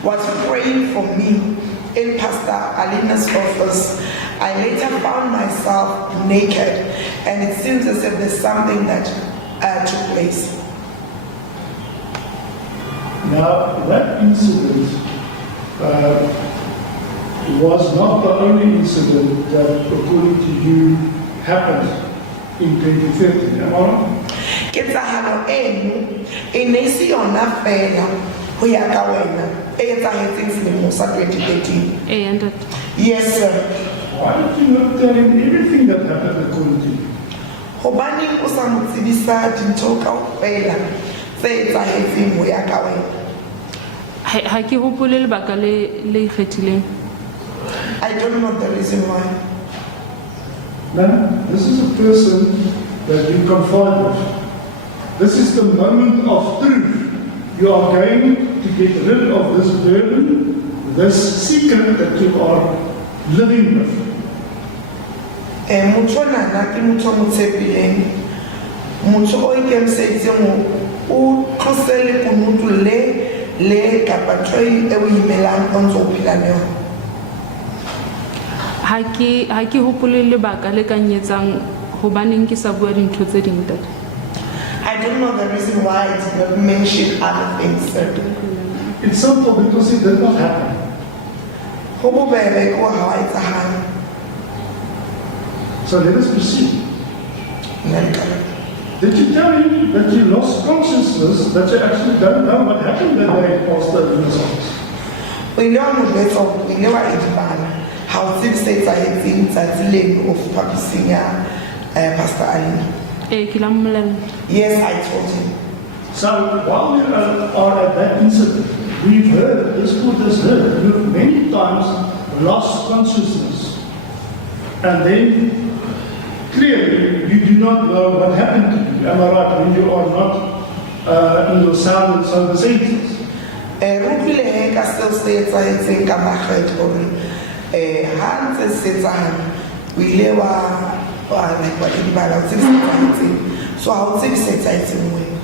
was praying for me in Pastor Alina's office. I later found myself naked, and it seems as if there's something that took place. Now, that incident was not the only incident that, according to you, happened in 2013. Am I wrong? Ketsahalo eno e ne se yona fela ho ya ka wena e etsahetseng selemo sa 2013. And Yes, sir. Why did you not tell him everything that happened according to you? Hobaneng o sa mo tsebisa dintho kaofela tse etsahetseng ho ya ka wena? ha ke hopole lebaka le ikgethileng. I don't know the reason why. Man, this is a person that you confide with. This is the moment of truth. You are going to get rid of this burden, this secret that you are living with. Motho nana ke motho mo tshepileng. Motho o ikemiseditseng o tlose lekunutu le kapa ntho e o imelang o ntse o phela le yona. Ha ke hopole lebaka le ka nyetsang hobaneng ke sa bua dintho tse ding ntate. I don't know the reason why I did not mention other things, sir. It's simple because it did not happen. Ho bobebe ko ha wa etsahala. So let us proceed. Nna le ka. Did you tell him that you lost consciousness, that you actually don't know what happened that day at Pastor Alina's office? O ile wa mo jwetsa hore o ile wa edibala ha o tsebe se etsahetseng tsatsi leno of phaposing ya Pastor Alina. Ke la mmolella. Yes, I told him. So while we are at that incident, we've heard, this court has heard, you've many times lost consciousness. And then, clearly, you do not know what happened to you. Am I right? When you are not in your sound and sober senses. Rupile he ka seo se etsahetseng ka makgetho hore ha ntse se etsahalla o ile wa edibala o tsebe se etsahetseng. So ha o tsebe se etsahetseng wena.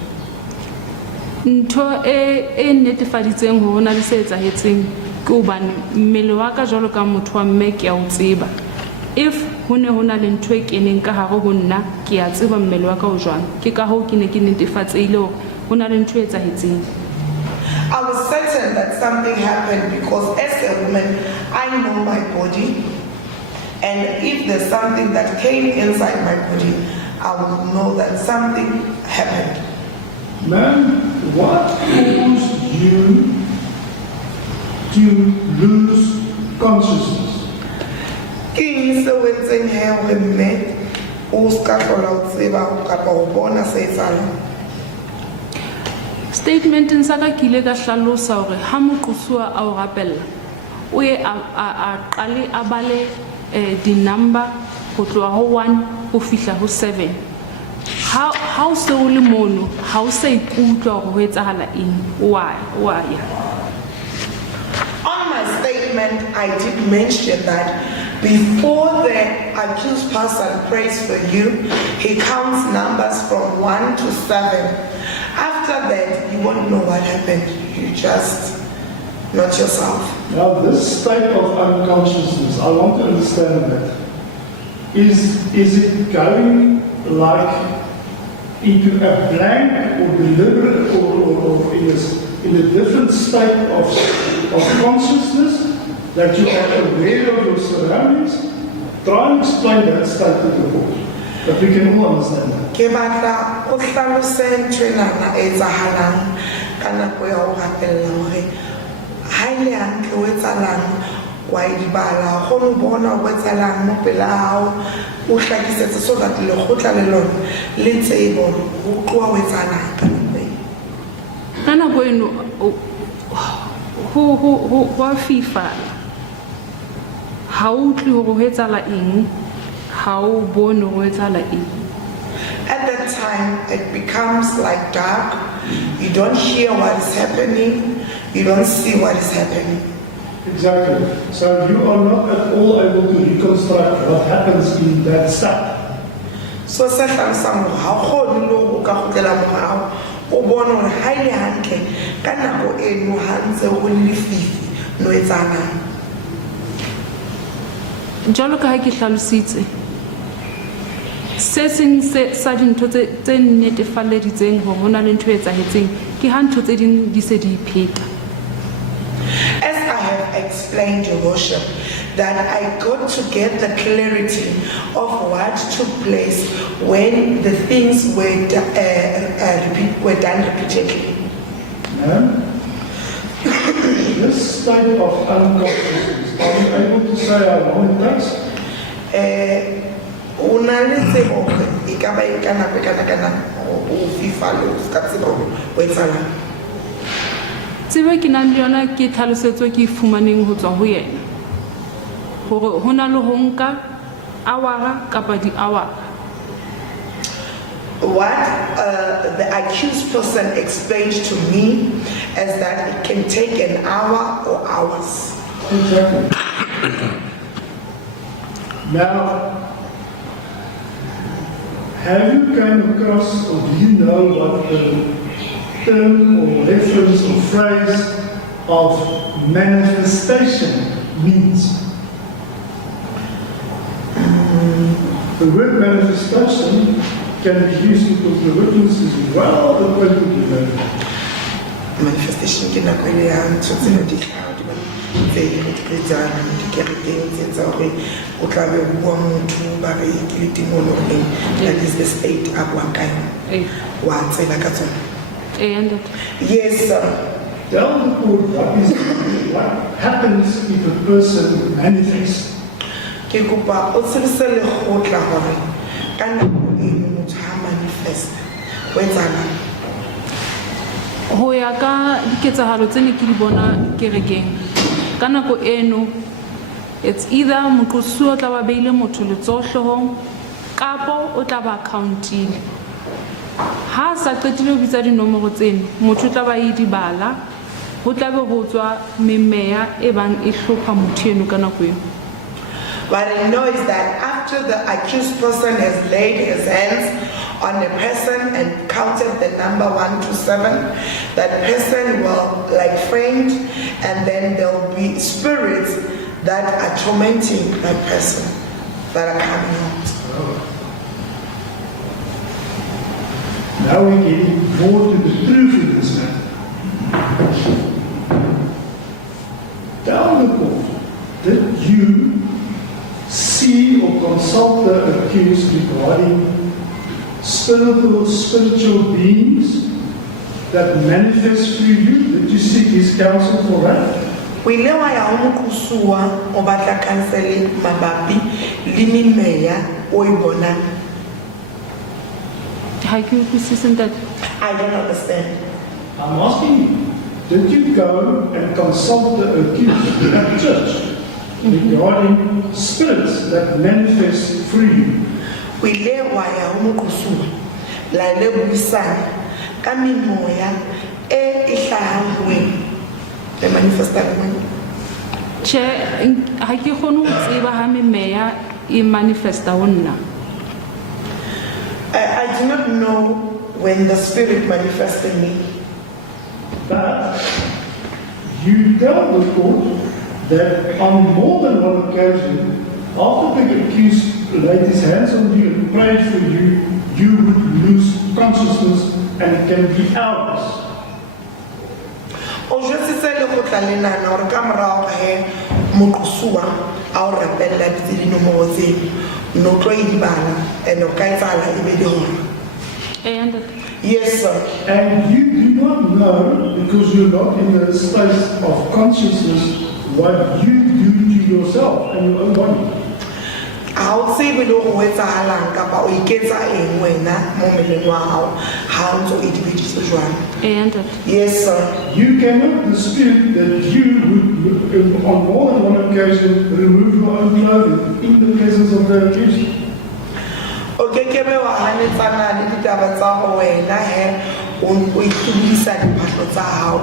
Ntho e netefaditseng ho hona le se etsahetseng ke hobane mmele wa ka jwalo ka motho wa mme ke a o tseba. If ho ne hona le ntho e keneng ka hare ho nna ke a tseba mmele wa ka o jwang. Ke ka hoo ke ne ke netefatseile hore hona le ntho e etsahetseng. I was certain that something happened because as a woman, I know my body. And if there's something that came inside my body, I would know that something happened. Man, what caused you to lose consciousness? Ke eng se o entseng he hore mme o ska hlola o tseba kapa o bona se etsahalang? Statementeng sa ka ke ile ka hlalosa hore ha moqosuwa a o rapella o ye a qale a bale di-number ho tloha ho 1 ho fihla ho 7. Ha o se o le mono, ha o sa ikutlwa hore ho etsahala eng, wa ya. On my statement, I did mention that before the accused person prays for you, he counts numbers from 1 to 7. After that, you won't know what happened. You just not yourself. Now, this state of unconsciousness, I want to understand that. Is it going like into a blank or deliberate or in a different state of consciousness that you are aware of your surroundings? Try and explain that state to the court, that we can all understand that. Ke batla o hlalose ntho enana e etsahalang ka nako ya ho rapella hore ha ile hantle o etsahalang wa idibala go mo bona o etsahalang mo pela hao o hlakisetse so that le khotla le lona le tsebo ho tloa o etsahalang Ka nako eno ho FIFA ha o utlwe hore ho etsahala eng, ha o bone hore ho etsahala eng. At that time, it becomes like dark. You don't hear what is happening. You don't see what is happening. Exactly. So you are not at all able to reconstruct what happens in that state. So se hlalosa mo ha kgone lo o ka khotlela morao o bona hore ha ile hantle ka nako eno ha ntse o le fifi no etsahalang. Jwalo ka ha ke hlalositse, se seng sa dintho tse netefalleditseng hore hona le ntho e etsahetseng ke ha ntho tse ding di se di ipheta. As I have explained, Your Worship, that I got to get the clarity of what took place when the things were done repeatedly. This state of unconsciousness, are you able to say how long it takes? Una le tsebo e ka ba e kana o FIFA lo ska tsebo o etsalang. Tsebe ke nang le yona ke tlhalosetswe ke fumaneng ho tswa ho yena hore hona le ho nka awara kapa di awara. What the accused person explained to me is that it can take an hour or hours. Exactly. Now, have you come across or do you know what the term or reference or phrase of manifestation means? The word manifestation can be used because the witness is well acquainted with that. Manifestation ke na kwele ya ntho tseno di tlhaho di tse re di tsana di kereteng tse tsa hore o tla be bua motho ba re ke le tingolo le that is the state a bua ka wa tsela ka tsona. Yes, sir. Tell the court what happens if a person manifests. Ke kopa o tshebise le khotla hore ka nako e motho ha manifest o etsahalang. Ho ya ka diketsahalo tse ne ke di bona kerekeng ka nako eno, it's either moqosuwa o tla ba beile motho letsohlong kapo o tla ba accountile. Ha sa qetile ho bitsa dinomoro tseno, motho o tla ba idibala, ho tla be ho tswa memeya e bang e hlopha motho eno ka nako eno. What I know is that after the accused person has laid his hands on a person and counted the number 1 to 7, that person will like faint, and then there will be spirits that are tormenting that person that are coming out. Now we're getting more to the truth in this matter. Tell the court, did you see or consult the accused regarding spiritual beings that manifest through you? Did you seek his counsel for that? O ile wa ya ho mokusuwa o batla counseling mabapi le memeya o e bonang. I don't understand. I'm asking you, did you go and consult the accused at church? regarding spirits that manifest freely. o ile wa ya ho moqosuwa la le buisana ka memoya e hlahang ho wena e manifestang wena. Che ha ke kgone ho tseba ha memeya e manifesta ho nna. I do not know when the spirit manifested me, But you tell the court that on more than one occasion, after the accused laid his hands on you and prayed for you, you would lose consciousness and it can be hours. o jwetsitse le go tla lenana gore ka morago he moqosuwa a o rapella ditse dinomoro tseno no tlo e dibala and o ka etsala e be di hona. And Yes, sir. And you do not know, because you're not in the state of consciousness, what you do to yourself and your own body. Ha o tsebe le go etsahalang kapa o iketsa eng wena mo mmeleng wa hao ha o ntse o edibeditse jwang. and Yes, sir. You cannot dispute that you would, on more than one occasion, remove your own clothing in the presence of the accused. O kekebe wa hanetsana le ditaba tsa ho wena he o itubisa diphahlo tsa hao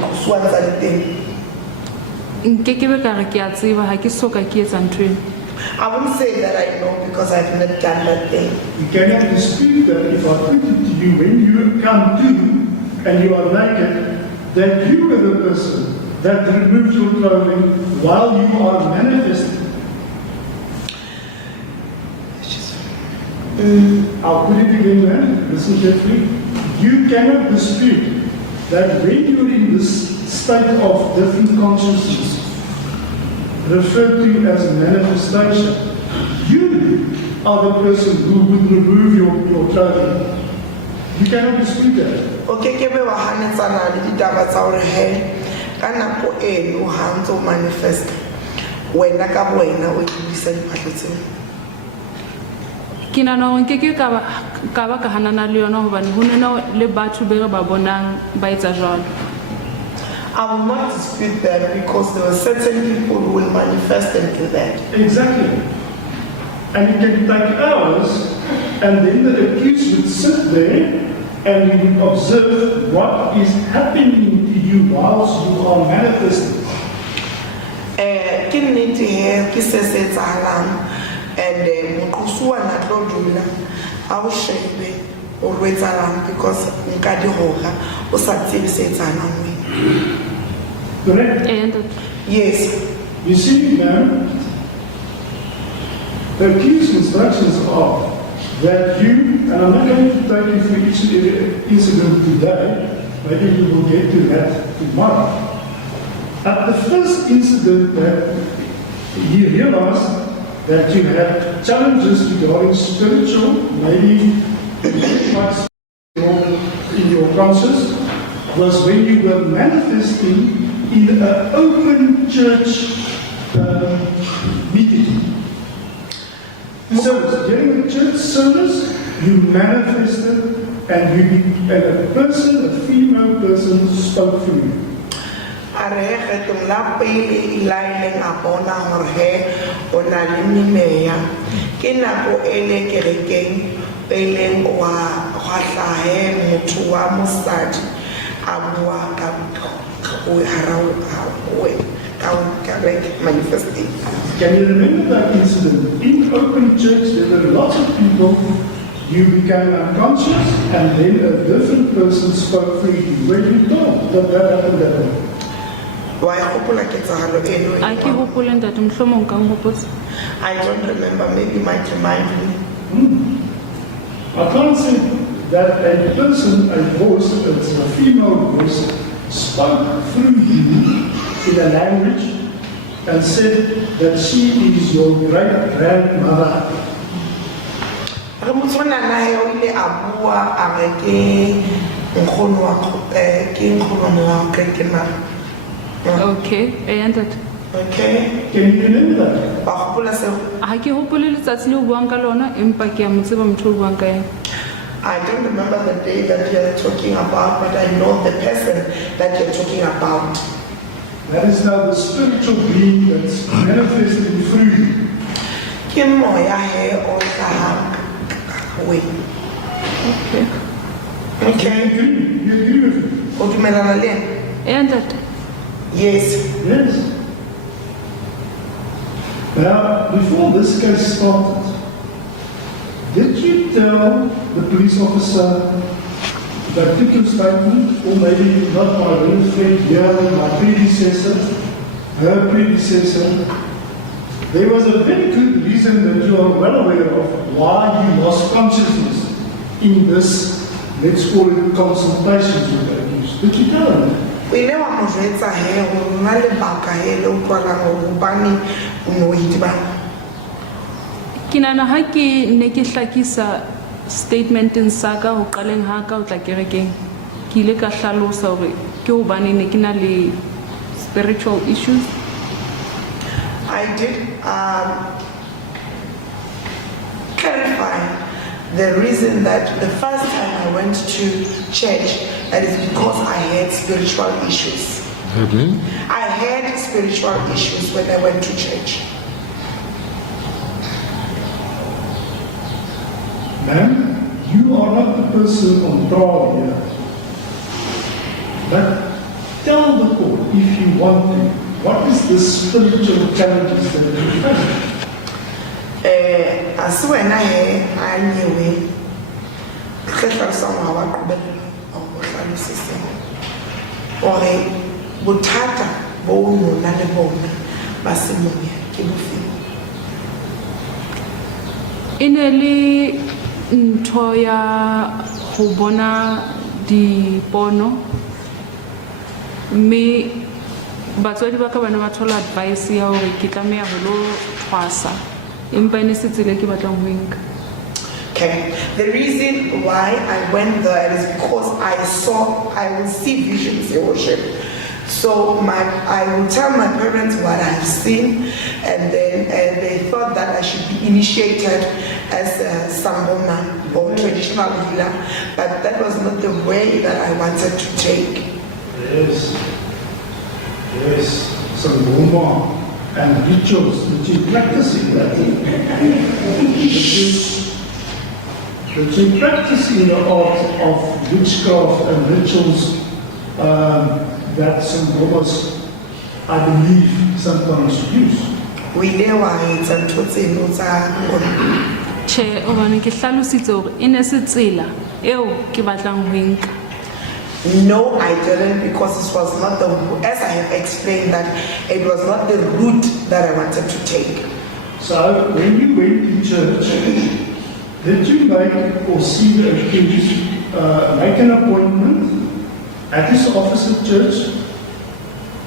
moqosuwa tsa le teng. nkekebe ka re ke a tseba ha ke soka ke etsa ntho eno. I won't say that I know because I've not done that thing. You cannot dispute that if I put it to you when you come to and you are naked, that you were the person that removed your clothing while you are manifesting. I'll put it again, man. Listen carefully. You cannot dispute that when you're in this state of different consciousness, referred to as manifestation, you are the person who would remove your clothing. You cannot dispute that. O kekebe wa hanetsana le ditaba tsa hore he ka nako eno ha ntse o manifest wena ka wena o itubisa diphahlo tseo. Ke nahana hore nkeke ka ba ka hanana le yona hobane ho nena le batho be re ba bonang ba etsa jwalo. I will not dispute that because there are certain people who will manifest and do that. Exactly. And it can take hours, and then the accused would sit there and he would observe what is happening to you whilst you are manifesting. Ke nnete he ke se se etsahalang and moqosuwa na tlo dula a o shebe o re etsahalang because nka di hora o sa tsebe se etsahalang wena. Correct? And Yes. You see now, the accused instructions are that you, and I'm not going to take you through each incident today, maybe we will get to that tomorrow. At the first incident that you realized that you had challenges regarding spiritual, maybe in your conscience, was when you were manifesting in an open church meeting. So during the church service, you manifested and a person, a female person, spoke for you. A re he kgetong la pele ilaileng a bona hore he o na le memeya ke nako e le kerekeng peleng wa hlahe motho wa mosadi a bua ka o harao ka like manifesting. Can you remember that incident? In open church, there were lots of people. You became unconscious, and then a different person spoke for you. Were you told that happened that way? Wa e gopola ketsahalo eno a ke hopole ntate mohlomong ka nghopotsa. I don't remember, maybe might remind me. I can't say that a person, a voice, it's a female voice, spoke through you in a language and said that she is your great-grandmother. Re motswana na he o ile a bua a re ke nkgono wa grandma. Okay, and that Okay. Can you remember that? Ba gopola se ha ke hopole letsatsi le o buang ka lona empa ke a mo tseba motho o buang ka yena. I don't remember the day that you're talking about, but I know the person that you're talking about. That is now the spiritual being that's manifesting through you. Ke moya he o hlahang we. Okay. Okay. You agree with me? O dumelana le yena? And that Yes. Yes. Now, before this case started, did you tell the police officer that took your statement, or maybe not my real friend here, my predecessor, her predecessor? There was a very good reason that you are well aware of why you lost consciousness in this, let's call it, consultations with the accused. Did you tell them? O ile wa mo jwetsa he ho na le baka he le utlwalang ho bane o no idibana. ke nahana ha ke ne ke hlakisa statementeng sa ka ho qaleng ha ka o tla kerekeng ke ile ka hlalosa hore ke hobane ne ke na le spiritual issues. I did clarify the reason that the first time I went to church, that is because I had spiritual issues. I had spiritual issues when I went to church. Ma'am, you are not the person on trial here. But tell the court, if you want to, what is the spiritual challenges that you face? As when I knew it, somehow system. Or butata bono na le bona basimonya ke bofe. E ne le ntho ya go bona dipono mme batswadi ba ka bana ba thola advice ya hore ke tlameha ho lo tshwasa empa ne se tsile ke batlang ho enka. Okay, the reason why I went there is because I will see visions in worship. So I will tell my parents what I've seen, and then they thought that I should be initiated as a samboma or traditional healer, but that was not the way that I wanted to take. Yes, samboma and rituals that you practice in that. That you practice in the art of witchcraft and rituals that symbols, I believe, sometimes use. We lewa etsa ntho tseno tsa bona. Che o bane ke hlalositse hore e ne se tsela eo ke batlang ho enka. No, I didn't, because it was not the, as I have explained, that it was not the route that I wanted to take. So when you went to church, did you make or see the accused make an appointment at his office at church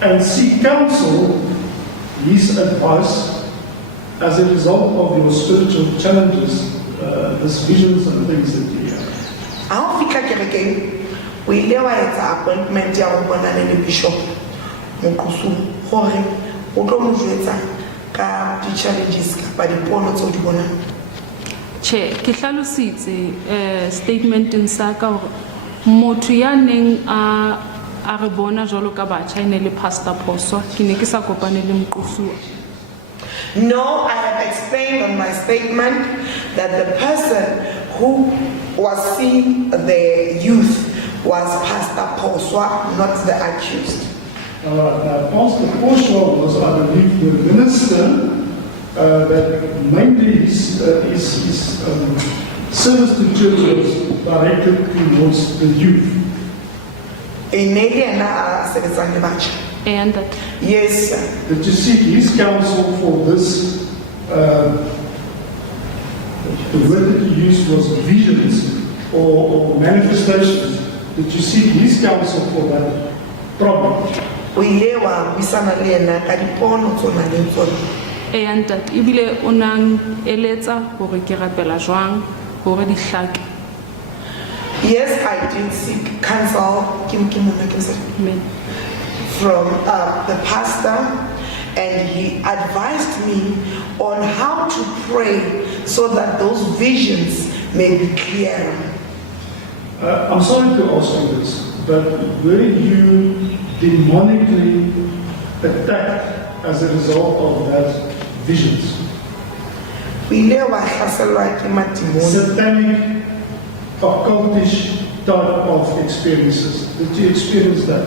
and seek counsel, his advice, as a result of your spiritual challenges, these visions and things that you have? I'll fika kerekeng. We lewa etsa appointment ya go bona le bishop Mokusu gore o tlo mo jwetsa ka di challenges ka di pono tso di bona. Che ke hlalositse statementeng sa ka hore motho ya neng a re bona jwalo ka batjha ene le pastor Phoswa ke ne ke sa kopane le Moqosuwa. No, I have explained on my statement that the person who was seeing the youth was Pastor Phoswa, not the accused. Now, Pastor Phoswa was, I believe, the minister that mainly his service to church was directed towards the youth. And that Yes, sir. Did you seek his counsel for this? The word that you used was visions or manifestations. Did you seek his counsel for that problem? We lewa bisana le ena ka dipono tsona le tsona. and that ibile o nang eletsa hore ke rapela jwang hore di hlake. Yes, I did seek counsel Amen. from the pastor, and he advised me on how to pray so that those visions may be clearer. I'm sorry to ask you this, but were you demonically attacked as a result of that visions. Satanic, occultish type of experiences. Did you experience that?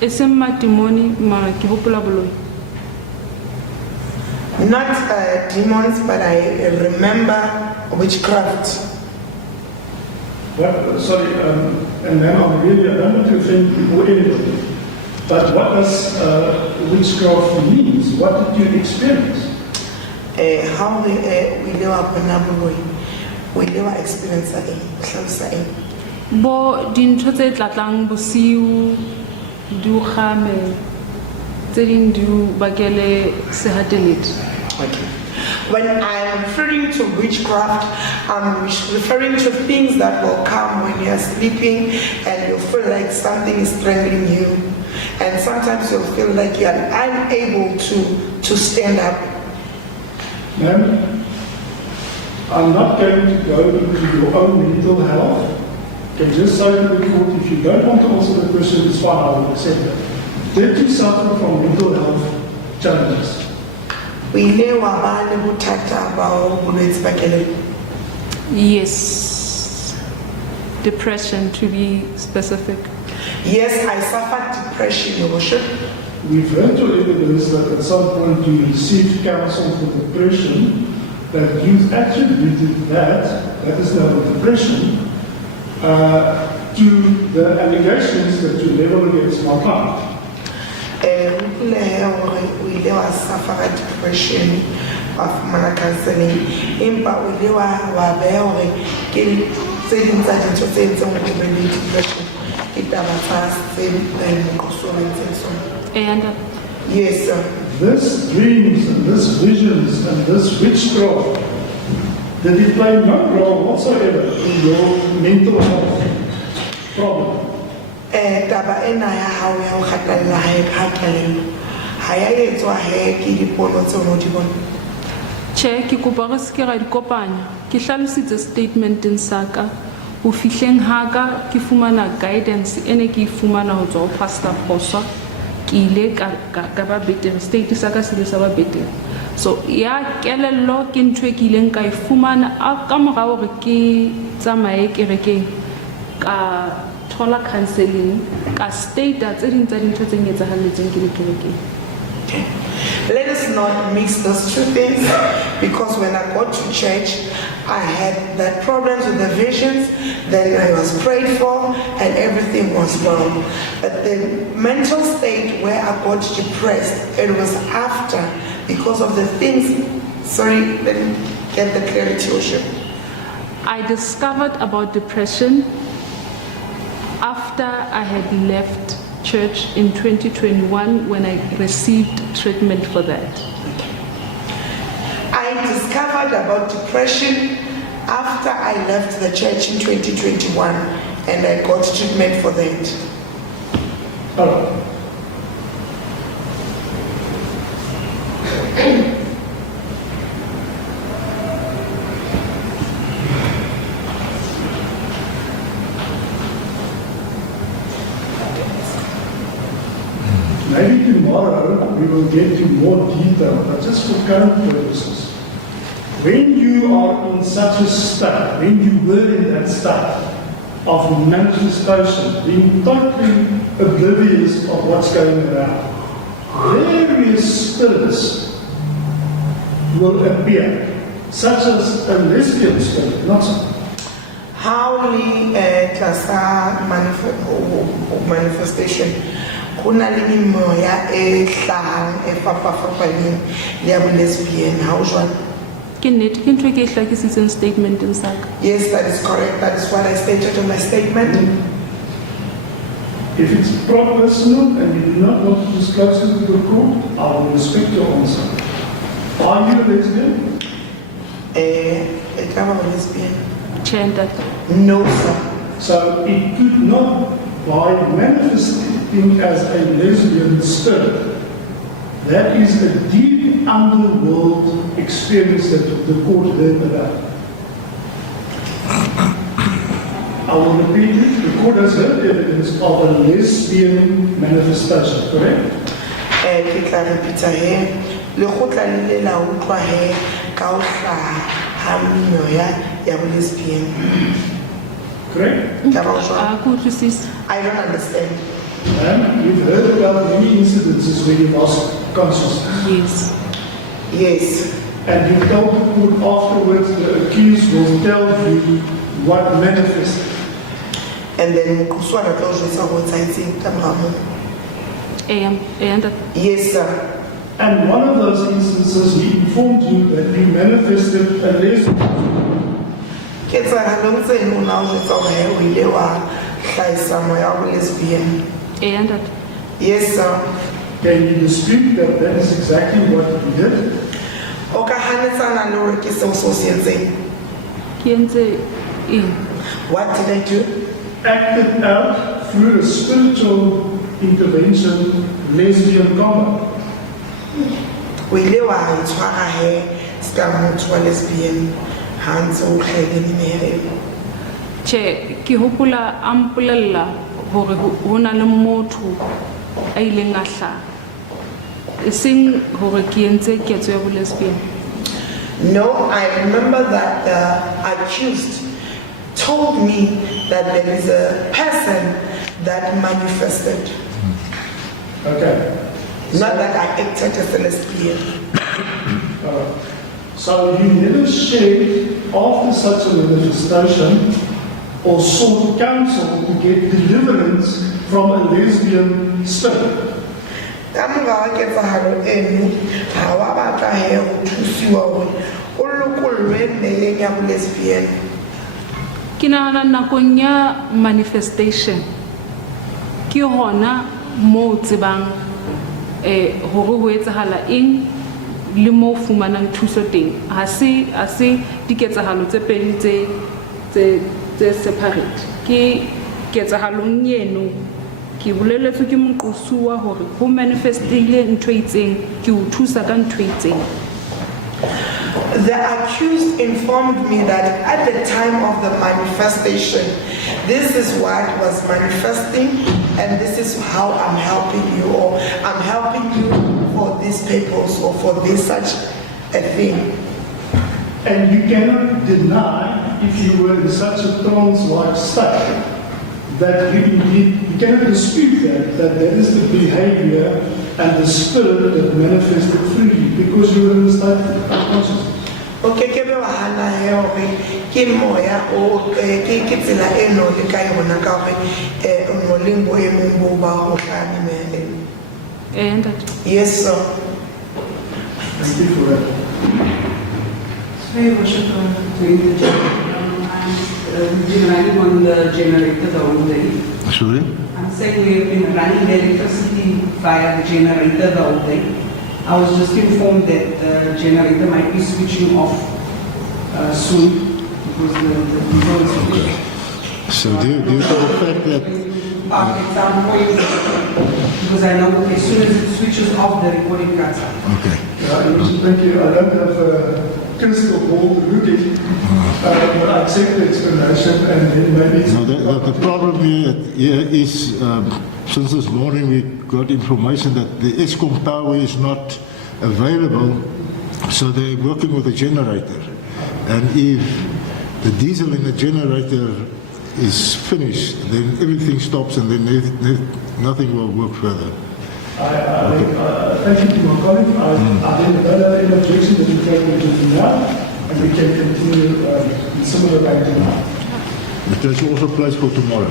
Eseng matimoni mara ke hopola boloi. Not demons, but I remember witchcraft. What, sorry, and ma'am, I don't want to offend people anybody, but what does witchcraft means? What did you experience? How we live up in Nabului, we live experience Bo dintho tse tlatlang bosiu du khame tse ding du bakele sehateledi. Okay. When I'm referring to witchcraft, I'm referring to things that will come when you're sleeping and you feel like something is strangling you. And sometimes you'll feel like you're unable to stand up. Ma'am, I'm not going to go into your own mental health. You can just say to the court, if you don't want to answer the question, it's fine, I will accept that. Did you suffer from mental health challenges? Yes. Depression, to be specific. Yes, I suffered depression, Your Worship. We've heard your evidence that at some point you received counsel for depression, that you've attributed that is now depression, to the allegations that you level against my client. We suffer depression of my counseling. But we yes, sir. This dreams and this visions and this witchcraft, did it play no role whatsoever in your mental health problem? Taba ena ya hao ya ho kgatalla hae phakelelo ha ya etswa he ke dipono tse no di bona. Che ke kopa re se ke ra di kopanya. Ke hlalositse statement-eng saka ho fihleng haka ke fumana guidance ene ke fumana ho tswa ho Pastor Khosa ke ile ka ba better state saka se le sa ba better. So ya kelello ke ntwe ke ileng ka ifumana ka mora hore ke tsamaye kerekeng ka thola counseling ka state tse ding tsa dintho tse ngetsahalletseng ke le kerekeng. Let us not mix those two things, because when I got to church, I had that problems with the visions, then I was prayed for and everything was well. But the mental state where I got depressed, it was after, because of the things, sorry, let me get the clarity, Worship. I discovered about depression after I had left church in 2021 when I received treatment for that. I discovered about depression after I left the church in 2021 and I got treatment for that. Oh. Maybe tomorrow we will get to more detail, but just for current purposes. When you are in such a state, when you were in that state of manifestation, being totally oblivious of what's going around, various spirits will appear, such as a lesbian spirit, not so. How manifestation? Kuna le moya e hlahang e fapafapaneng le ya lesbian, how jwang? Ke nnete ke ntwe ke hlakisitseng statement in saka. Yes, that is correct. That is what I stated in my statement. If it's personal and you do not want to disclose it to the court, I will respect your answer. Are you a lesbian? I'm a lesbian. Gender. No, sir. So it could not, by manifesting as a lesbian spirit, that is a deep underworld experience that the court heard about. I will repeat it. The court has heard evidence of a lesbian manifestation, correct? Ke tla repeat he lekgotla le ile la utlwa he ka ho hlaha ha mmino ya bo lesbian. Correct? Ka ba o jwang? Ke utlwisisa. I don't understand. And you've heard about many incidences where you lost consciousness. Yes. Yes. And you told the court afterwards the accused will tell you what manifested. And then kuswana tlo jwetsa ho tsaitseng ka mora moo. And Yes, sir. And one of those instances, he informed you that you manifested a lesbian. Ketsahalong tseno na o jwetsa hore he o ile wa hlahisa moya wa bo lesbian. and Yes, sir. Can you dispute that that is exactly what you did? O ka hanetsana le hore ke seo so se etseng. ke entse eng? What did I do? Acted out through a spiritual intervention, lesbian combat. O ile wa itshwara he ska motho wa lesbian ha ntse o hlahile mehere. Tjhe, ke hopola a mpolella hore ho na le motho a ileng a hlaha. E seng hore ke entse ketso ya bo lesbian. No, I remember that the accused told me that there is a person that manifested. Okay. Not that I acted as a lesbian. So you never shared after such a manifestation or sought counsel to get deliverance from a lesbian spirit. Ka mora wa ketsahalo eno ha wa batla he ho thusiwa hore o lokollwe mmeleng ya bo lesbian. Ke nahana nakong ya manifestation ke hona moo tsebang hore ho etsahala eng le moo fumanang thuso teng. Ha se diketsahalo tse pedi tse separate. Ke ketsahalong eno ke boleletswe ke moqosuwa hore ho manifestile ntho e itseng ke o thusa ka ntho e itseng. The accused informed me that at the time of the manifestation, this is what was manifesting and this is how I'm helping you, or I'm helping you for this purpose or for this such a thing. And you cannot deny, if you were in such a trance-like state, that you cannot dispute that is the behavior and the spirit that manifested through you because you were in the state of consciousness. Okay, ke be wa hana he hore ke moya o ke tsela eno le ka yona ka hore ngoleng bo emong bo ba ho hlani mele. And Yes, sir. Thank you for that. Hey, Worship, I'm running on the generator the whole day. Sorry? I'm saying we've been running the electricity via the generator the whole day. I was just informed that the generator might be switching off soon because the diesel is finished. So due to the fact that At some point, because I know as soon as it switches off, the recording cuts out. okay. Thank you. I don't have a crystal ball to look at, but I accept the explanation and then maybe it's... No, the problem here is, since this morning we got information that the ESCOM power is not available, so they're working with a generator. And if the diesel in the generator is finished, then everything stops and then nothing will work further. Thank you to my colleague. I don't have any objection that we take it now, and we can continue in similar way now. But there's also place for tomorrow.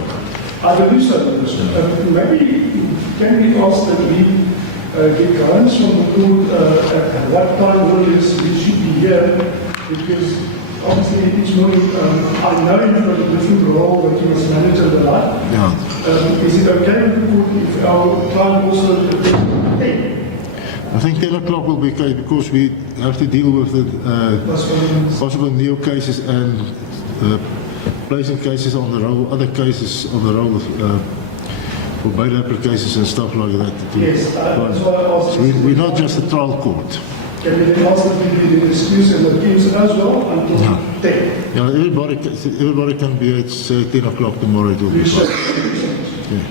I believe so. Maybe can we ask that we get guidance from the court at what time audience we should be here, because obviously each morning I know you've got a different role that you must manage and the like. Yeah. Is it okay with the court if our time also I think 10 o'clock will be okay because we have to deal with the possible neo cases and placing cases on the roll, other cases on the roll for bail applications and stuff like that. Yes, that's why I asked. So we're not just a trial court. Can we then ask them to be the excuse and the teams as well until 10? Yeah, everybody can be at 10 o'clock tomorrow. It will be fine. Yeah.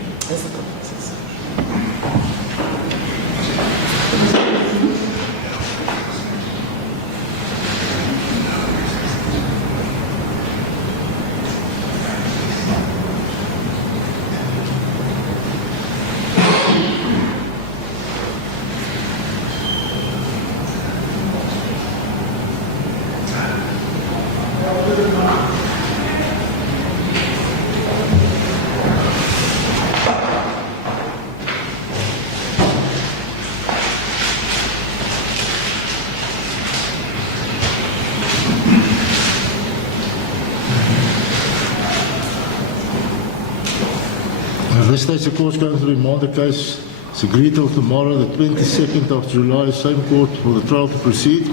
At this stage, the court's going to remand the case. It's agreed till tomorrow, the 22nd of July, same court for the trial to proceed.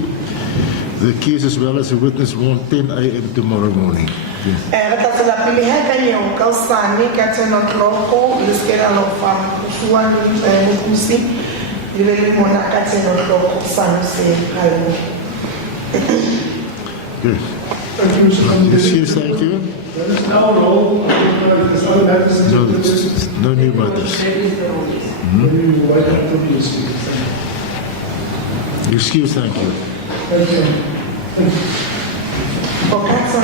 The accused as well as the witness warned 10 a.m. tomorrow morning. Re tla tswela pele ha ka nyeo ka hosane ka 10 o'clock le skela lo fa mosua le mokusi le be le mona ka 10 o'clock hosane se hayo. Good. Thank you, Mr. Committee. Excuse, thank you. That is now roll. There's other matters. No new matters. Maybe we will wait until you speak. Excuse, thank you. Thank you. Thank you. Okatsa.